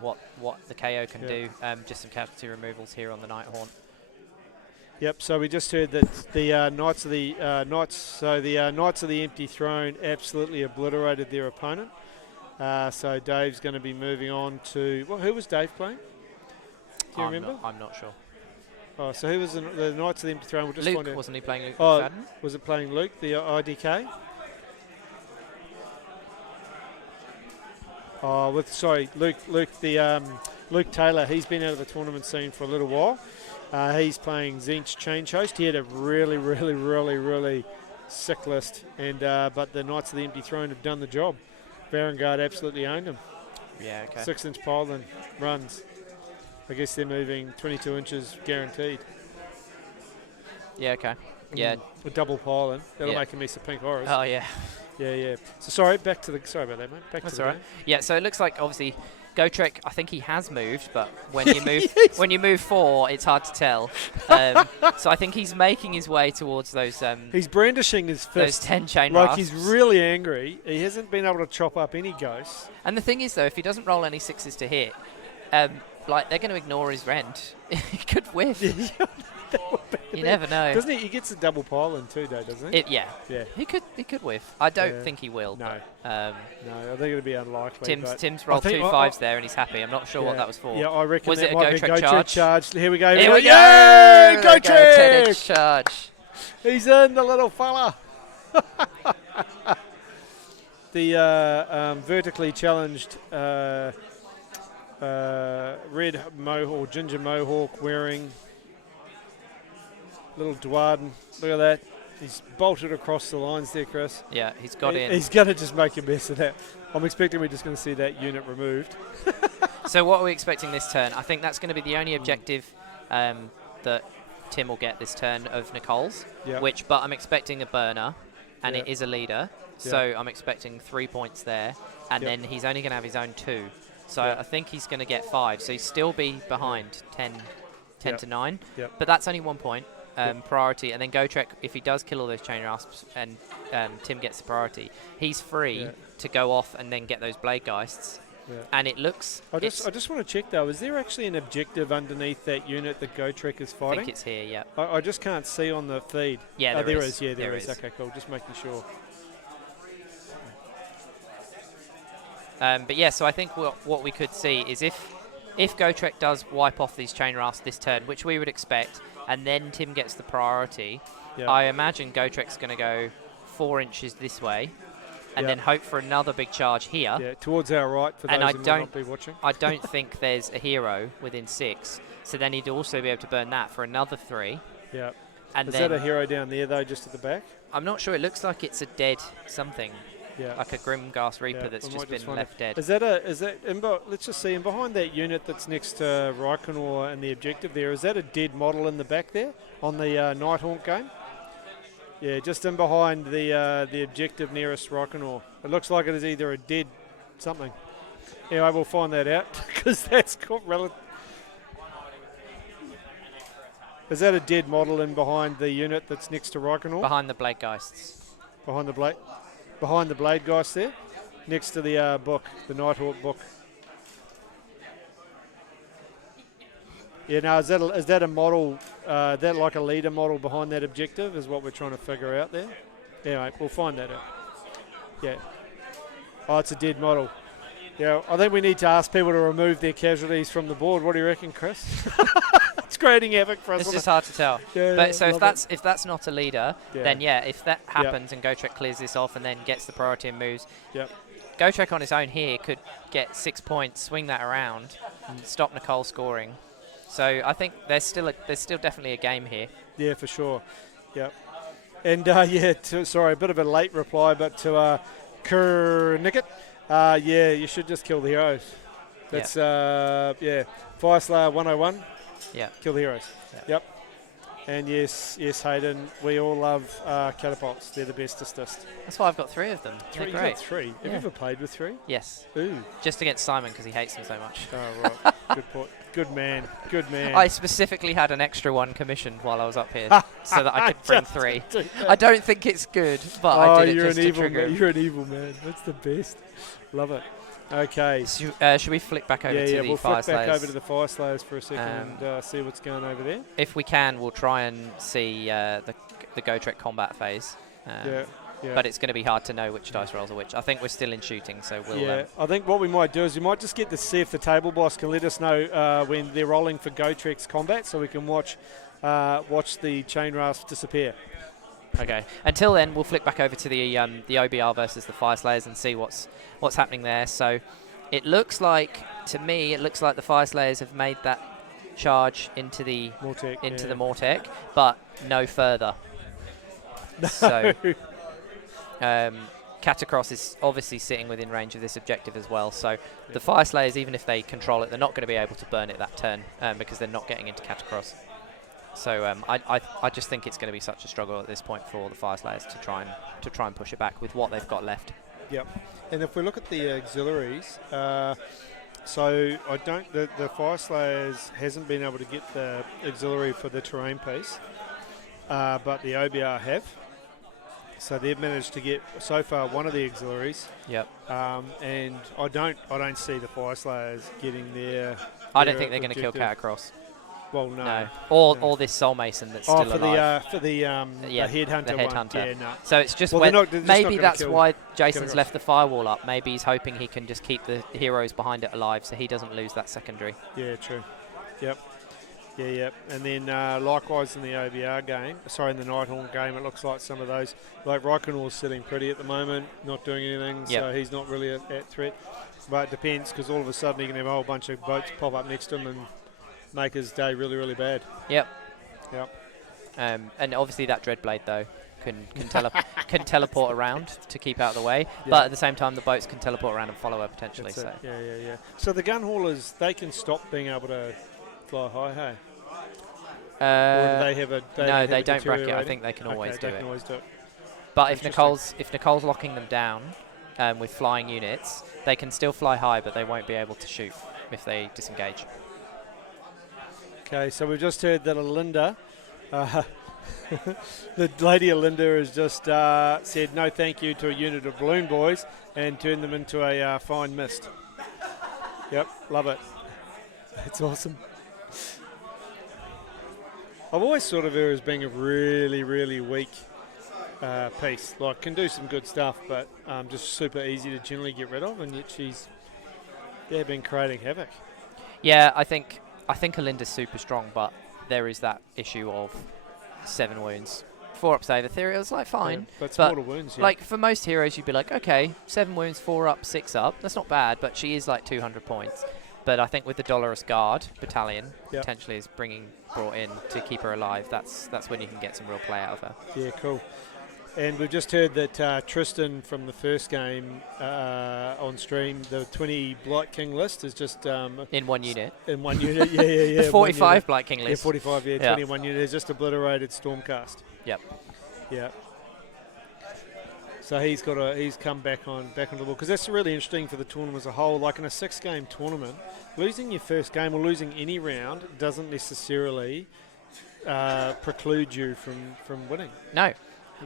what the KO can do, just some casualty removals here on the Nighthaunt. Yep, so we just heard that the Knights of the Knights of the Empty Throne absolutely obliterated their opponent. So Dave's going to be moving on to... Well, who was Dave playing? Do you remember? I'm not sure. Oh, so who was the Knights of the Empty Throne? We'll just Luke, find out. wasn't he playing Luke? Oh, was it playing Luke, the IDK? Oh, Luke Taylor. He's been out of the tournament scene for a little while. He's playing Zinch Change Host. He had a really sick list, and but the Knights of the Empty Throne have done the job. Barangard absolutely owned him. Yeah, okay. 6-inch pile and runs. I guess they're moving 22 inches guaranteed. Yeah, okay. Yeah. A double pile in. That'll make a mess of pink horrors. Oh, yeah. Yeah. So sorry about that, mate. That's to all the right. game. Yeah, so it looks like obviously GoTrek, I think he has moved, but when you move when you move 4, it's hard to tell. So I think he's making his way towards those He's brandishing his those fist 10 chain like rasps. he's really angry. He hasn't been able to chop up any ghosts. And the thing is, though, if he doesn't roll any 6s to hit, like they're going to ignore his rend. He could whiff. You never know. Doesn't he? He gets a double pile in too, though, doesn't he? Yeah. He could whiff. I don't think he will. No. But, no, I think it'd be unlikely. Tim's rolled 2 5s there, and he's happy. I'm not sure what that was for. Yeah, I reckon was that it a might be GoTrek charge? Here we go. Here we go. Yay! Go GoTrek! charge. He's in, the little fella. The vertically challenged red mohawk, ginger mohawk wearing little Dwarden. Look at that. He's bolted across the lines there, Chris. Yeah, he's got in. He's going to just make a mess of that. I'm expecting we're just going to see that unit removed. So what are we expecting this turn? I think that's going to be the only objective that Tim will get this turn of Nicole's. Yep. But I'm expecting a burner, and Yep. it is a leader. So I'm expecting 3 points there, and then he's only going to have his own 2. So I think he's going to get 5. So he'll still be behind 10 to 9. Yep. But that's only 1 point. Priority, and then GoTrek, if he does kill all those chain rasps and Tim gets the priority, he's free to go off and then get those blade geists. Yeah. And it looks. I just want to check though. Is there actually an objective underneath that unit that GoTrek is fighting? I think it's here. Yeah. I just can't see on the feed. Yeah, there is. Yeah, there is. is. Okay, cool. Just making sure. But yeah, so I think what we could see is if GoTrek does wipe off these chain rasps this turn, which we would expect, and then Tim gets the priority, I imagine GoTrek's going to go 4 inches this way, and then hope for another big charge here. Yeah, towards our right for those who might not be watching. I don't think there's a hero within 6, so then he'd also be able to burn that for another 3. Yeah. And is then that a hero down there though, just at the back? I'm not sure. It looks like it's a dead something. Yeah. Like a Grimghast Reaper that's just been left dead. Is that let's just see, and behind that unit that's next to Reikenor and the objective there, is that a dead model in the back there on the Nighthaunt game? Yeah, just in behind the objective nearest Reikenor. It looks like it is either a dead something. Anyway, we'll find that out because that's got relative. Is that a dead model in behind the unit that's next to Reikenor? Behind the Blade Geists. Behind the blade guys there, next to the book, the Nighthawk book. Yeah, now is that a model? That like a leader model behind that objective is what we're trying to figure out there. Anyway, we'll find that out. Yeah. Oh, it's a dead model. Yeah, I think we need to ask people to remove their casualties from the board. What do you reckon, Chris? It's creating havoc for us. It's just hard to tell. Yeah, but so if that's not a leader, then if that Yep. happens and GoTrek clears this off and then gets the priority and moves, Yep. GoTrek on his own here could get 6 points, swing that around, and stop Nicole scoring. So I think there's still definitely a game here. Yeah, for sure. Yep. And sorry, a bit of a late reply, but to Kernicket, you should just kill the heroes. That's Fyreslayer 101. Yeah. Kill the heroes. Yeah. Yep. And yes, Hayden, we all love catapults. They're the bestest. That's why I've got 3 of them. Three, They're great. 3. Have you ever played with 3? Yes. Ooh. Just against Simon because he hates them so much. Oh, right. Good point. Good man. I specifically had an extra one commissioned while I was up here so that I could bring 3. I don't think it's good, but I did it just to trigger him. You're an evil man. That's the best. Love it. Okay. Should we flick back over to the we'll Fyreslayers? flick back over to the Fyreslayers for a second and see what's going over there. If we can, we'll try and see the GoTrek combat phase. But it's going to be hard to know which dice rolls are which. I think we're still in shooting, so we'll... I think what we might do is we might just get to see if the table boss can let us know when they're rolling for GoTrek's combat so we can watch the chain rasp disappear. Okay. Until then, we'll flick back over to the OBR versus the Fyreslayers and see what's happening there. So it looks like, to me, the Fyreslayers have made that charge into the Mortek, but no further. No. So Catacross is obviously sitting within range of this objective as well. So the Fyreslayers, even if they control it, they're not going to be able to burn it that turn because they're not getting into Catacross. So I just think it's going to be such a struggle at this point for the Fyreslayers to try and push it back with what they've got left. Yep. And if we look at the auxiliaries, so the Fyreslayers hasn't been able to get the auxiliary for the terrain piece, but the OBR have. So they've managed to get so far one of the auxiliaries. Yep. And I don't see the Fyreslayers getting their. I don't think they're going to kill Catacross. Well, no. No. Or this Soul Mason that's still alive. For the Headhunter. The Headhunter. One. Yeah, no. So it's just maybe that's why Jason's left the firewall up. Maybe he's hoping he can just keep the heroes behind it alive so he doesn't lose that secondary. Yeah, true. Yep. Yeah, yep. And then likewise in the OBR game, in the Nighthaunt game, it looks like some of those, like Reichenor's sitting pretty at the moment, not doing anything, so he's not really at threat. But it depends, because all of a sudden he can have a whole bunch of boats pop up next to him and make his day really, really bad. Yep. Yep. And obviously that Dreadblade, though, can teleport around to keep out of the way, but at the same time the boats can teleport around and follow her potentially. So. Yeah. So the gun haulers, they can stop being able to fly high, hey? Or do they have a... No, they don't bracket. I think they can always do it. Can always do it. But if Nicole's locking them down with flying units, they can still fly high, but they won't be able to shoot if they disengage. Okay, so we've just heard that Alinda, the Lady Alinda has just said no thank you to a unit of balloon boys and turned them into a fine mist. Yep, love it. It's awesome. I've always thought of her as being a really, really weak piece. Like, can do some good stuff, but just super easy to generally get rid of, and yet she's been creating havoc. Yeah, I think Alinda's super strong, but there is that issue of 7 wounds. 4 up save Ethereal's like fine, yeah, but smaller wounds. Yeah. Like for most heroes, you'd be like, okay, 7 wounds, 4 up, 6 up. That's not bad, but she is like 200 points. But I think with the Dolorous Guard battalion potentially is brought in to keep her alive. That's when you can get some real play out of her. Yeah, cool. And we've just heard that Tristan from the first game on stream, the 20 Blight King list is just... in one unit. In one unit, yeah. The 45 Blight King list. Yeah, 45, 21 unit. It's just obliterated Stormcast. Yep. Yeah. So he's come back onto the ball, because that's really interesting for the tournament as a whole. Like in a 6-game tournament, losing your first game or losing any round doesn't necessarily preclude you from winning. No.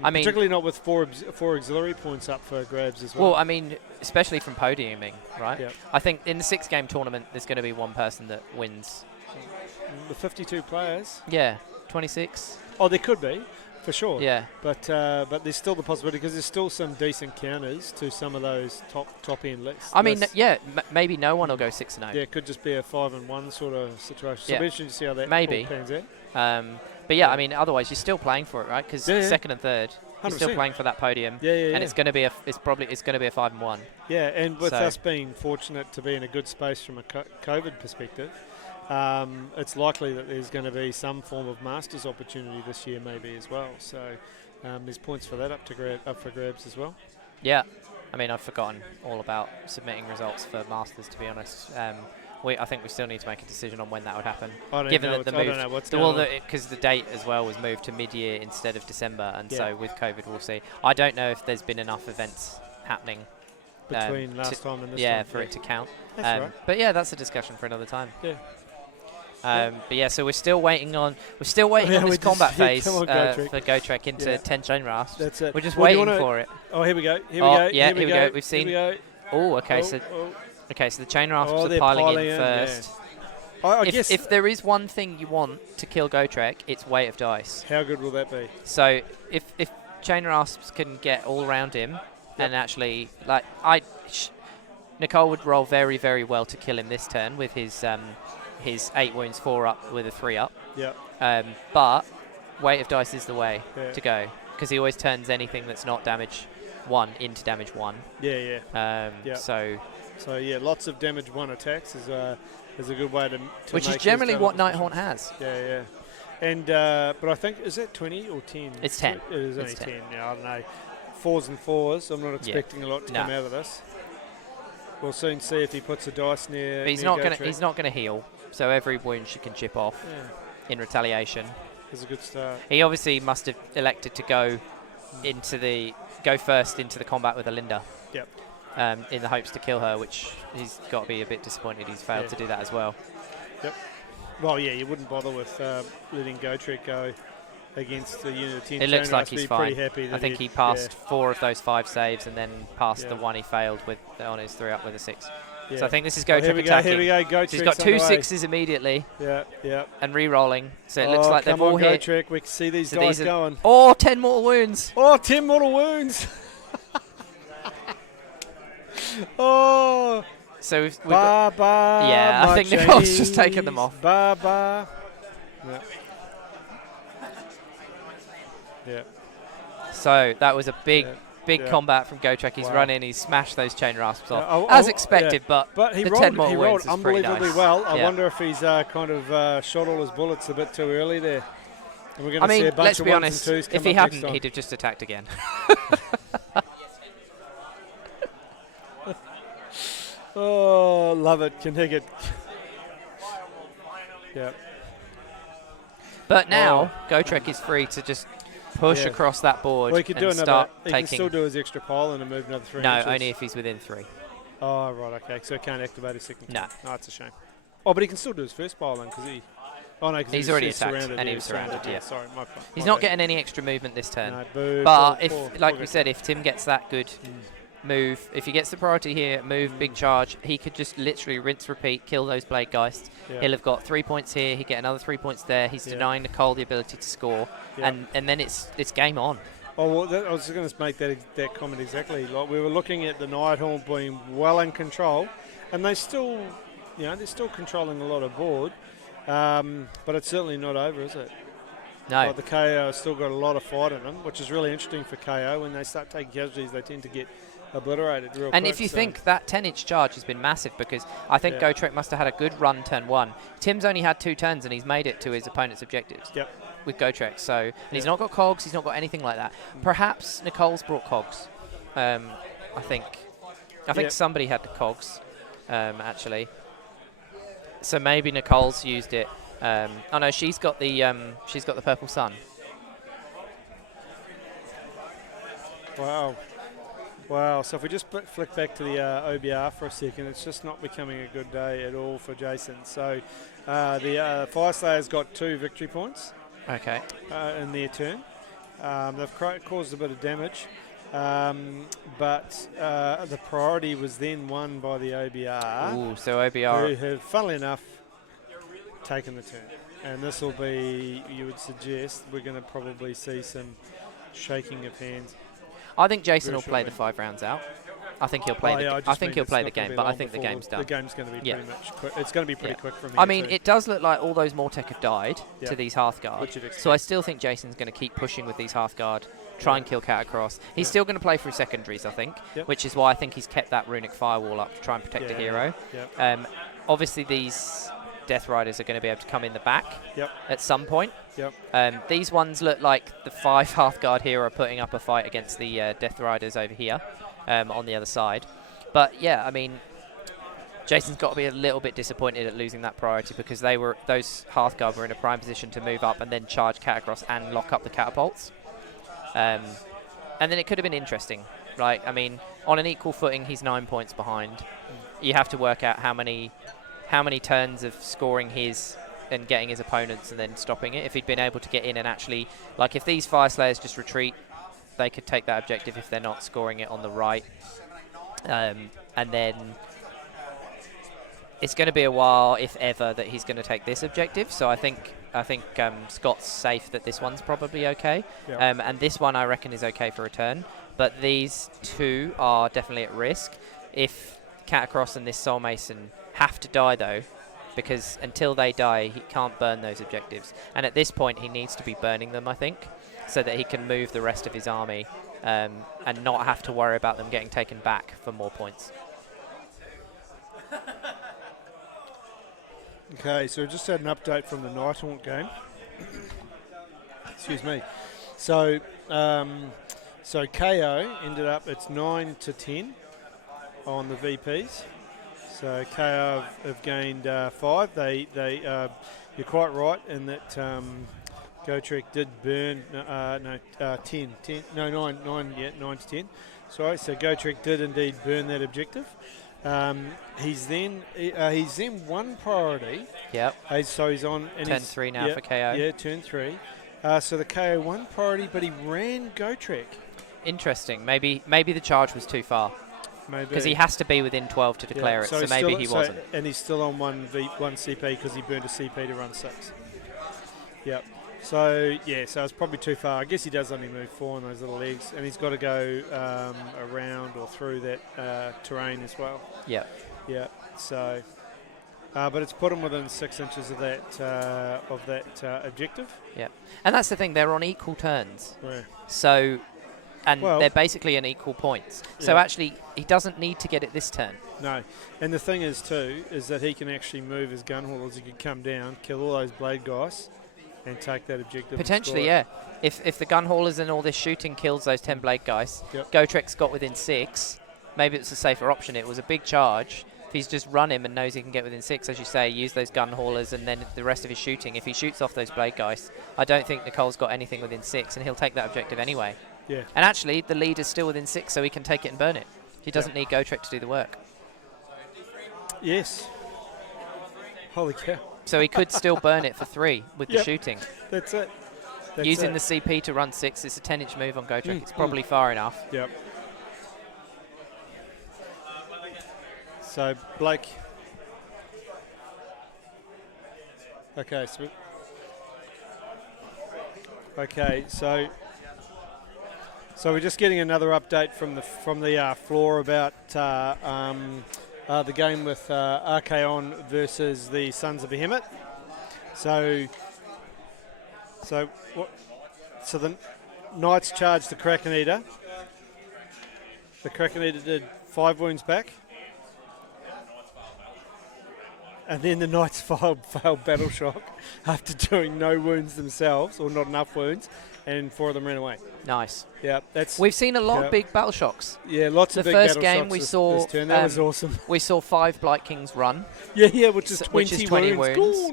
I mean, particularly not with four auxiliary points up for grabs as well. Well, I mean, especially from podiuming, right? Yep. I think in the 6-game tournament, there's going to be one person that wins. The 52 players? Yeah, 26. Oh, there could be, for sure. Yeah. But there's still the possibility, because there's still some decent counters to some of those top-end lists. I mean, maybe no one will go 6-0. Yeah, it could just be a 5-1 sort of situation. So it'll be interesting to see how that all pans out. But yeah, I mean, otherwise you're still playing for it, right? Because second and third, 100%. You're still playing for that podium. And it's going to be a 5-1. Yeah, and with us being fortunate to be in a good space from a COVID perspective, it's likely that there's going to be some form of Masters opportunity this year, maybe as well. So there's points for that up for grabs as well. Yeah, I mean, I've forgotten all about submitting results for Masters, to be honest. I think we still need to make a decision on when that would happen. I don't know what's going on. Because the date as well was moved to mid-year instead of December, and so with COVID, we'll see. I don't know if there's been enough events happening between last time and this time. Yeah, for it to count. That's right. But yeah, that's a discussion for another time. Yeah. But yeah, so we're still waiting on this combat phase for GoTrek into 10 chain rafts. That's it. We're just waiting for it. Oh, here we go. Here we go. We've seen. Oh, okay. So the chain rafts are piling in first. I guess if there is one thing you want to kill GoTrek, it's weight of dice. How good will that be? So if chain rafts can get all around him, and actually, Nicole would roll very, very well to kill him this turn with his 8 wounds, 4 up with a 3 up. Yeah. But weight of dice is the way to go, because he always turns anything that's not damage 1 into damage 1. Yeah. So yeah, lots of damage 1 attacks is a good way to which make is generally what Nighthaunt has. Yeah. And but I think, is that 20 or 10? It's 10. It is only 10. Yeah, I don't know. 4s and 4s. I'm not expecting a lot to come out of this. We'll soon see if he puts a dice near. But he's not going to heal. So every wound she can chip off in retaliation. It's a good start. He obviously must have elected to go first into the combat with Alinda. Yep. In the hopes to kill her, which he's got to be a bit disappointed he's failed to do that as well. Yep. Well, yeah, you wouldn't bother with letting Gotrek go against the unit of 10. It looks like he's fine. Pretty happy I think he passed 4 of those 5 saves and then passed the one he failed with on his 3 up with a 6. Yeah. So I think this is Gotrek attacking. Here we go. Gotrek's He's got 2 underway. 6s immediately. Yeah. And re-rolling. So it looks like they've all hit. Gotrek. We can see these guys going. Oh, 10 mortal wounds. Oh, 10 mortal wounds. Oh. So we've got, yeah, I think Nicole's just taken them off. Yeah. Yeah. So that was a big combat from Gotrek. He's run in, he's smashed those chain rasps off, as expected, but he the rolled, 10 more he wins rolled is pretty unbelievably nice. well. I wonder if he's kind of shot all his bullets a bit too early there. And we're going to see a bunch let's of be ones honest, and twos come if he up next hadn't, time. he'd have just attacked again. Oh, love it. Can hit it. Yeah. But now, Gotrek is free to just push across that board he could do and start he taking... can still do his extra pile and move another 3 No, inches. only if he's within 3. Oh, right, okay. So he can't activate his second No. turn. No, that's a shame. Oh, but he can still do his first pile then, because he... Oh, no, because he's already attacked, surrounded. and he was surrounded, yeah. Sorry, my fault. He's not getting any extra movement this turn. No, boo, but poor, like we said, if Tim gets that good move, if he gets the priority here, move, big charge, he could just literally rinse, repeat, kill those Blade Geists. Yeah. He'll have got 3 points here, he'll get another 3 points there. He's denying Nicole the ability to score, and then it's game on. Oh, well, I was going to make that comment exactly. Like, we were looking at the Nighthaunt being well in control, and they still, they're still controlling a lot of board, but it's certainly not over, is it? No. Like the KO has still got a lot of fight in them, which is really interesting for KO. When they start taking casualties, they tend to get obliterated real quick. And if you think that 10-inch charge has been massive, because I think Gotrek must have had a good run turn 1. Tim's only had 2 turns, and he's made it to his opponent's objectives. Yep. With Gotrek, and he's not got cogs, he's not got anything like that. Perhaps Nicole's brought cogs. I think somebody had the cogs, actually. So maybe Nicole's used it. Oh no, she's got the purple sun. Wow. So if we just flick back to the OBR for a second, it's just not becoming a good day at all for Jason. So the Fyreslayers got 2 victory points. Okay. In their turn. They've caused a bit of damage, but the priority was then won by the OBR. Ooh, so OBR... who have, funnily enough, taken the turn. And this will be, you would suggest, we're going to probably see some shaking of hands. I think Jason will play the 5 rounds out. I think he'll play the game, but I think the game's done. The game's going to be pretty much quick. It's going to be pretty quick from here. I mean, it does look like all those Mortek have died to these Hearthguard. So I still think Jason's going to keep pushing with these Hearthguard, try and kill Catacross. He's still going to play through secondaries, I think, which is why I think he's kept that Runic Firewall up to try and protect the hero. Obviously, these Death Riders are going to be able to come in the back at some point. These ones look like the 5 Hearthguard here are putting up a fight against the Death Riders over here. On the other side. But yeah, I mean, Jason's got to be a little bit disappointed at losing that priority, because those Hearthguard were in a prime position to move up and then charge Catacross and lock up the catapults. And then it could have been interesting. Like, I mean, on an equal footing, he's 9 points behind. You have to work out how many turns of scoring his and getting his opponents and then stopping it. If he'd been able to get in and actually, like, if these Fyreslayers just retreat, they could take that objective if they're not scoring it on the right. And then it's going to be a while, if ever, that he's going to take this objective. So I think Scott's safe that this one's probably okay. And this one I reckon is okay for a turn. But these 2 are definitely at risk. If Catacross and this Soul Mason have to die, though, because until they die, he can't burn those objectives. And at this point, he needs to be burning them, I think, so that he can move the rest of his army and not have to worry about them getting taken back for more points. Okay, so we just had an update from the Nighthaunt game. Excuse me. So, KO ended up, it's 9-10 on the VPs. So KO have gained 5. You're quite right in that GoTrek did burn 9 to 10. Sorry, so GoTrek did indeed burn that objective. He's then one priority. Yep. So he's on and turn 3 now for KO. Yeah, turn 3. So the KO one priority, but he ran GoTrek. Interesting. Maybe the charge was too far. Maybe because he has to be within 12 to declare it. So maybe he wasn't. And he's still on one CP because he burned a CP to run 6. Yep. So so it's probably too far. I guess he does only move 4 on those little legs, and he's got to go around or through that terrain as well. Yeah. Yeah. So, but it's put him within 6 inches of that objective. Yeah. And that's the thing; they're on equal turns. Yeah. So, and they're basically in equal points. So actually, he doesn't need to get it this turn. No. And the thing is too is that he can actually move his gun haulers. He could come down, kill all those blade guys, and take that objective. Potentially, yeah. If the gun haulers and all this shooting kills those 10 blade guys, GoTrek's got within 6. Maybe it's a safer option. It was a big charge. If he's just run him and knows he can get within 6, as you say, use those gun haulers, and then the rest of his shooting. If he shoots off those blade guys, I don't think Nicole's got anything within 6, and he'll take that objective anyway. Yeah. And actually, the lead is still within 6, so he can take it and burn it. He doesn't need GoTrek to do the work. Yes. Holy cow. So he could still burn it for 3 with the shooting. That's it. Using the CP to run 6, it's a 10-inch move on GoTrek. It's probably far enough. Yep. So Blake. Okay, so we're just getting another update from the floor about the game with Archaon versus the Sons of Behemoth. So the Knights charged the Kraken Eater. The Kraken Eater did 5 wounds back. And then the Knights failed Battle Shock after doing no wounds themselves, or not enough wounds, and 4 of them ran away. Nice. Yeah, we've seen a lot of big Battle Shocks. Yeah, lots of big Battle Shocks. The first game we saw, this turn. That was awesome. We saw 5 Blight Kings run. Yeah, which is 20 wounds.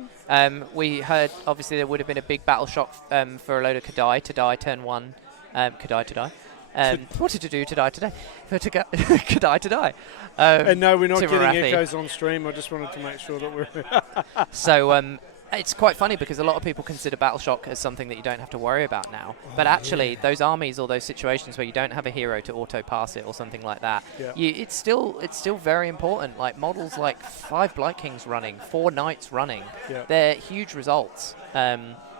We heard, obviously, there would have been a big Battle Shock for a load of Kadai to die turn 1. Kadai to die. What did you do to die today? Kadai to die. And no, we're not getting echoes on stream. I just wanted to make sure that we're... So it's quite funny because a lot of people consider Battle Shock as something that you don't have to worry about now. But actually, those armies or those situations where you don't have a hero to auto-pass it or something like that, it's still very important. Like models like 5 Blight Kings running, 4 Knights running, they're huge results.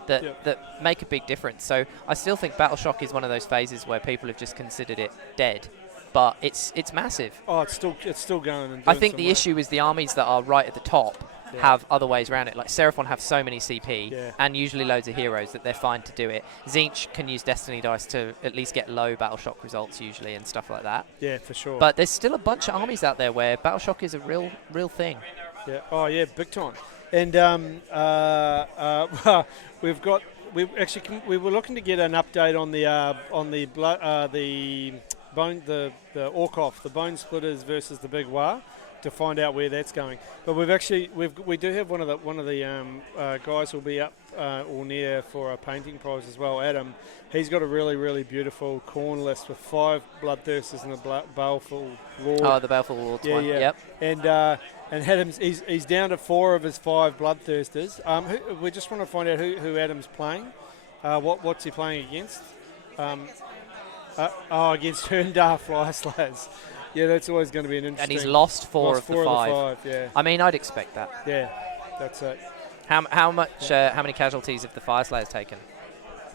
That make a big difference. So I still think Battle Shock is one of those phases where people have just considered it dead, but it's massive. Oh, it's still going. And I think the issue is the armies that are right at the top have other ways around it. Like Seraphon have so many CP and usually loads of heroes that they're fine to do it. Tzeentch can use Destiny dice to at least get low Battle Shock results usually and stuff like that. Yeah, for sure. But there's still a bunch of armies out there where Battle Shock is a real thing. Yeah. Oh yeah, big time. And we were looking to get an update on the Orkoff, the Bone Splitters versus the Big War, to find out where that's going. But we do have one of the guys who'll be up or near for a painting prize as well. Adam, he's got a really beautiful corn list with 5 Bloodthirsters and a Baleful Lord. Oh, the Baleful Lord's one. Yeah. Yep. And Adam's he's down to 4 of his 5 Bloodthirsters. We just want to find out who Adam's playing. What's he playing against? Against Herndar Fyreslayers. Yeah, that's always going to be an interesting. And he's lost 4 of the 5. Yeah. I mean, I'd expect that. Yeah, that's it. How many casualties have the Fyreslayers taken?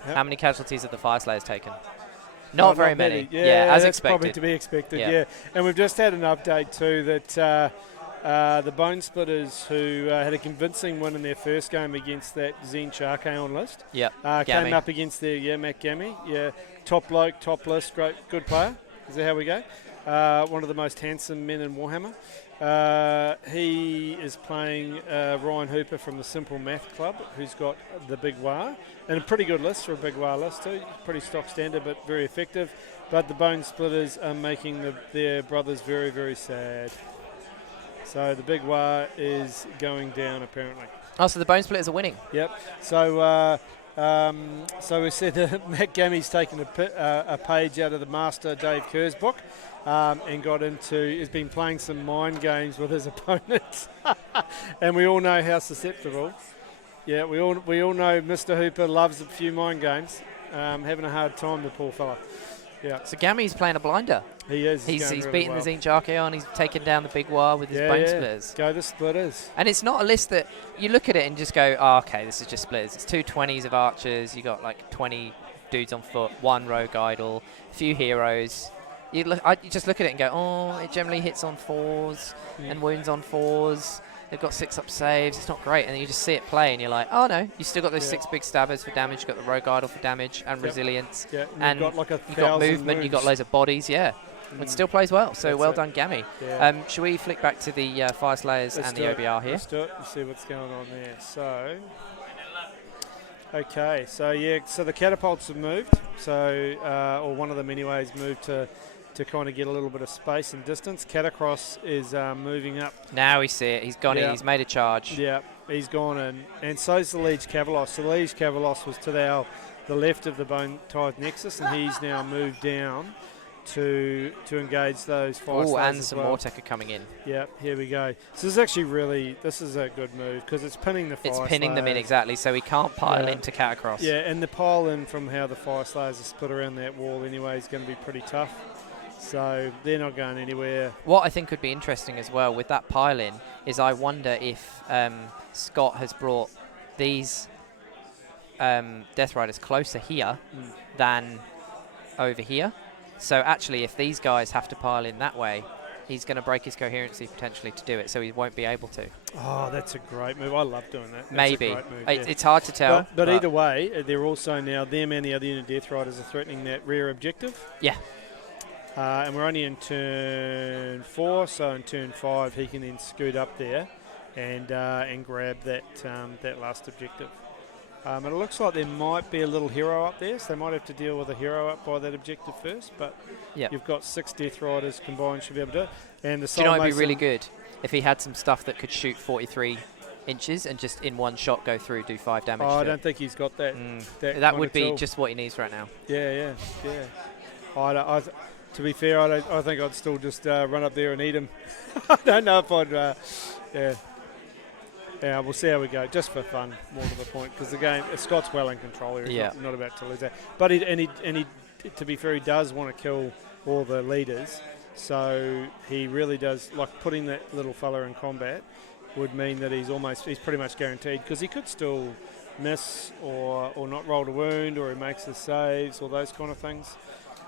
Yep. How many casualties have the Fyreslayers taken? Not very many. Yeah, as that's expected. Probably to be expected. Yeah. And we've just had an update too that the Bone Splitters, who had a convincing win in their first game against that Tzeentch Archaon list, came up against their Matt Gammy. Yeah, top bloke, top list, good player. Is that how we go? One of the most handsome men in Warhammer. He is playing Ryan Hooper from the Simple Math Club, who's got the Big War, and a pretty good list for a Big War list too. Pretty stock standard, but very effective. But the Bone Splitters are making their brothers very sad. So the Big War is going down apparently. Oh, so the Bone Splitters are winning. Yep. So So we said that Matt Gammy's taken a page out of the master Dave Kerr's book and has been playing some mind games with his opponents. And we all know how susceptible. Yeah, we all know Mr. Hooper loves a few mind games. Having a hard time, the poor fella. Yeah. So Gammy's playing a blinder. He is. He's really beaten well. the Zinch Archaon. He's taken down the Big War with his Bone Splitters. Go the Splitters. And it's not a list that you look at it and just go, oh, okay, this is just Splitters. It's 2 20s of archers. You got like 20 dudes on foot, 1 rogue idol, a few heroes. You just look at it and go, oh, it generally hits on 4s and wounds on 4s. They've got 6-up saves. It's not great. And then you just see it play and you're like, oh, no. You still got those 6 big stabbers for damage. You've got the rogue idol for damage and resilience. Yeah, and you've got like you've got movement. You've got loads of bodies. Yeah. It still plays well. So well done, Gammy. Yeah. Shall we flick back to the Fyreslayers and the OBR here? Let's do it and see what's going on there. So, okay. So the catapults have moved. So, or one of them anyways moved to kind of get a little bit of space and distance. Catacross is moving up. Now we see it. He's gone in. He's made a charge. Yeah, he's gone in. And so's the Liege Cavalos. So the Liege Cavalos was to the left of the Bone Tithe Nexus, and he's now moved down to engage those Fyreslayers. Oh, and some Mortek are coming in. Yeah, here we go. So this is actually this is a good move because it's pinning the Fyreslayers. It's pinning them in, exactly, so he can't pile into Catacross. Yeah, and the pile in from how the Fyreslayers are split around that wall anyway is going to be pretty tough. So they're not going anywhere. What I think would be interesting as well with that pile-in is I wonder if Scott has brought these Death Riders closer here than over here. So actually, if these guys have to pile in that way, he's going to break his coherency potentially to do it, so he won't be able to. Oh, that's a great move. I love doing that. That's Maybe. a great move, It's hard to tell. But either way, they're also now, them and the other unit Death Riders are threatening that rear objective. Yeah. And we're only in turn 4, so in turn 5 he can then scoot up there and grab that last objective. And it looks like there might be a little hero up there, so they might have to deal with a hero up by that objective first. But you've got 6 Death Riders combined, should be able to do it. And the do you know, it'd be really good if he had some stuff that could shoot 43 inches and just in one shot go through, do 5 damage. Oh, I don't think he's got that. That would be just what he needs right now. Yeah. To be fair, I think I'd still just run up there and eat him. I don't know if I'd. Yeah, we'll see how we go, just for fun, more to the point, because the game, Scott's well in control here. He's not about to lose that. But he, to be fair, he does want to kill all the leaders, so he really does, like putting that little fella in combat would mean that he's pretty much guaranteed, because he could still miss or not roll a wound, or he makes his saves, or those kind of things.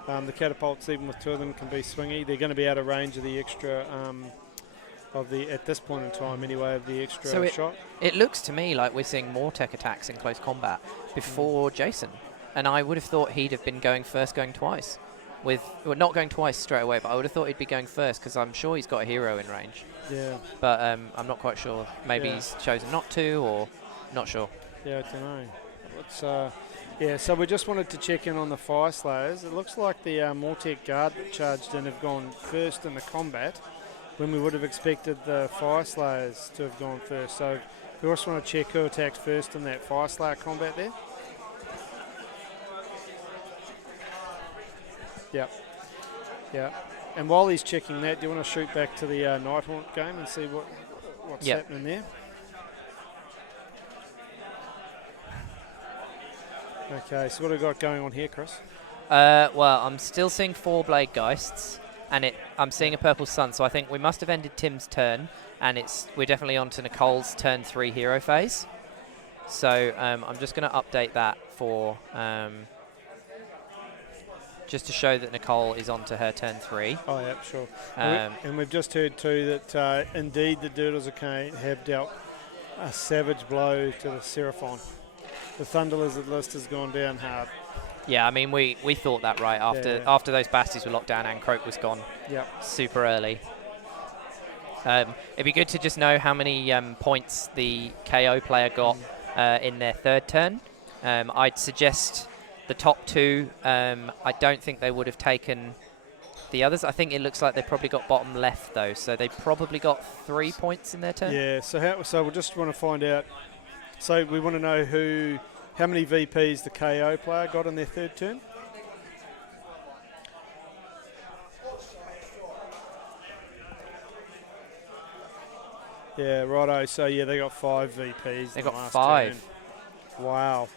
The catapults, even with 2 of them, can be swingy. They're going to be out of range of the extra, at this point in time anyway, of the extra shot. It looks to me like we're seeing more tech attacks in close combat before Jason. And I would have thought he'd have been going first, going twice. Not going twice straight away, but I would have thought he'd be going first, because I'm sure he's got a hero in range. Yeah. But I'm not quite sure. Maybe he's chosen not to, or not sure. Yeah, I don't know. So we just wanted to check in on the Fyreslayers. It looks like the Mortek Guard that charged in have gone first in the combat, when we would have expected the Fyreslayers to have gone first. So we also want to check who attacked first in that Fyreslayer combat there. Yep. And while he's checking that, do you want to shoot back to the Nighthaunt game and see what's happening there? Okay, so what have we got going on here, Chris? Well, I'm still seeing 4 Blade Geists, and I'm seeing a Purple Sun, so I think we must have ended Tim's turn, and we're definitely on to Nicole's turn 3 hero phase. So I'm just going to update that for just to show that Nicole is on to her turn 3. Oh, yeah, sure. And we've just heard too that indeed the Doodles of Cain have dealt a savage blow to the Seraphon. The Thunder Lizard list has gone down hard. Yeah, I mean, we thought that right after those basties were locked down and Croak was gone super early. It'd be good to just know how many points the KO player got in their 3rd turn. I'd suggest the top 2. I don't think they would have taken the others. I think it looks like they probably got bottom left, though, so they probably got 3 points in their turn. Yeah, so we just want to find out. So we want to know who How many VPs the KO player got in their third turn? Yeah, righto. So, yeah, they got 5 VPs. They in got the last 5. turn. Wow.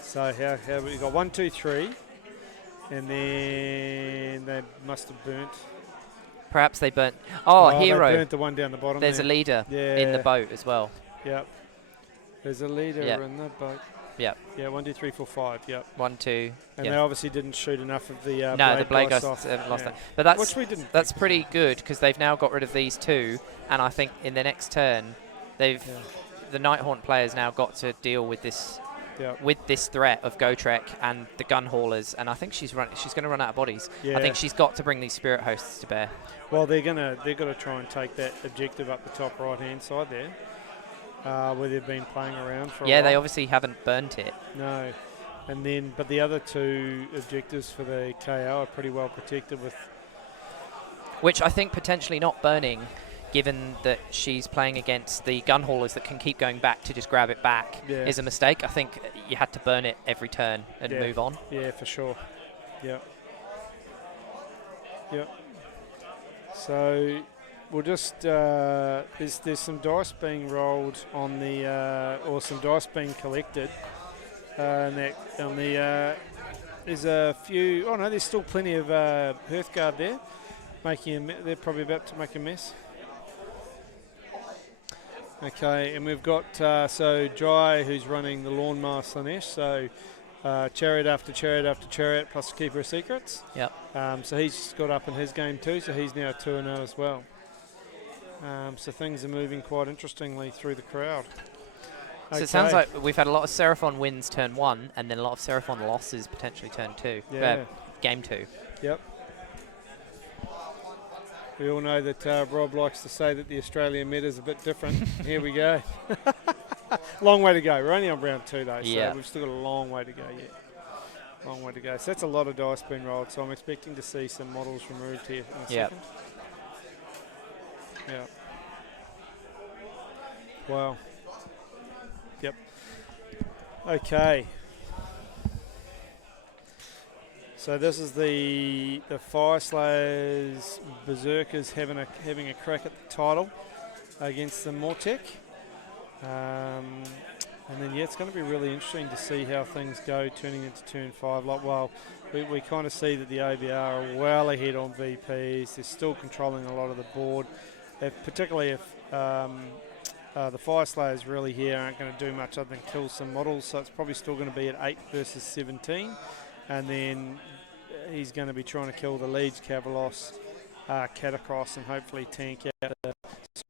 So, how we got 1, 2, 3. And then they must have burnt. Perhaps they burnt. Oh, hero. They burnt the one down the bottom. There's there. a leader in the boat as well. Yep. There's a leader in the boat. Yep. Yeah, 1, 2, 3, 4, 5. Yep. 1, 2. And they obviously didn't shoot enough of the no, the blade ghosts off. lost that. But that's which we didn't. That's pretty good because they've now got rid of these 2, and I think in the next turn, the Nighthaunt players now got to deal with this. With this threat of Gotrek and the gun haulers, and I think she's going to run out of bodies. Yeah. I think she's got to bring these spirit hosts to bear. Well, they've got to try and take that objective up the top right hand side there, where they've been playing around for a while. They obviously haven't burnt it. No, and then but the other 2 objectives for the KO are pretty well protected with. Which I think potentially not burning, given that she's playing against the gun haulers that can keep going back to just grab it back, is a mistake. I think you had to burn it every turn and move on. Yeah, for sure. Yep. So we'll just there's some dice being rolled on the or some dice being collected. There's a few. Oh no, there's still plenty of Hearthguard there. They're probably about to make a mess. Okay, and we've got so Jai, who's running the Lawnmower Slanesh, so chariot after chariot after chariot, plus Keeper of Secrets. Yep. So he's got up in his game too, so he's now 2-0 as well. So things are moving quite interestingly through the crowd. So it sounds like we've had a lot of Seraphon wins turn 1, and then a lot of Seraphon losses potentially turn 2. Game 2. Yep. We all know that Rob likes to say that the Australian meta is a bit different. Here we go. Long way to go. We're only on round 2 though, so we've still got a long way to go yet. Long way to go. So that's a lot of dice being rolled, so I'm expecting to see some models removed here in a second. Yeah. Wow. Yep. Okay. So this is the Fyreslayers Berserkers having a crack at the title against the Mortek. And then it's going to be really interesting to see how things go turning into turn 5. We kind of see that the OBR are well ahead on VPs. They're still controlling a lot of the board, particularly if the Fyreslayers really here aren't going to do much other than kill some models. So it's probably still going to be at 8 versus 17. And then he's going to be trying to kill the Leeds, Cavalos, Catacross, and hopefully tank out the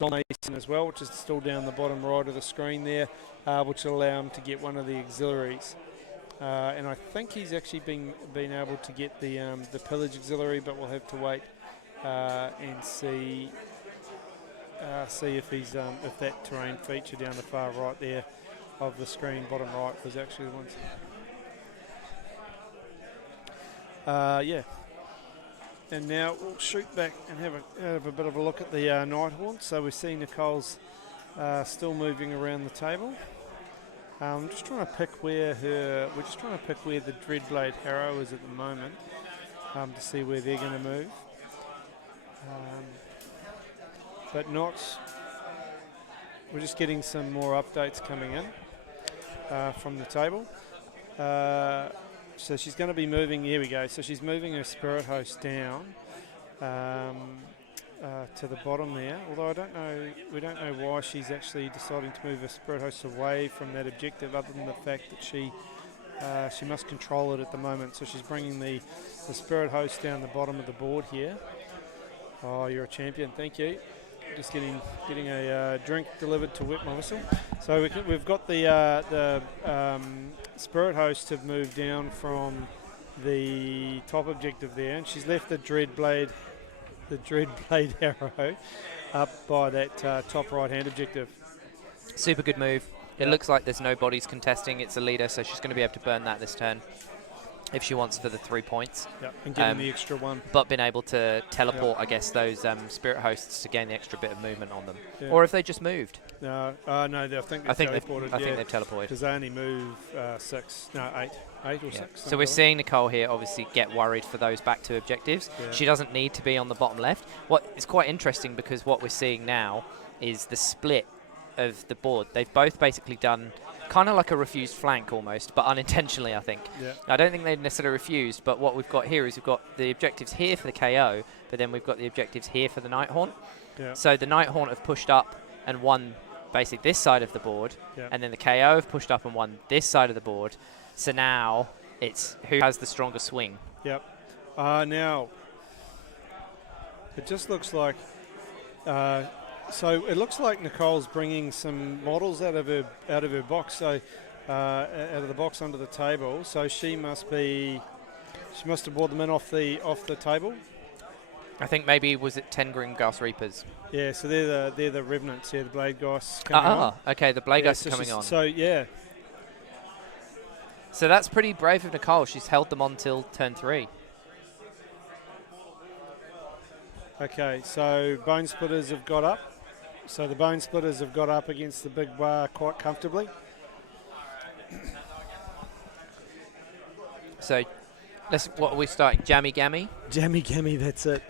Mason as well, which is still down the bottom right of the screen there, which will allow him to get one of the auxiliaries. And I think he's actually been able to get the Pillage auxiliary, but we'll have to wait and see if he's if that terrain feature down the far right there of the screen, bottom right, was actually the ones. And now we'll shoot back and have a bit of a look at the Nighthaunt. So we see Nicole's still moving around the table. I'm just trying to pick where the Dreadblade Harrow is at the moment, to see where they're going to move. But not. We're just getting some more updates coming in from the table. So she's going to be moving. Here we go. So she's moving her spirit host down to the bottom there. Although we don't know why she's actually deciding to move her spirit host away from that objective, other than the fact that she must control it at the moment. So she's bringing the spirit host down the bottom of the board here. Oh, you're a champion. Thank you. Just getting a drink delivered to Whip My Whistle. So we've got the spirit hosts have moved down from the top objective there, and she's left the Dreadblade Arrow up by that top right hand objective. Super good move. It looks like there's no bodies contesting. It's a leader, so she's going to be able to burn that this turn. if she wants for the 3 points. Yep, and getting the extra one. But being able to teleport, I guess, those spirit hosts to gain the extra bit of movement on them. Yeah. Or if they just moved. No, no, I think they've teleported. I think they've teleported. Because they only move 6, no, 8 or 6. So we're seeing Nicole here obviously get worried for those back 2 objectives. Yeah. She doesn't need to be on the bottom left. What is quite interesting, because what we're seeing now is the split of the board. They've both basically done kind of like a refused flank almost, but unintentionally, I think. Yeah. I don't think they've necessarily refused, but what we've got here is we've got the objectives here for the KO, but then we've got the objectives here for the Nighthaunt. Yeah. So the Nighthaunt have pushed up and won basically this side of the board, and then the KO have pushed up and won this side of the board. So now it's who has the stronger swing. Yep. Now, it just looks like... so it looks like Nicole's bringing some models out of her box, so out of the box under the table. So she must have brought them in off the table. I think maybe was it 10 Grimghast Reapers. Yeah, so they're the Revenants, the Blade Geists coming on. Okay, the Blade Geists are coming on. So yeah. So that's pretty brave of Nicole. She's held them on till turn 3. Okay, so Bone Splitters have got up. So the Bone Splitters have got up against the big bar quite comfortably. So, what are we starting? Jammy Gammy? Jammy Gammy, that's it.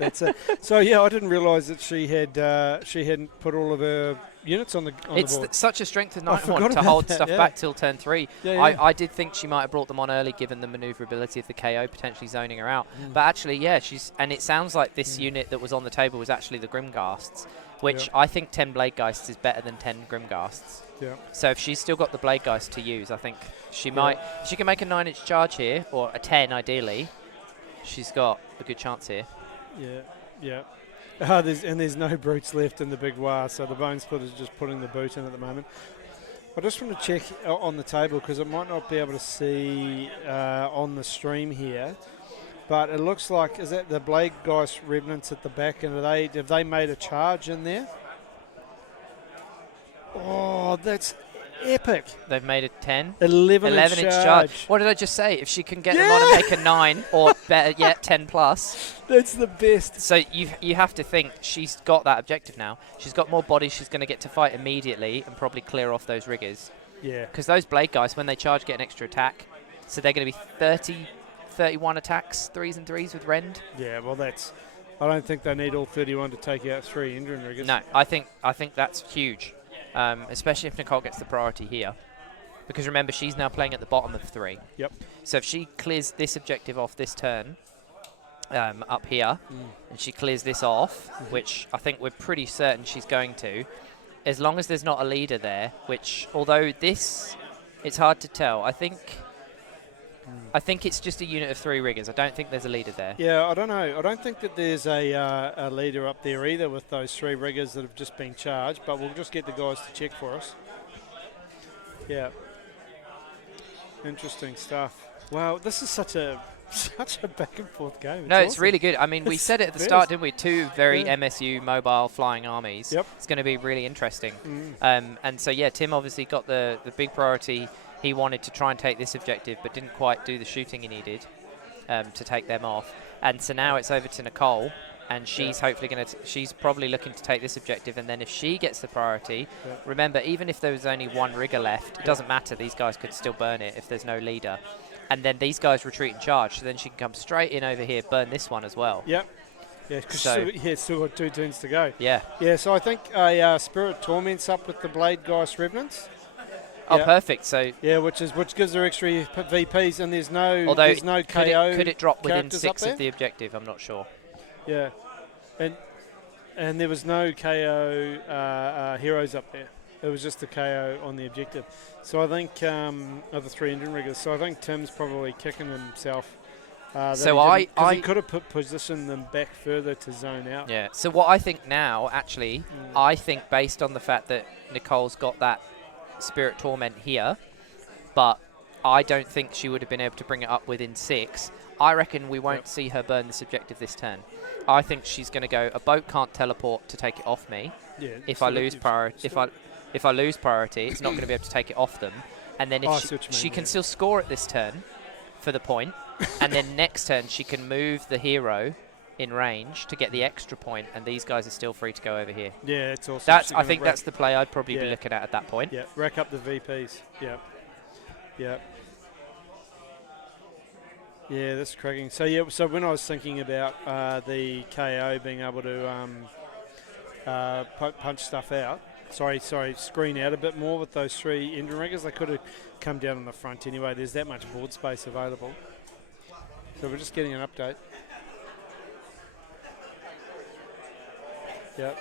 So yeah, I didn't realise that she hadn't put all of her units on the board. It's such a strength of Nighthaunt to about hold that, stuff yeah. back till turn 3. Yeah. I did think she might have brought them on early, given the manoeuvrability of the KO potentially zoning her out. But actually, yeah, and it sounds like this unit that was on the table was actually the Grimghasts, which I think 10 Blade Geists is better than 10 Grimghasts. Yeah. So if she's still got the Blade Geist to use, I think she might. If she can make a 9-inch charge here, or a 10 ideally, she's got a good chance here. Yeah. There's no brutes left in the big war, so the Bone Splitter's just putting the boot in at the moment. I just want to check on the table, because I might not be able to see on the stream here, but it looks like, is that the Blade Geist Revenants at the back, and have they made a charge in there? Oh, that's epic. They've made a 10. 11-inch charge. What did I just say? If she can get them on and make a 9, or better yet, 10 plus. That's the best. So you have to think she's got that objective now. She's got more bodies. She's going to get to fight immediately and probably clear off those riggers. Yeah. Because those Blade guys, when they charge, get an extra attack. So they're going to be 31 attacks, 3s and 3s with Rend. Yeah, well, I don't think they need all 31 to take out 3 Endrin riggers. No, I think that's huge. Especially if Nicole gets the priority here. Because remember, she's now playing at the bottom of 3. Yep. So if she clears this objective off this turn, up here, and she clears this off, which I think we're pretty certain she's going to, as long as there's not a leader there, which, although this, it's hard to tell. I think it's just a unit of 3 riggers. I don't think there's a leader there. Yeah, I don't know. I don't think that there's a leader up there either with those 3 riggers that have just been charged, but we'll just get the guys to check for us. Yeah. Interesting stuff. Wow, this is such a back and forth game. It's awesome. Really good. I mean, we said it at the start, didn't we? 2 very MSU mobile flying armies. Yep. It's going to be really interesting. And so, yeah, Tim obviously got the big priority. He wanted to try and take this objective, but didn't quite do the shooting he needed to take them off. And so now it's over to Nicole, and she's hopefully going to... She's probably looking to take this objective, and then if she gets the priority... Remember, even if there was only 1 rigger left, it doesn't matter. These guys could still burn it if there's no leader. And then these guys retreat and charge, so then she can come straight in over here, burn this one as well. Yep. Yeah, because it's still got 2 turns to go. Yeah. Yeah, so I think a Spirit Torment's up with the Blade Geist Revenants. Oh, perfect. So which gives her extra VPs, and there's no KO. Could it drop within 6 of the objective? I'm not sure. Yeah, and there was no KO heroes up there. It was just the KO on the objective. So I think of the 3 Endrin riggers. So I think Tim's probably kicking himself. He could have positioned them back further to zone out. Yeah. So what I think now, actually, I think based on the fact that Nicole's got that Spirit Torment here, but I don't think she would have been able to bring it up within 6. I reckon we won't see her burn this objective this turn. I think she's going to go, a boat can't teleport to take it off me. Yeah, if I lose priority, if I lose priority, it's not going to be able to take it off them. And then if she can still score it this turn for the point, and then next turn she can move the hero in range to get the extra point, and these guys are still free to go over here. Yeah, it's awesome. I think that's the play I'd probably be looking at that point. Yeah, rack up the VPs. Yeah. Yeah. Yeah, that's cracking. So yeah, so when I was thinking about the KO being able to punch stuff out, screen out a bit more with those 3 engine riggers, they could have come down on the front anyway. There's that much board space available. So we're just getting an update. Yep.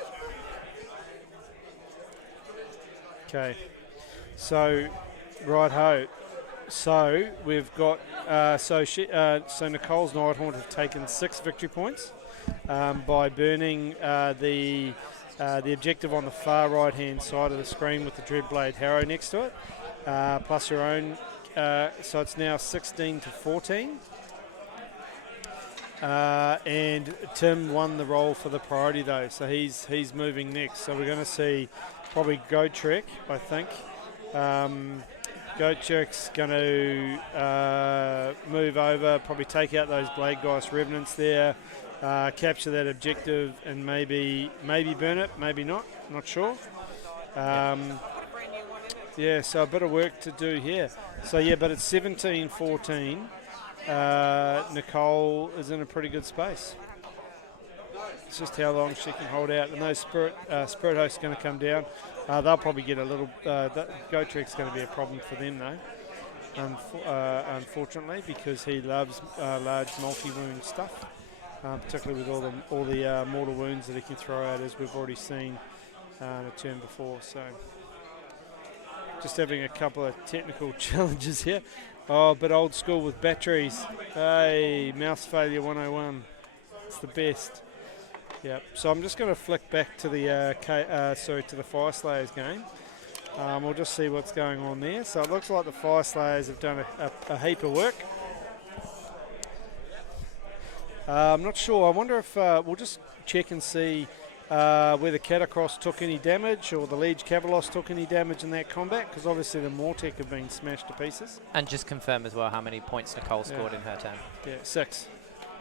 Okay. So, right-ho. So we've got so Nicole's Nighthaunt have taken 6 victory points by burning the objective on the far right-hand side of the screen with the Dreadblade Harrow next to it, plus her own. So it's now 16 to 14. And Tim won the role for the priority though, so he's moving next. So we're going to see probably GoTrek, I think. GoTrek's going to move over, probably take out those Blade Geist Revenants there, capture that objective, and maybe burn it, maybe not sure. Yeah, so a bit of work to do here. So yeah, but it's 17-14. Nicole is in a pretty good space. It's just how long she can hold out. And those Spirit Hosts are going to come down. They'll probably get a little... GoTrek's going to be a problem for them, though, unfortunately, because he loves large multi-wound stuff, particularly with all the mortal wounds that he can throw out, as we've already seen a turn before. So just having a couple of technical challenges here. Oh, but old school with batteries. Hey, mouse failure 101. It's the best. Yep. So I'm just going to flick back to the to the Fyreslayers game. We'll just see what's going on there. So it looks like the Fyreslayers have done a heap of work. I'm not sure. I wonder if we'll just check and see whether Catacross took any damage or the Liege Cavalos took any damage in that combat, because obviously the Mortec have been smashed to pieces. And just confirm as well how many points Nicole scored in her turn. Yeah, 6.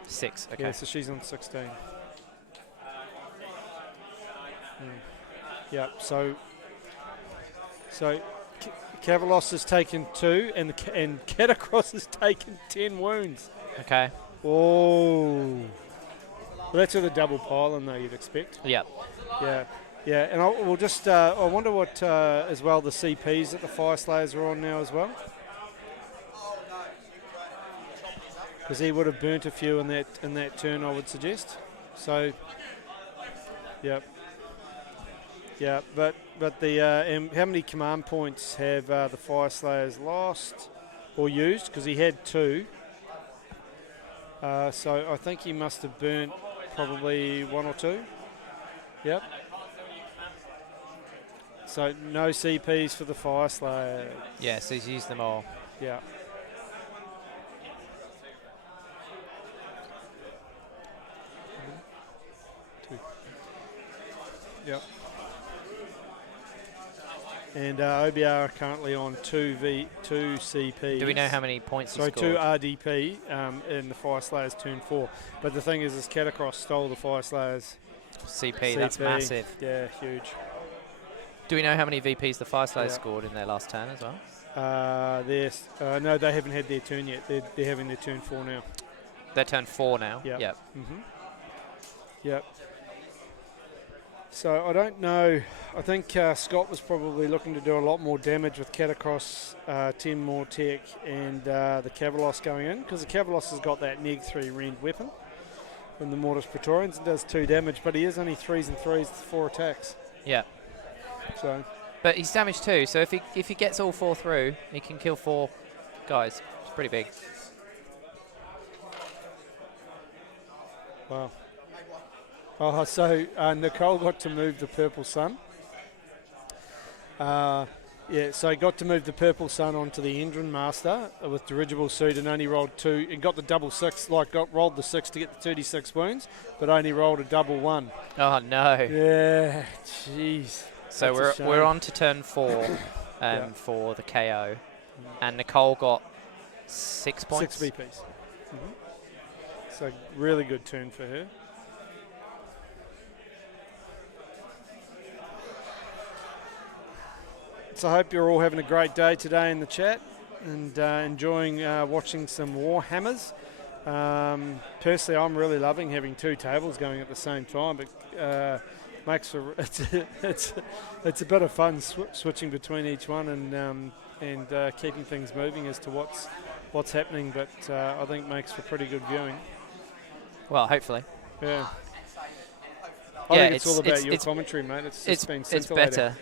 6, okay. Yeah, so she's on 16. Yeah, so Cavalos has taken 2 and Catacross has taken 10 wounds. Okay. Oh. Well, that's with a double pile-in, though, you'd expect. Yep. Yeah. Yeah, and we'll just... I wonder what, as well, the CPs that the Fyreslayers are on now as well. Because he would have burnt a few in that turn, I would suggest. So, yep. Yeah, but the how many command points have the Fyreslayers lost or used? Because he had 2. So I think he must have burnt probably 1 or 2. Yep. So no CPs for the Fyreslayers. Yeah, so he's used them all. Yeah. Yep. And OBR are currently on 2 CPs. Do we know how many points he scored? 2 RDP in the Fyreslayers turn 4. But the thing is Catacross stole the Fyreslayers. CP, that's massive. Yeah, huge. Do we know how many VPs the Fyreslayers scored in their last turn as well? No, they haven't had their turn yet. They're having their turn 4 now. They're turn 4 now? Yep. Yep. Mm-hmm. Yep. So I don't know. I think Scott was probably looking to do a lot more damage with Catacross, 10 more tech, and the Cavalos going in, because the Cavalos has got that neg 3 rend weapon from the Mortis Praetorians. It does 2 damage, but he is only 3s and 3s, 4 attacks. Yeah. So. But he's damaged 2, so if he gets all 4 through, he can kill 4 guys. It's pretty big. Wow. Oh, so Nicole got to move the Purple Sun. Yeah, so he got to move the Purple Sun onto the Endrin Master with dirigible suit and only rolled 2 and got the double 6, rolled the 6 to get the 36 wounds, but only rolled a double 1. Oh no. Yeah, jeez. So we're on to turn 4 for the KO, and Nicole got 6 points. 6 VPs. So really good turn for her. So I hope you're all having a great day today in the chat and enjoying watching some Warhammers. Personally, I'm really loving having 2 tables going at the same time, but makes for it's a bit of fun switching between each one and keeping things moving as to what's happening. But I think makes for pretty good viewing. Well, hopefully. Yeah. I think it's all about your commentary, mate. It's been scintillating.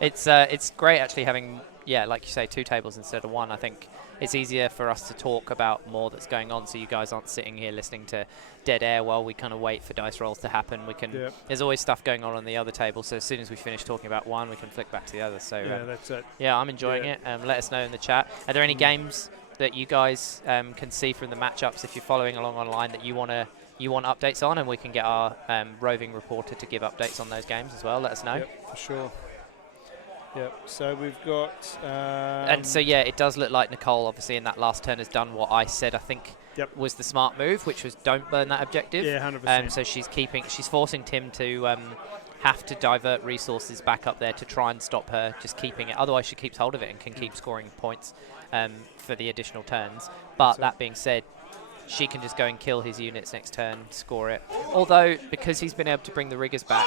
It's better. It's great actually having, like you say, 2 tables instead of 1. I think it's easier for us to talk about more that's going on, so you guys aren't sitting here listening to dead air while we kind of wait for dice rolls to happen. We can. Yep. There's always stuff going on the other table, so as soon as we finish talking about one, we can flick back to the other. So that's it. Yeah, I'm enjoying it. Let us know in the chat. Are there any games that you guys can see from the matchups if you're following along online that you want updates on, and we can get our roving reporter to give updates on those games as well? Let us know. Yep, for sure. Yep, so we've got... and so, it does look like Nicole, obviously, in that last turn has done what I said, I think, was the smart move, which was don't burn that objective. Yeah, 100%. So she's forcing Tim to have to divert resources back up there to try and stop her just keeping it. Otherwise, she keeps hold of it and can keep scoring points for the additional turns. But that being said, she can just go and kill his units next turn, score it. Although, because he's been able to bring the riggers back...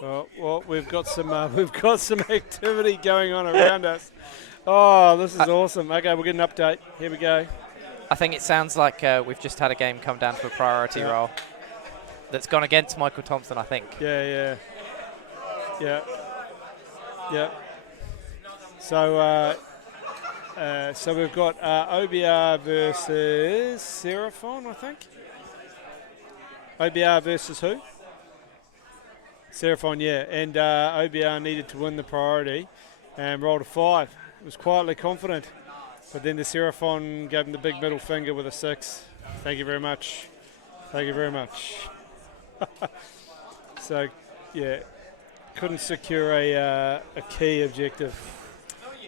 Well, we've got some activity going on around us. Oh, this is awesome. Okay, we'll get an update. Here we go. I think it sounds like we've just had a game come down to a priority roll that's gone against Michael Thompson, I think. Yeah. So, so we've got OBR versus Seraphon, I think. OBR versus who? Seraphon, and OBR needed to win the priority and rolled a 5. It was quietly confident, but then the Seraphon gave him the big middle finger with a 6. Thank you very much. Thank you very much. So, couldn't secure a key objective.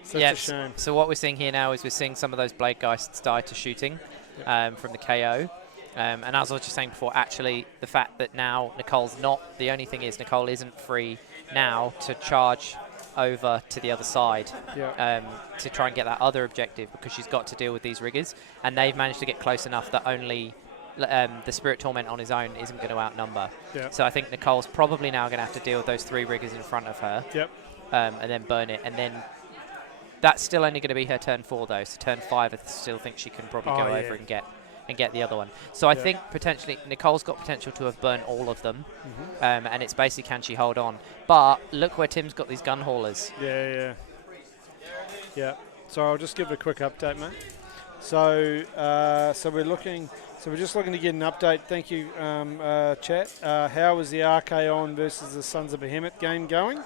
Such a shame. So what we're seeing here now is we're seeing some of those Blade Geists die to shooting from the KO. And as I was just saying before, actually, the fact that now Nicole's not, the only thing is Nicole isn't free now to charge over to the other side to try and get that other objective, because she's got to deal with these riggers. And they've managed to get close enough that only the Spirit Torment on his own isn't going to outnumber. So I think Nicole's probably now going to have to deal with those 3 riggers in front of her and then burn it. And then that's still only going to be her turn 4, though. So turn 5, I still think she can probably go over and get the other one. So I think potentially Nicole's got potential to have burnt all of them, and it's basically can she hold on. But look where Tim's got these gun haulers. Yeah. So I'll just give a quick update, mate. So we're just looking to get an update. Thank you, chat. How was the Archaon versus the Sons of Behemoth game going?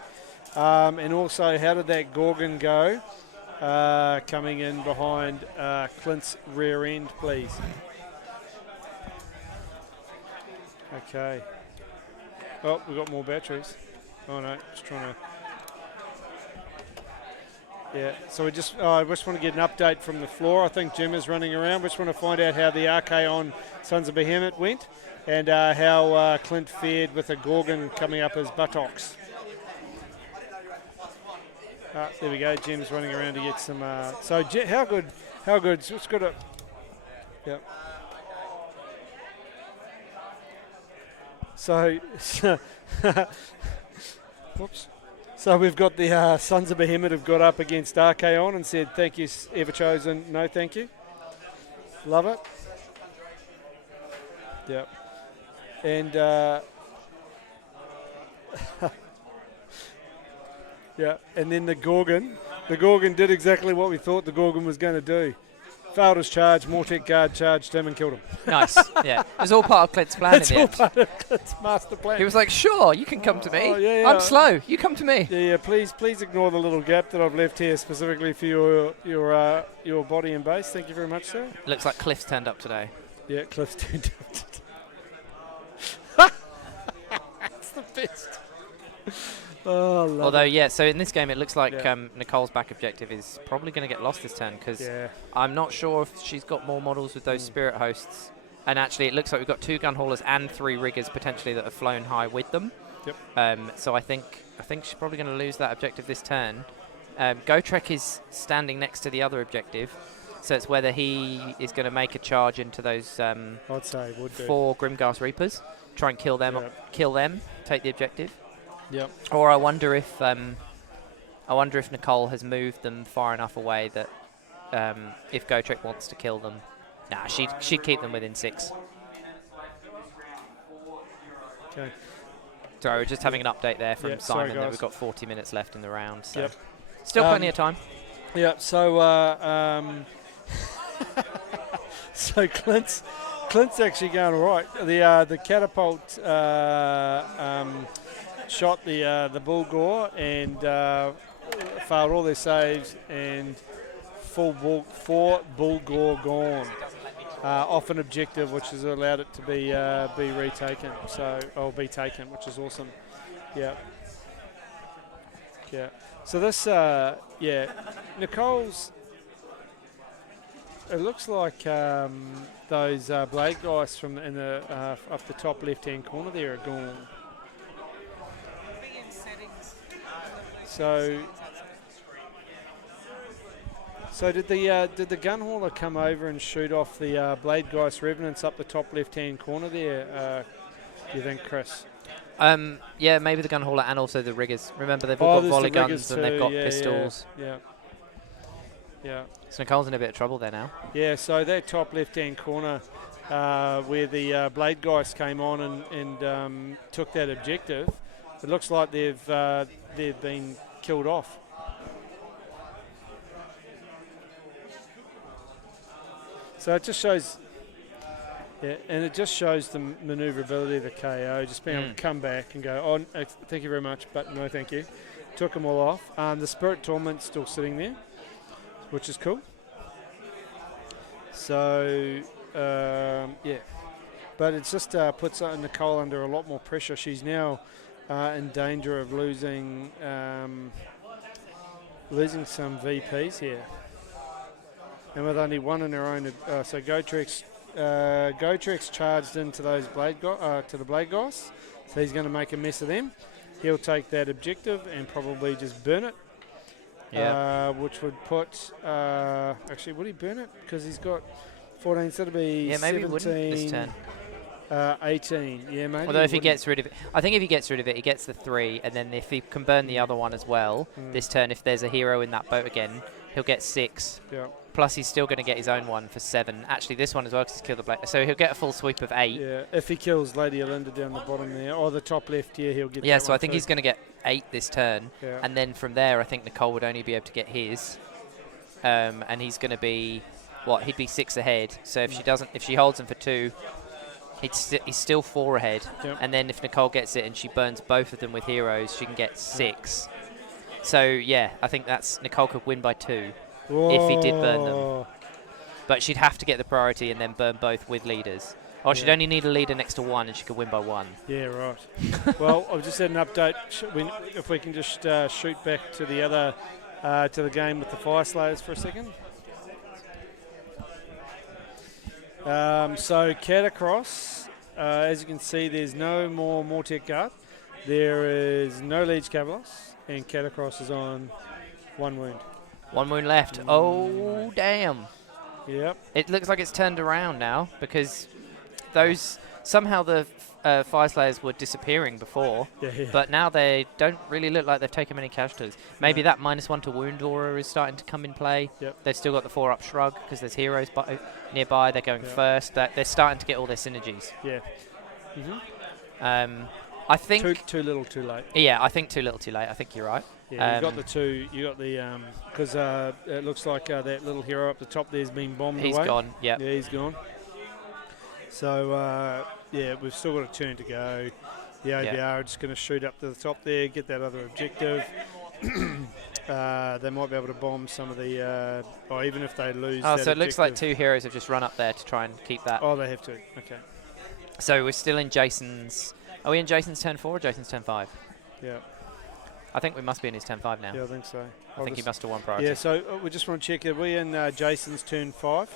And also, how did that Gorgon go? Coming in behind Clint's rear end, please. Okay. Oh, we've got more batteries. Oh no, just trying to... so I just want to get an update from the floor. I think Jim is running around. We just want to find out how the Archaon Sons of Behemoth went and how Clint fared with a Gorgon coming up his buttocks. There we go. Jim's running around to get some. So how good? It's got a. Yep. So, whoops. So we've got the Sons of Behemoth have got up against Archaon and said, "Thank you, Everchosen. No, thank you. Love it." Yep. And. And then the Gorgon did exactly what we thought the Gorgon was going to do. Failed his charge, Mortek Guard charged him and killed him. Nice, It was all part of Clint's plan in the end. It's all part of Clint's master plan. He was like, sure, you can come to me. Yeah. I'm slow, you come to me. Yeah, please ignore the little gap that I've left here specifically for your body and base. Thank you very much, sir. Looks like Cliff's turned up today. Yeah, Cliff's turned up today. That's the best. Oh, love Although, it. yeah, so in this game it looks like Yeah. Nicole's back objective is probably going to get lost this turn because Yeah. I'm not sure if she's got more models with those spirit hosts. And actually, it looks like we've got 2 gun haulers and 3 riggers potentially that have flown high with them. Yep. So I think she's probably going to lose that objective this turn. Gotrek is standing next to the other objective, so it's whether he is going to make a charge into those I'd say would do. 4 Grimghast Reapers, try and kill them, Yep. take the objective. Yep. Or I wonder if Nicole has moved them far enough away that if Gotrek wants to kill them, nah, she'd keep them within 6. Okay. Sorry, we're just having an update there from sorry, Simon that guys. we've got 40 minutes left in the round. So Yep. still plenty of time. Yeah. So so Clint's actually going all right. The catapult shot the bull gore and failed all their saves and 4 bull gore gone off an objective, which has allowed it to be retaken. So be taken, which is awesome. Yeah. Yeah. So this Nicole's. It looks like those blade guys from up the top left-hand corner there are gone. So did the gun hauler come over and shoot off the blade geist revenants up the top left-hand corner there? Do you think, Chris? Yeah, maybe the gun hauler and also the riggers. Remember, they've all got volley guns and they've got pistols. Yeah. So Nicole's in a bit of trouble there now. Yeah, so that top left-hand corner where the blade geist came on and took that objective, it looks like they've been killed off. So it just shows, and it just shows the manoeuvrability of the KO. Just being able to come back and go, oh, thank you very much, but no thank you. Took them all off. The Spirit Torment's still sitting there, which is cool. So, but it's just puts Nicole under a lot more pressure. She's now in danger of losing some VPs here. And with only 1 in her own, so Gotrek's charged into those to the blade guys, so he's going to make a mess of them. He'll take that objective and probably just burn it. Yeah. Which would put actually, would he burn it? Because he's got 14, so it'll be maybe 17, he wouldn't this turn. 18. Yeah, maybe. Although if he gets rid of it, I think if he gets rid of it, he gets the 3, and then if he can burn the other one as well, this turn, if there's a hero in that boat again, he'll get 6. Yeah. Plus, he's still going to get his own one for 7. Actually, this one as well, because he's killed the blade. So he'll get a full sweep of 8. Yeah, if he kills Lady Alinda down the bottom there, or the top left, he'll get. Yeah, so I think he's going to get 8 this turn, yeah. And then from there, I think Nicole would only be able to get his, and he's going to be he'd be 6 ahead. So if she holds him for 2, he's still 4 ahead. Yep. And then if Nicole gets it and she burns both of them with heroes, she can get 6. So yeah, I think Nicole could win by 2. Whoa. If he did burn them. But she'd have to get the priority and then burn both with leaders. Or she'd only need a leader next to 1 and she could win by 1. Yeah, right. Well, I've just had an update. If we can just shoot back to the other, to the game with the Fyreslayers for a second. So Catacross, as you can see, there's no more Mortek Guard. There is no Liege Cavalos, and Catacross is on 1 wound. 1 wound left. Oh, damn. Yep. It looks like it's turned around now because somehow the Fyreslayers were disappearing before, but now they don't really look like they've taken many casualties. Maybe that -1 to wound aura is starting to come in play. Yep. They've still got the 4-up shrug because there's heroes nearby. They're going first. They're starting to get all their synergies. Yeah. I think too little, too late. Yeah, I think too little, too late. I think you're right. Yeah, you got the 2. You got the because it looks like that little hero up the top there's been bombed away. He's gone. Yep. Yeah, he's gone. So we've still got a turn to go. The OBR are just going to shoot up to the top there, get that other objective. They might be able to bomb some of the, or even if they lose. Oh, so it looks like 2 heroes have just run up there to try and keep that. Oh, they have to. Okay. So we're still in Jason's. Are we in Jason's turn 4 or Jason's turn 5? Yeah. I think we must be in his 10-5 now. Yeah, I think so. I think he must have won priority. Yeah, so we just want to check, are we in Jason's turn 5?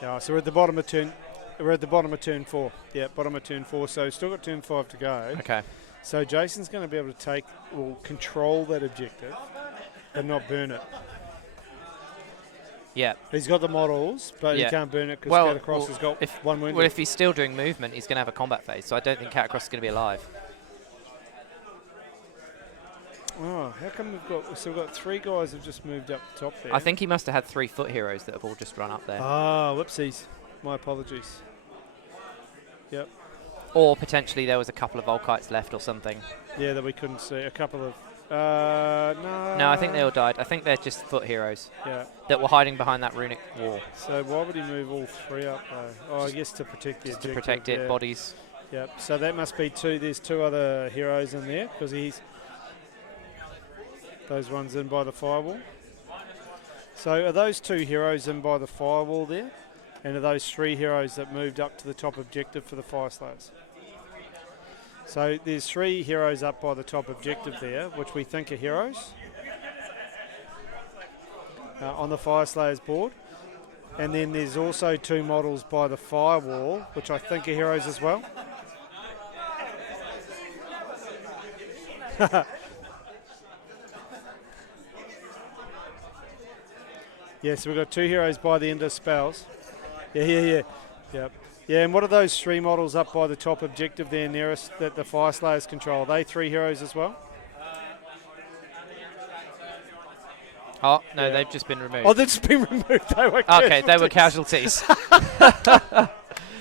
Yeah, so we're at the bottom of turn. We're at the bottom of turn 4. Yeah, bottom of turn 4. So still got turn 5 to go. Okay. So Jason's going to be able to control that objective, and not burn it. Yeah. He's got the models, but he can't burn it because Catacross has got one wounded. Well, if he's still doing movement, he's going to have a combat phase, so I don't think Catacross is going to be alive. Oh, how come we've got 3 guys who've just moved up the top there? I think he must have had 3 foot heroes that have all just run up there. Ah, whoopsies. My apologies. Yep. Or potentially there was a couple of Volkites left or something. Yeah, that we couldn't see. A couple of... no. No, I think they all died. I think they're just foot heroes. Yeah. That were hiding behind that runic wall. So why would he move all 3 up though? Oh, I guess to protect the just objective. to protect it, bodies. Yep. So that must be 2. There's 2 other heroes in there because he's... Those ones in by the firewall. So are those 2 heroes in by the firewall there? And are those 3 heroes that moved up to the top objective for the Fyreslayers? So there's 3 heroes up by the top objective there, which we think are heroes on the Fyreslayers board. And then there's also 2 models by the firewall, which I think are heroes as well. Yeah, so we've got 2 heroes by the end of spells. Yeah. Yep. Yeah, and what are those 3 models up by the top objective there nearest that the Fyreslayers control? Are they 3 heroes as well? Oh, no, they've just been removed. Oh, they've just been removed. They were okay, they were casualties.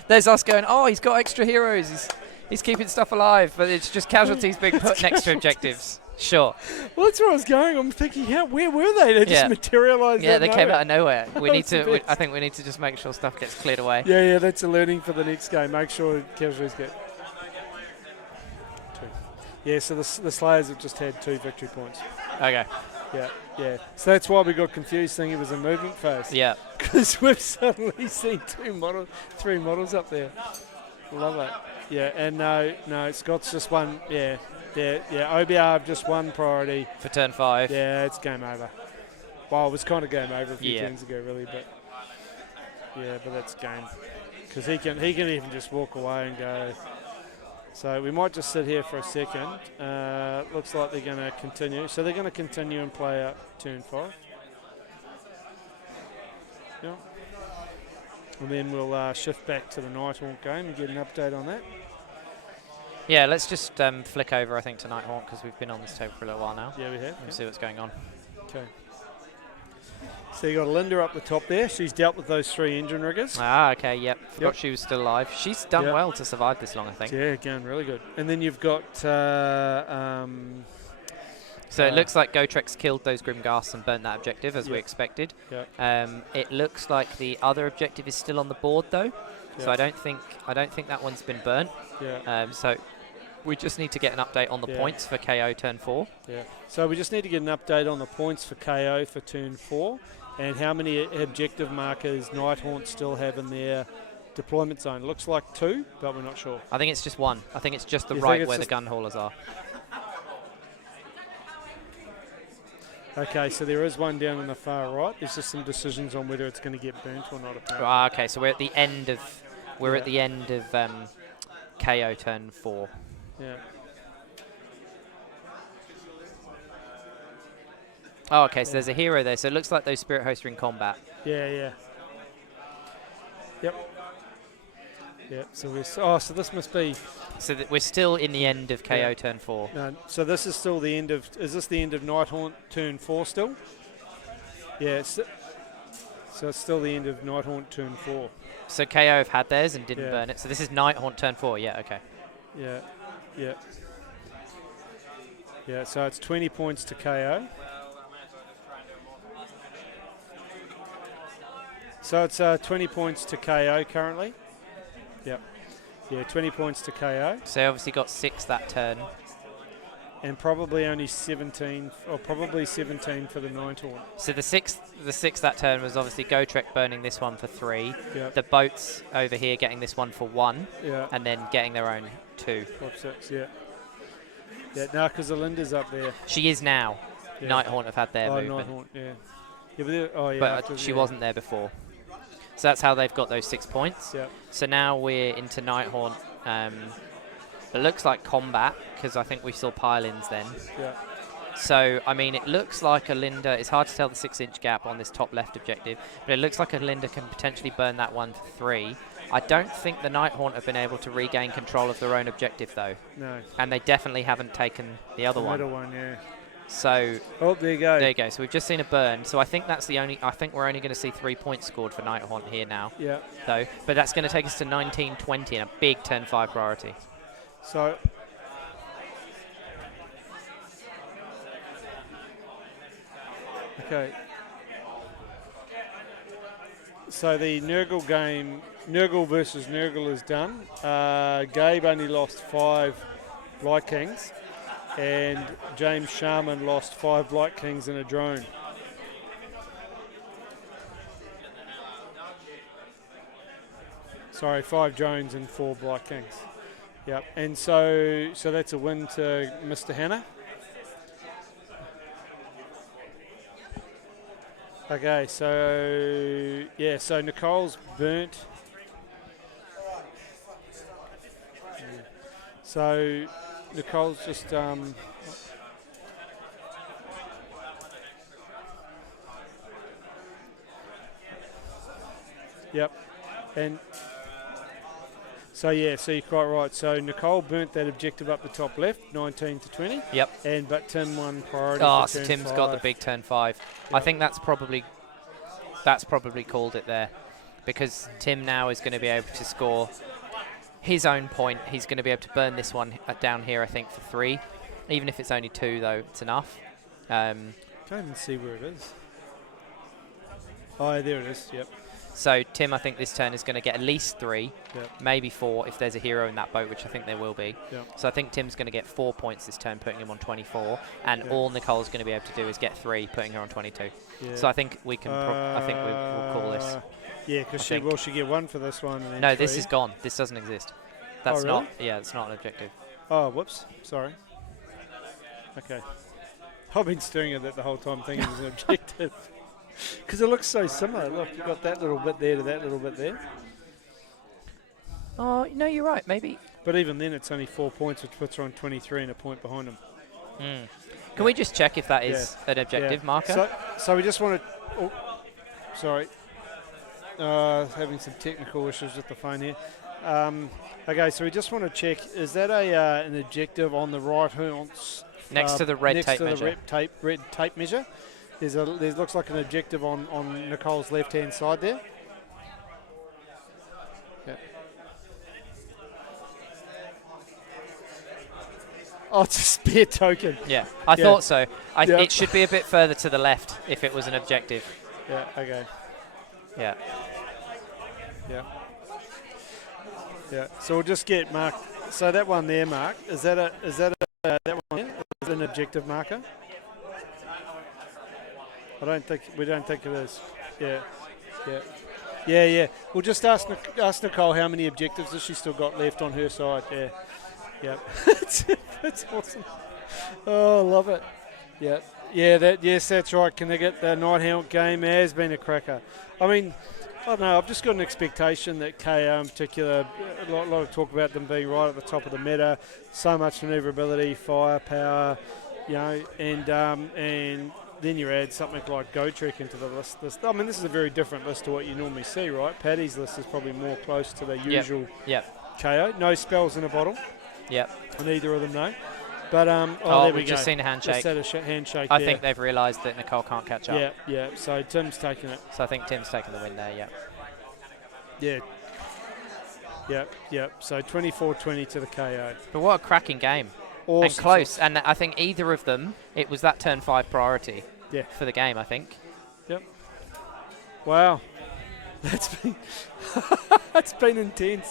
There's us going, oh, he's got extra heroes. He's keeping stuff alive, but it's just casualties being put next to objectives. Sure. Well, that's where I was going. I'm thinking, where were they? They just materialised. Yeah, they came out of nowhere. I think we need to just make sure stuff gets cleared away. Yeah, that's a learning for the next game. Make sure casualties get 2. Yeah, so the Slayers have just had 2 victory points. Okay. Yeah. So that's why we got confused, thinking it was a movement phase. Yeah. Because we've suddenly seen 3 models up there. Love it. Yeah, and no, Scott's just won. Yeah. OBR have just won priority for turn 5. Yeah, it's game over. Well, it was kind of game over a few turns ago, really, but but that's game because he can even just walk away and go. So we might just sit here for a second. Looks like they're going to continue. So they're going to continue and play out turn 5. Yeah. And then we'll shift back to the Nighthaunt game and get an update on that. Yeah, let's just flick over, I think, to Nighthaunt because we've been on this table for a little while now. Yeah, we have. We'll see what's going on. Okay. So you got Linda up the top there. She's dealt with those 3 engine riggers. Ah, okay, yep. Forgot she was still alive. She's done well to survive this long, I think. Yeah, again, really good. And then you've got... so it looks like Gotrex killed those Grimghasts and burnt that objective, as we expected. Yep. It looks like the other objective is still on the board, though. So I don't think that one's been burnt. Yeah. So we just need to get an update on the points for KO turn 4. Yeah. So we just need to get an update on the points for KO for turn 4 and how many objective markers Nighthaunt still have in their deployment zone. Looks like 2, but we're not sure. I think it's just 1. I think it's just the right where the gun haulers are. Okay, so there is one down on the far right. There's just some decisions on whether it's going to get burnt or not. Okay, so we're at the end of KO turn 4. Yeah. Oh, okay, so there's a hero there. So it looks like those spirit hosts are in combat. Yeah. Yep. So so this must be. So we're still in the end of KO turn 4. No, so this is still the end of. Is this the end of Nighthaunt turn 4 still? Yeah. So it's still the end of Nighthaunt turn 4. So KO have had theirs and didn't burn it. So this is Nighthaunt turn 4. Yeah. Okay. Yeah. So it's 20 points to KO. So it's 20 points to KO currently. Yep. Yeah, 20 points to KO. So obviously got 6 that turn. and probably only 17, or probably 17 for the Nighthaunt. So the sixth that turn was obviously Gotrek burning this one for 3. Yep. The boats over here getting this one for 1. Yeah. And then getting their own 2. 5, 6, yeah. Yeah, no, because the Linda's up there. She is now. Yeah. Nighthaunt have had their movement. Nighthaunt, yeah. Yeah, but But she wasn't there before. So that's how they've got those 6 points. Yeah. So now we're into Nighthaunt. It looks like combat, because I think we saw pile-ins then. Yeah. So, I mean, it looks like a Linda, it's hard to tell the 6-inch gap on this top left objective, but it looks like a Linda can potentially burn that one for 3. I don't think the Nighthaunt have been able to regain control of their own objective, though. No. And they definitely haven't taken the other one. The middle one, yeah. So, oh, there you go. There you go. So we've just seen a burn. So I think that's the only. I think we're only going to see 3 points scored for Nighthaunt here now. Yeah. Though, but that's going to take us to 19-20 and a big turn 5 priority. So. Okay. So the Nurgle game, Nurgle versus Nurgle is done. Gabe only lost 5 Light Kings, and James Sharman lost 5 Light Kings and a drone. Sorry, 5 drones and 4 Light Kings. Yep, and so that's a win to Mr. Hannah. Okay, so yeah, so Nicole's burnt. So Nicole's just yep, and so yeah, so you're quite right. So Nicole burnt that objective up the top left, 19-20. Yep. But Tim won priority. Oh, for so turn Tim's 5. got the big turn 5. Yep. I think that's probably called it there, because Tim now is going to be able to score his own point. He's going to be able to burn this one down here, I think, for 3. Even if it's only 2, though, it's enough. Can't even see where it is. Oh, there it is. Yep. So Tim, I think this turn is going to get at least 3, yep. maybe 4 if there's a hero in that boat, which I think there will be. Yep. So I think Tim's going to get 4 points this turn, putting him on 24, and yep. all Nicole's going to be able to do is get 3, putting her on 22. Yeah. So I think we can. I think we'll call this. Yeah, because she get 1 for this one. And then no, 3. this is gone. This doesn't exist. That's really? not. Yeah, it's not an objective. Oh, whoops. Sorry. Okay. I've been staring at that the whole time, thinking it was an objective. Because it looks so similar. Look, you've got that little bit there to that little bit there. Oh, no, you're right. Maybe. But even then, it's only 4 points, which puts her on 23 and a point behind him. Can we just check if that is an objective marker? So we just want to. Oh, sorry. Having some technical issues with the phone here. Okay, so we just want to check. Is that an objective on the right haunch? Next to the red next tape to measure. The red tape measure. There looks like an objective on Nicole's left-hand side there. Yeah. Oh, it's a spare token. Yeah, I thought so. Yep. It should be a bit further to the left if it was an objective. Yeah, okay. Yeah. Yeah. Yeah, so we'll just get marked. So that one there, Mark, is that that one there? Is it an objective marker? We don't think it is. Yeah. We'll just ask Nicole how many objectives has she still got left on her side. Yeah. It's awesome. Oh, love it. Yeah. Yes, that's right. Can they get the Nighthaunt game? Has been a cracker. I mean, I don't know. I've just got an expectation that KO in particular, a lot of talk about them being right at the top of the meta. So much maneuverability, firepower, and then you add something like GoTrek into the list. This is a very different list to what you normally see, right? Paddy's list is probably more close to the usual KO. No spells in a bottle. Yep. And either of them, no. But there we go. We've just seen a handshake. Just had a handshake. I think they've realised that Nicole can't catch up. Yeah. So Tim's taking it. So I think Tim's taking the win there. Yeah. So 24-20 to the KO. But what a cracking game. Awesome. And close. And I think either of them, it was that turn 5 priority for the game, I think. Yep. Wow. That's been intense.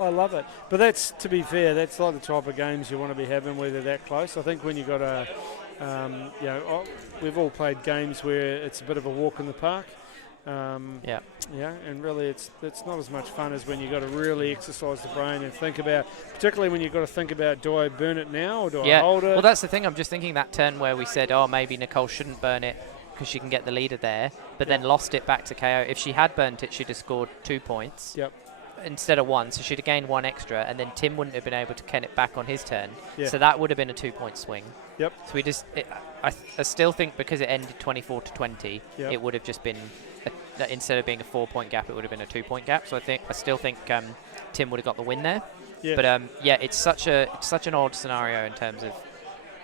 I love it. But that's, to be fair, that's like the type of games you want to be having where they're that close. I think when you've got a, we've all played games where it's a bit of a walk in the park. Yeah, and really it's not as much fun as when you've got to really exercise the brain and think about, particularly when you've got to think about, do I burn it now or do I hold it? Well, that's the thing. I'm just thinking that turn where we said, oh, maybe Nicole shouldn't burn it because she can get the leader there, but then lost it back to KO. If she had burnt it, she'd have scored 2 points instead of 1, so she'd have gained 1 extra, and then Tim wouldn't have been able to ken it back on his turn. So that would have been a 2-point swing. So we just, I still think because it ended 24-20, it would have just been, instead of being a 4-point gap, it would have been a 2-point gap. So I still think Tim would have got the win there. But it's such an odd scenario in terms of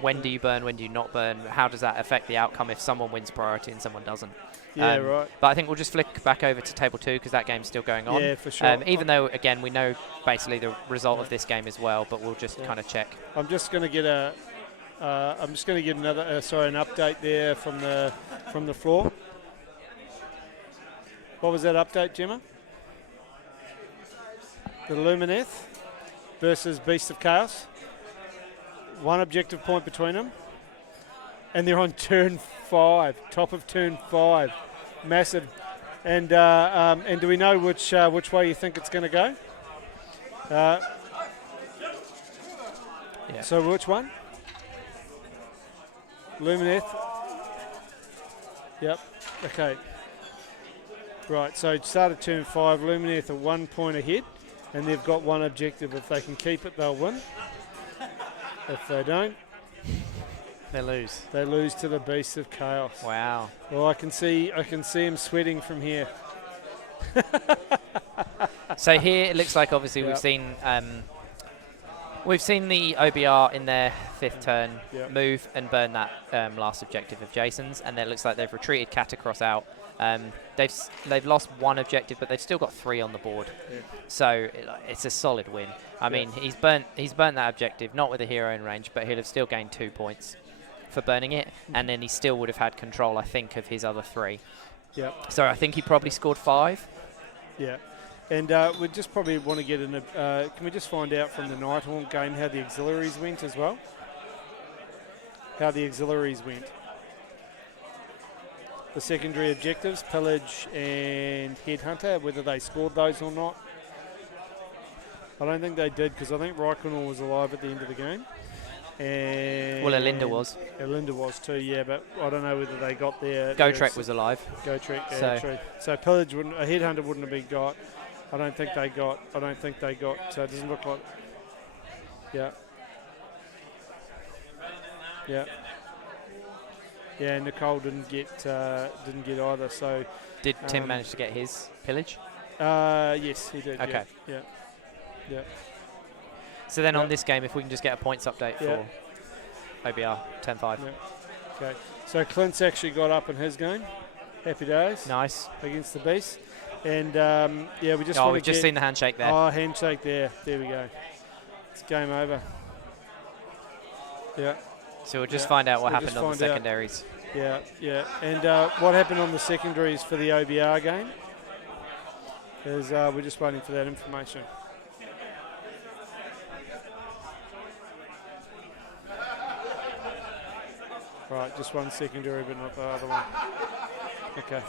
when do you burn, when do you not burn, how does that affect the outcome if someone wins priority and someone doesn't. Right. But I think we'll just flick back over to table 2 because that game's still going on. Yeah, for sure. Even though, again, we know basically the result of this game as well, but we'll just kind of check. I'm just going to get an update there from the floor. What was that update, Gemma? The Lumineth versus Beast of Chaos. 1 objective point between them. And they're on turn 5, top of turn 5. Massive. And do we know which way you think it's going to go? So which one? Lumineth. Yep. Okay. Right, so start at turn 5, Lumineth are 1 point ahead, and they've got 1 objective. If they can keep it, they'll win. If they don't, they lose. They lose to the Beast of Chaos. Wow. Well, I can see him sweating from here. So here it looks like obviously we've seen the OBR in their 5th turn move and burn that last objective of Jason's, and then it looks like they've retreated Catacross out. They've lost 1 objective, but they've still got 3 on the board. So it's a solid win. I mean, he's burnt that objective, not with a hero in range, but he'll have still gained 2 points for burning it, and then he still would have had control, I think, of his other 3. So I think he probably scored 5. And we just probably want to get in can we just find out from the Nighthaunt game how the auxiliaries went as well? How the auxiliaries went. The secondary objectives, Pillage and Headhunter, whether they scored those or not. I don't think they did, because I think Raikkonen was alive at the end of the game. And Elinda was. Elinda was too, yeah, but I don't know whether they got there. Gotrek was alive. Gotrek, yeah, true. So Pillage a Headhunter wouldn't have been got. I don't think they got, so it doesn't look like, Yeah, Nicole didn't get either. So did Tim manage to get his Pillage? Yes, he did. Okay. Yeah. So then on this game, if we can just get a points update for OBR 10-5. Okay. So Clint's actually got up in his game. Happy days. Nice. Against the Beast. And we just. Oh, we've just seen the handshake there. Oh, handshake there. There we go. It's game over. Yeah. So we'll just find out what happened on the secondaries. Yeah. And what happened on the secondaries for the OBR game is we're just waiting for that information. Right, just one secondary, but not the other one. Okay.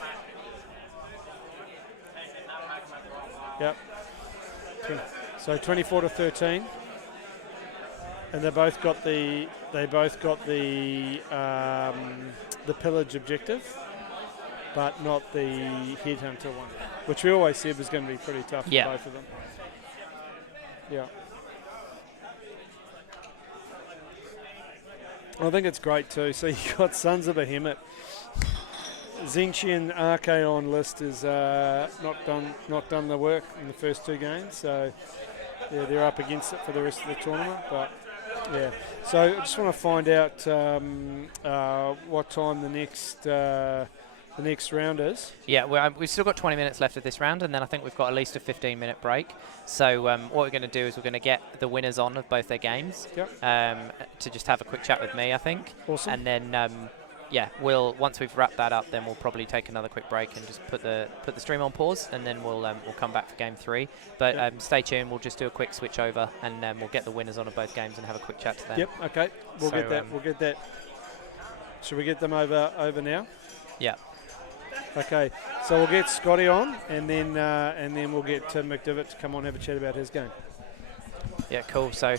Yep. So 24-13. And they both got the pillage objective, but not the headhunter one, which we always said was going to be pretty tough for both of them. Yeah. I think it's great too. So you got Sons of Behemoth. Zinchian Archaon list is not done the work in the first 2 games, so yeah, they're up against it for the rest of the tournament. But yeah, so I just want to find out what time the next round is. Yeah, we've still got 20 minutes left of this round, and then I think we've got at least a 15-minute break. So what we're going to do is we're going to get the winners on of both their games to just have a quick chat with me, I think. Awesome. And then yeah, once we've wrapped that up, then we'll probably take another quick break and just put the stream on pause, and then we'll come back for game 3. But stay tuned. We'll just do a quick switch over, and we'll get the winners on of both games and have a quick chat to them. Yep. Okay. We'll get that. We'll get that. Should we get them over now? Yeah. Okay. So we'll get Scotty on, and then we'll get Tim McDivitt to come on and have a chat about his game. Yeah. Cool. So.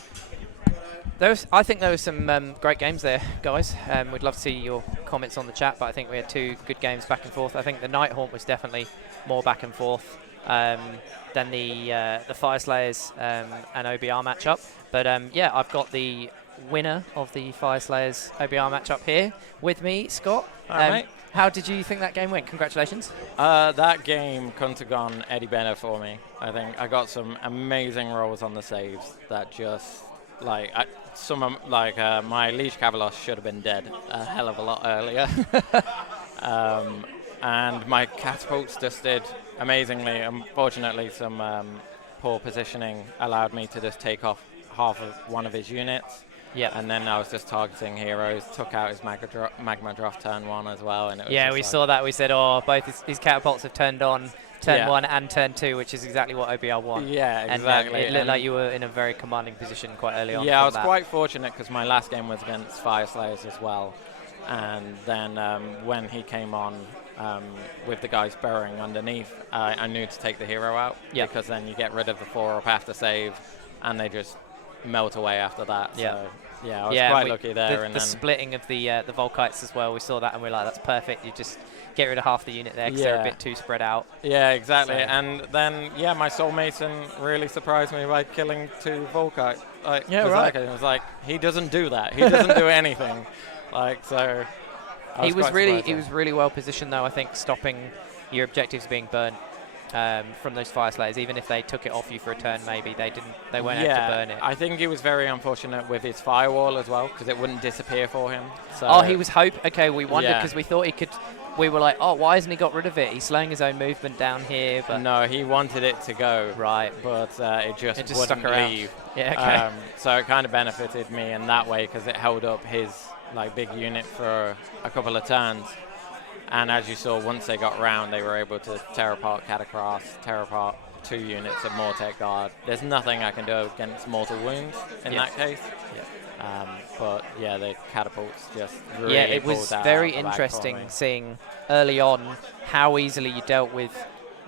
I think there were some great games there, guys. We'd love to see your comments on the chat, but I think we had 2 good games back and forth. I think the Nighthaunt was definitely more back and forth than the Fyreslayers and OBR matchup. But yeah, I've got the winner of the Fyreslayers OBR matchup here with me, Scott. All right. How did you think that game went? Congratulations. That game couldn't have gone any better for me. I think I got some amazing rolls on the saves that just... Like my Liege Cavalos should have been dead a hell of a lot earlier. And my catapults just did amazingly. Unfortunately, some poor positioning allowed me to just take off half of one of his units. Yeah. And then I was just targeting heroes, took out his magma draft turn 1 as well. And it was yeah, we saw that. We said, oh, both his catapults have turned on turn 1 and turn 2, which is exactly what OBR want. Yeah, exactly. And it looked like you were in a very commanding position quite early on. Yeah, I was quite fortunate because my last game was against Fyreslayers as well. And then when he came on with the guys burrowing underneath, I knew to take the hero out. Yep. Because then you get rid of the 4-up after save, and they just melt away after that. Yeah. So, yeah, I was quite lucky there. The splitting of the Volkites as well, we saw that and we're like, that's perfect. You just get rid of half the unit there because they're a bit too spread out. Yeah, exactly. So. And then, yeah, my Soul Mason really surprised me by killing 2 Volkite. Like, yeah, right. It was like, he doesn't do that. He doesn't do anything. Like, so... He was really well positioned though, I think, stopping your objectives being burnt from those Fyreslayers. Even if they took it off you for a turn, maybe they weren't able to burn it. I think he was very unfortunate with his firewall as well, because it wouldn't disappear for him. So oh, he was okay, we wondered because we thought he could. We were like, oh, why hasn't he got rid of it? He's slowing his own movement down here. But no, he wanted it to go. Right. But it just wouldn't stuck around. leave. Yeah, okay. So it kind of benefited me in that way because it held up his big unit for a couple of turns. And as you saw, once they got round, they were able to tear apart Catacross, tear apart 2 units of Mortec Guard. There's nothing I can do against mortal wounds in that case. Yeah. But yeah, the catapults just really it was very interesting seeing early on how easily you dealt with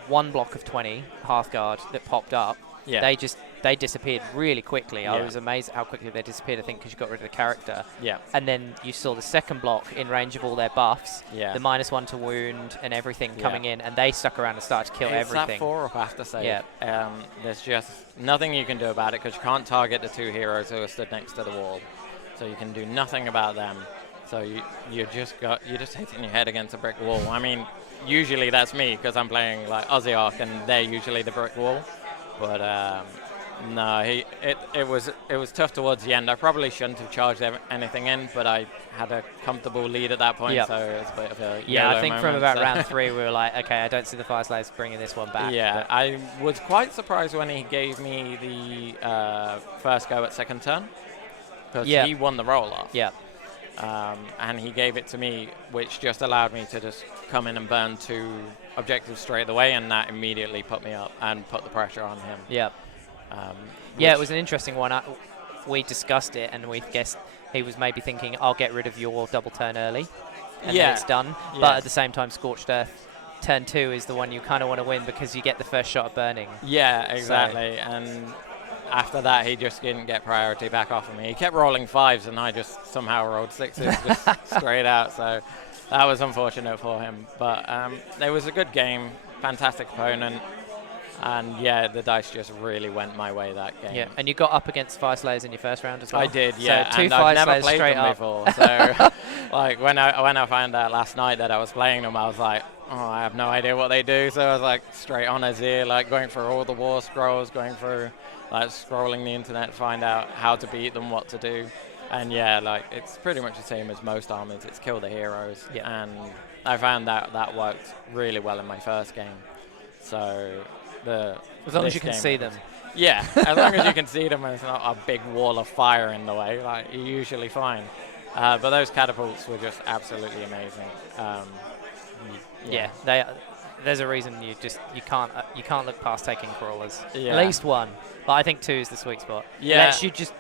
1 block of 20 Hearthguard that popped up. Yeah. They disappeared really quickly. I was amazed at how quickly they disappeared, I think, because you got rid of the character. Yeah. And then you saw the second block in range of all their buffs, the -1 to wound and everything coming in, and they stuck around and started to kill everything. It's that 4-up after save. Yeah. There's just nothing you can do about it because you can't target the 2 heroes who are stood next to the wall. So you can do nothing about them. So you're just hitting your head against a brick wall. I mean, usually that's me because I'm playing like Ozzyarch and they're usually the brick wall. But no, it was tough towards the end. I probably shouldn't have charged anything in, but I had a comfortable lead at that point, so it was a bit of a I think from about round 3 we were like, okay, I don't see the Fyreslayers bringing this one back. Yeah, I was quite surprised when he gave me the first go at second turn, because he won the roll-off. Yeah. And he gave it to me, which just allowed me to just come in and burn 2 objectives straight away, and that immediately put me up and put the pressure on him. Yeah. It was an interesting one. We discussed it, and we guessed he was maybe thinking, I'll get rid of your double turn early, and then it's done. Yes. But at the same time, Scorched Earth, turn 2 is the one you kind of want to win because you get the first shot of burning. Yeah, exactly. So. And after that, he just didn't get priority back off of me. He kept rolling 5s, and I just somehow rolled 6s just straight out. So that was unfortunate for him. But it was a good game, fantastic opponent. And yeah, the dice just really went my way that game. Yeah, and you got up against Fyreslayers in your first round as well. I did, yeah. So 2 and I've never Fyreslayers played straight them up. before. So, like when I found out last night that I was playing them, I was like, oh, I have no idea what they do. So I was like straight on Azir, like going through all the war scrolls, going through, like scrolling the internet to find out how to beat them, what to do. And yeah, like it's pretty much the same as most armies. It's kill the heroes. Yeah. And I found that worked really well in my first game. So. As long as you can see them. Yeah, as long as you can see them and it's not a big wall of fire in the way, like you're usually fine. But those catapults were just absolutely amazing. Yeah, there's a reason you can't look past taking crawlers. Yeah. At least one, but I think 2 is the sweet spot. Yeah. Lets you just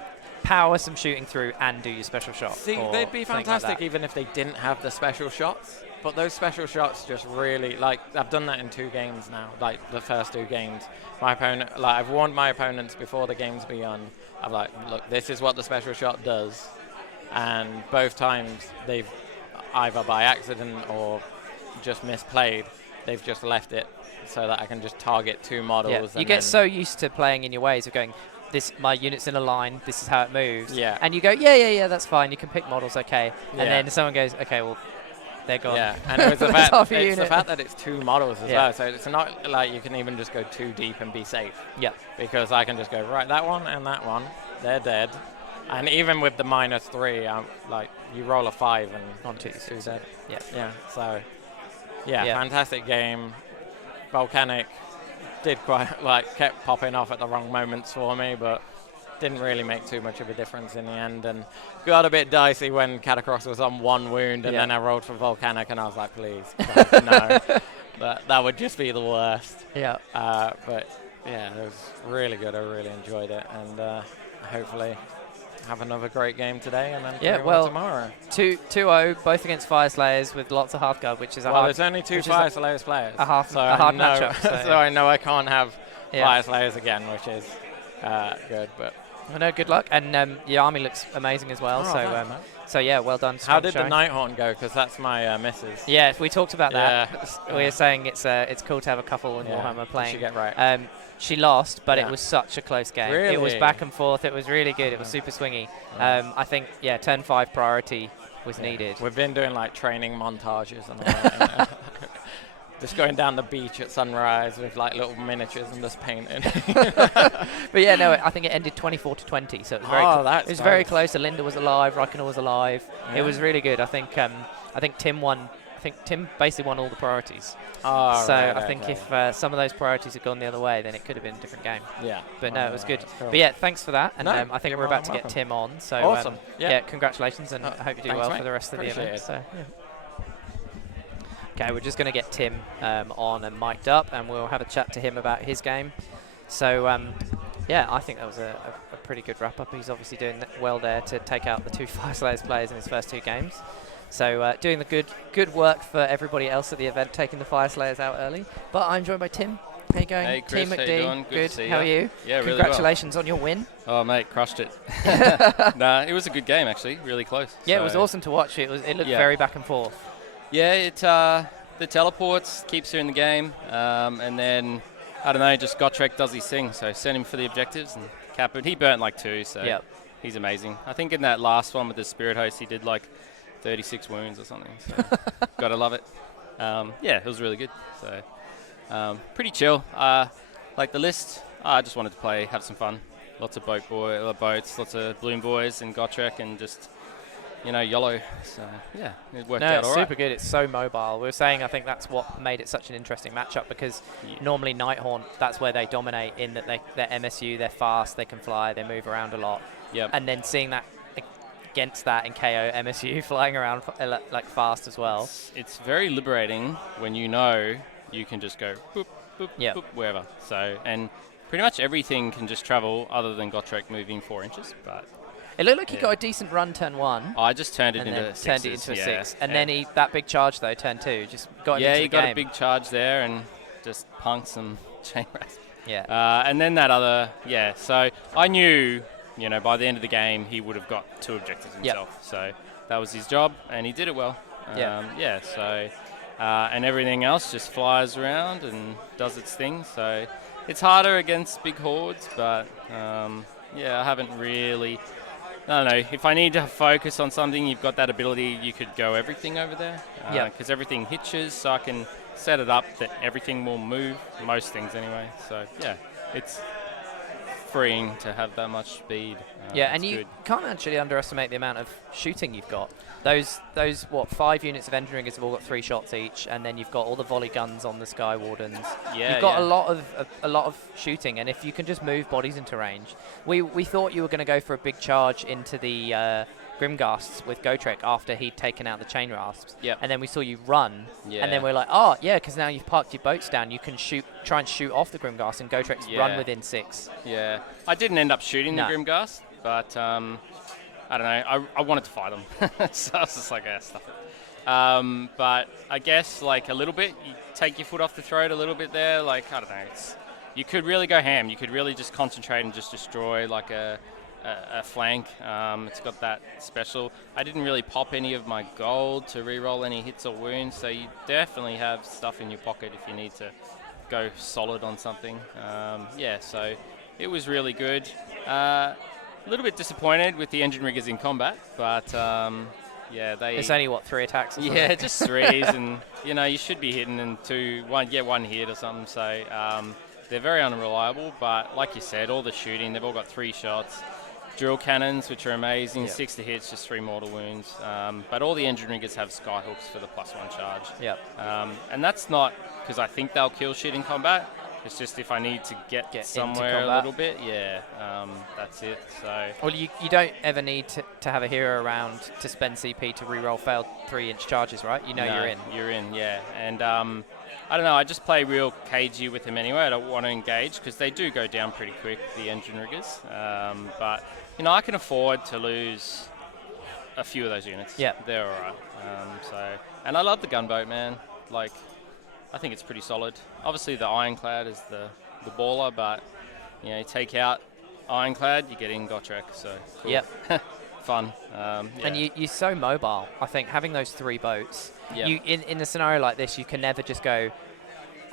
power some shooting through and do your special shot. See, or they'd be something fantastic like that. even if they didn't have the special shots. But those special shots just really, like, I've done that in 2 games now, like the first 2 games. My opponent, like, I've warned my opponents before the game's begun. I'm like, look, this is what the special shot does. And both times they've either by accident or just misplayed, they've just left it so that I can just target 2 models. Yeah. And You get so used to playing in your ways of going, my unit's in a line, this is how it moves. Yeah. And you go, yeah, that's fine, you can pick models, okay. And Yeah. then someone goes, okay, well, they're gone. Yeah, and it was the That's half fact, your it's the unit. fact that it's 2 models as Yeah. well, so it's not like you can even just go too deep and be safe. Yep. Because I can just go, right, that one and that one, they're dead. And even with the -3, I'm like, you roll a 5 and On 2, two's dead. Yeah. Yeah, so, yeah, Yeah. fantastic game. Volcanic did quite, like, kept popping off at the wrong moments for me, but didn't really make too much of a difference in the end, and got a bit dicey when Catacross was on 1 wound, and Yeah. then I rolled for Volcanic, and I was like, please, God, no. That would just be the worst. Yeah. But, yeah, it was really good. I really enjoyed it, and hopefully have another great game today, and then Yeah, carry on well, tomorrow. 2-0, both against Fyreslayers with lots of Hearthguard, which is a Well, hard... there's only 2 which is Fyreslayers players, a hard so I know, matchup, so, so I know I can't have Yeah. Fyreslayers again, which is good, but... I know, good luck. And your army looks amazing as well. Oh, thanks, man. So yeah, well done. How strong did the showing. Nighthaunt go? Because that's my missus. Yeah, we talked about that. Yeah. We were saying it's cool to have a couple in Yeah, Warhammer you should playing. get right. She lost, but Yeah. it was such a close game. It was Really? back and forth. It was really good. It was super swingy. I think, yeah, turn 5 priority was needed. We've been doing like training montages and all that. You know? Just going down the beach at sunrise with like little miniatures and just painting. But yeah, no, I think it ended 24-20, so it was very that's it was very nice. close. Alinda was alive, Raikkonen was alive. It Yeah. was really good. I think Tim won. I think Tim basically won all the priorities. Oh, So right, I think okay. if some of those priorities had gone the other way, then it could have been a different game. Yeah. But no, it was good. that's cool. But yeah, thanks for that. And No, I think you're we're about to more get than Tim on. So Awesome. Yeah. congratulations, and I hope you do thanks, well mate. for the rest of the Appreciate event. it. So, yeah. Okay, we're just going to get Tim on and mic'd up, and we'll have a chat to him about his game. So, yeah, I think that was a pretty good wrap-up. He's obviously doing well there to take out the 2 Fyreslayers players in his first 2 games. So, doing the good work for everybody else at the event, taking the Fyreslayers out early. But I'm joined by Tim. How you going? Hey, Chris, Team how McD. you doing? Good to see How ya. are you? Yeah, really well. Congratulations on your win. Oh, mate, crushed it. Nah, it was a good game, actually. Really close. Yeah, it was So, awesome to watch. It looked Yeah. very back and forth. Yeah, the teleports keeps her in the game. And then, I don't know, just Gotrek does his thing. So send him for the objectives and cap it. He burnt like 2, so Yep. he's amazing. I think in that last one with the Spirit Host, he did like 36 wounds or something. So gotta love it. Yeah, it was really good. So pretty chill. Like the list, I just wanted to play, have some fun. Lots of boats, lots of Bloom Boys and Gotrek, and just, YOLO. So, yeah, it worked No, out it's all right. super good. It's so mobile. We were saying I think that's what made it such an interesting matchup, because Yeah. normally Nighthaunt, that's where they dominate, in that they're MSU, they're fast, they can fly, they move around a lot. Yep. And then seeing that against that in KO, MSU flying around like fast as well. It's very liberating when you know you can just go boop, boop, Yep. boop, wherever. So, and pretty much everything can just travel other than Gotrek moving 4 inches. But It looked like he Yeah. got a decent run turn 1. I just turned it And into then sixes. turned it into a yeah. 6. And Yeah. then that big charge, though, turn 2, just got him Yeah, into he the got game. a big charge there and just punked some chain rasp. Yeah. And then that other, so I knew, by the end of the game, he would have got 2 objectives Yep. himself. So that was his job, and he did it well. Yeah. So, and everything else just flies around and does its thing. So it's harder against big hordes, but, I haven't really... I don't know, if I need to focus on something, you've got that ability, you could go everything over there. Yep. Because everything hitches, so I can set it up that everything will move, most things anyway. So, yeah, it's freeing to have that much speed. Yeah, and it's you good. can't actually underestimate the amount of shooting you've got. Those 5 units of Enderingers have all got 3 shots each, and then you've got all the volley guns on the Sky Wardens. Yeah, You've got yeah. a lot of shooting, and if you can just move bodies into range. We thought you were going to go for a big charge into the Grimghasts with Gotrek after he'd taken out the chain rasps. Yep. And then we saw you run, Yeah. and then we're like, oh yeah, because now you've parked your boats down, you can try and shoot off the Grimghast, and Gotrek's run within 6. Yeah. I didn't end up shooting the Grimghast, but I don't know. I wanted to fight them, so I was just like, stuff it. But I guess like a little bit, you take your foot off the throat a little bit there. Like I don't know, you could really go ham. You could really just concentrate and just destroy like a flank. It's got that special. I didn't really pop any of my gold to re-roll any hits or wounds, so you definitely have stuff in your pocket if you need to go solid on something. So it was really good. A little bit disappointed with the engine riggers in combat, but. It's only, 3 attacks? Or yeah, just 3s, and, you should be hitting and 1 hit or something, so they're very unreliable, but like you said, all the shooting, they've all got 3 shots. Drill cannons, which are amazing, 6 to hits, just 3 mortal wounds, but all the engine riggers have skyhooks for the +1 charge. Yep. And that's not because I think they'll kill shit in combat. It's just if I need to get somewhere a little bit, that's it. So. Well, you don't ever need to have a hero around to spend CP to reroll failed 3-inch charges, right? You're in. You're in, yeah. And I don't know, I just play real cagey with them anyway. I don't want to engage because they do go down pretty quick, the engine riggers. But, I can afford to lose a few of those units. Yeah. They're all right. And I love the gunboat, man. Like, I think it's pretty solid. Obviously, the Ironclad is the baller, but you take out Ironclad, you get in Gotrek, so cool. Yep. Fun. And you're so mobile. I think having those 3 boats, you in a scenario like this, you can never just go,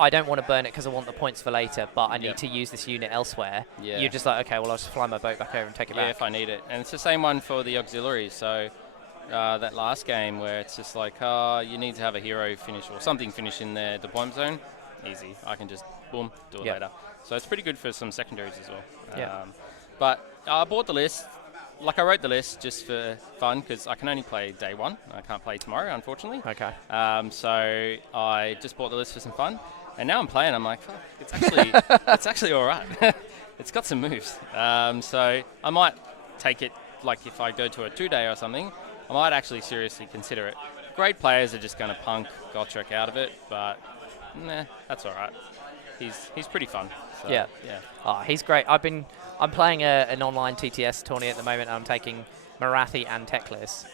I don't want to burn it because I want the points for later, but I need to use this unit elsewhere. Yeah. You're just like, okay, well, I'll just fly my boat back over and take it back. Yeah, if I need it. And it's the same one for the auxiliaries, so... that last game where it's just like, you need to have a hero finish or something finish in the deployment zone. Easy. I can just, boom, do it later. So it's pretty good for some secondaries as well. But I bought the list. Like I wrote the list just for fun because I can only play day 1. I can't play tomorrow, unfortunately. Okay. So I just bought the list for some fun. And now I'm playing. I'm like, fuck, it's actually all right. It's got some moves. So I might take it, like if I go to a 2-day or something, I might actually seriously consider it. Great players are just going to punk Gotrek out of it, but that's all right. He's pretty fun. So, yeah. Oh, he's great. I'm playing an online TTS tourney at the moment, and I'm taking Marathi and Teclis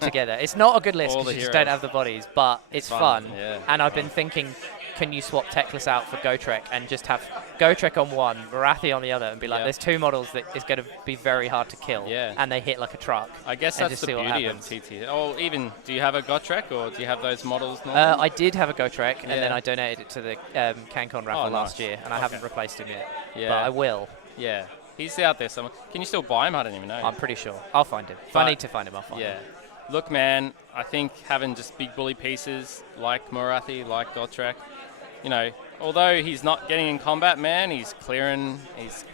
together. It's not a good list because you just don't have the bodies, but it's fun. Yeah. And I've been thinking, can you swap Teclis out for Gotrek and just have Gotrek on one, Marathi on the other, and be like, there's 2 models that is going to be very hard to kill, and they hit like a truck. I guess that's the beauty of TT. Oh, even, do you have a Gotrek, or do you have those models normally? I did have a Gotrek, and then I donated it to the CanCon raffle last year, and I haven't replaced him yet. Yeah. But I will. Yeah. He's out there somewhere. Can you still buy him? I don't even know. I'm pretty sure. I'll find him. If I need to find him, I'll find him. Look, man, I think having just big bully pieces like Marathi, like Gotrek, although he's not getting in combat, man, he's clearing his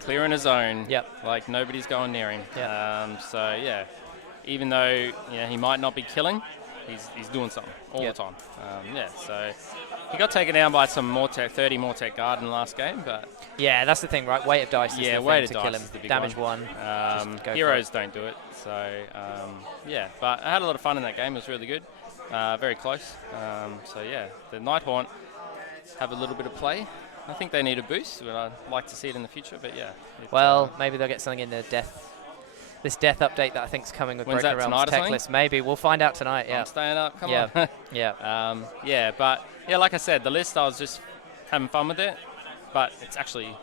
zone. Yep. Like nobody's going near him. Yep. Even though he might not be killing, he's doing something all the time. So he got taken down by some Mortec, 30 Mortec guard in the last game, but yeah, that's the thing, right? Weight of dice is the thing to kill him. Damage 1. Heroes don't do it. So but I had a lot of fun in that game. It was really good, very close. The Nighthaunt have a little bit of play. I think they need a boost, but I'd like to see it in the future. But maybe they'll get something in the this death update that I think's coming with When's Broken Realms Techless. Maybe we'll find out tonight. Yeah, I'm staying up. Come on. But like I said, the list I was just having fun with it, but it's actually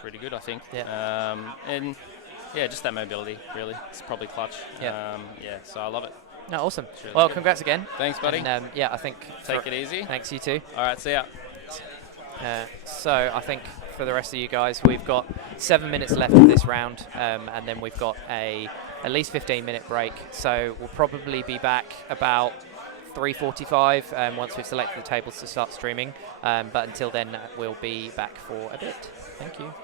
pretty good, I think. And just that mobility, really. It's probably clutch. So I love it. No, awesome. Really well, good. Congrats again. Thanks, buddy. And I think take it easy. Thanks, you too. All right, see ya. So I think for the rest of you guys, we've got 7 minutes left of this round, and then we've got at least 15-minute break. So we'll probably be back about 3:45 once we've selected the tables to start streaming. But until then, we'll be back for a bit. Thank you.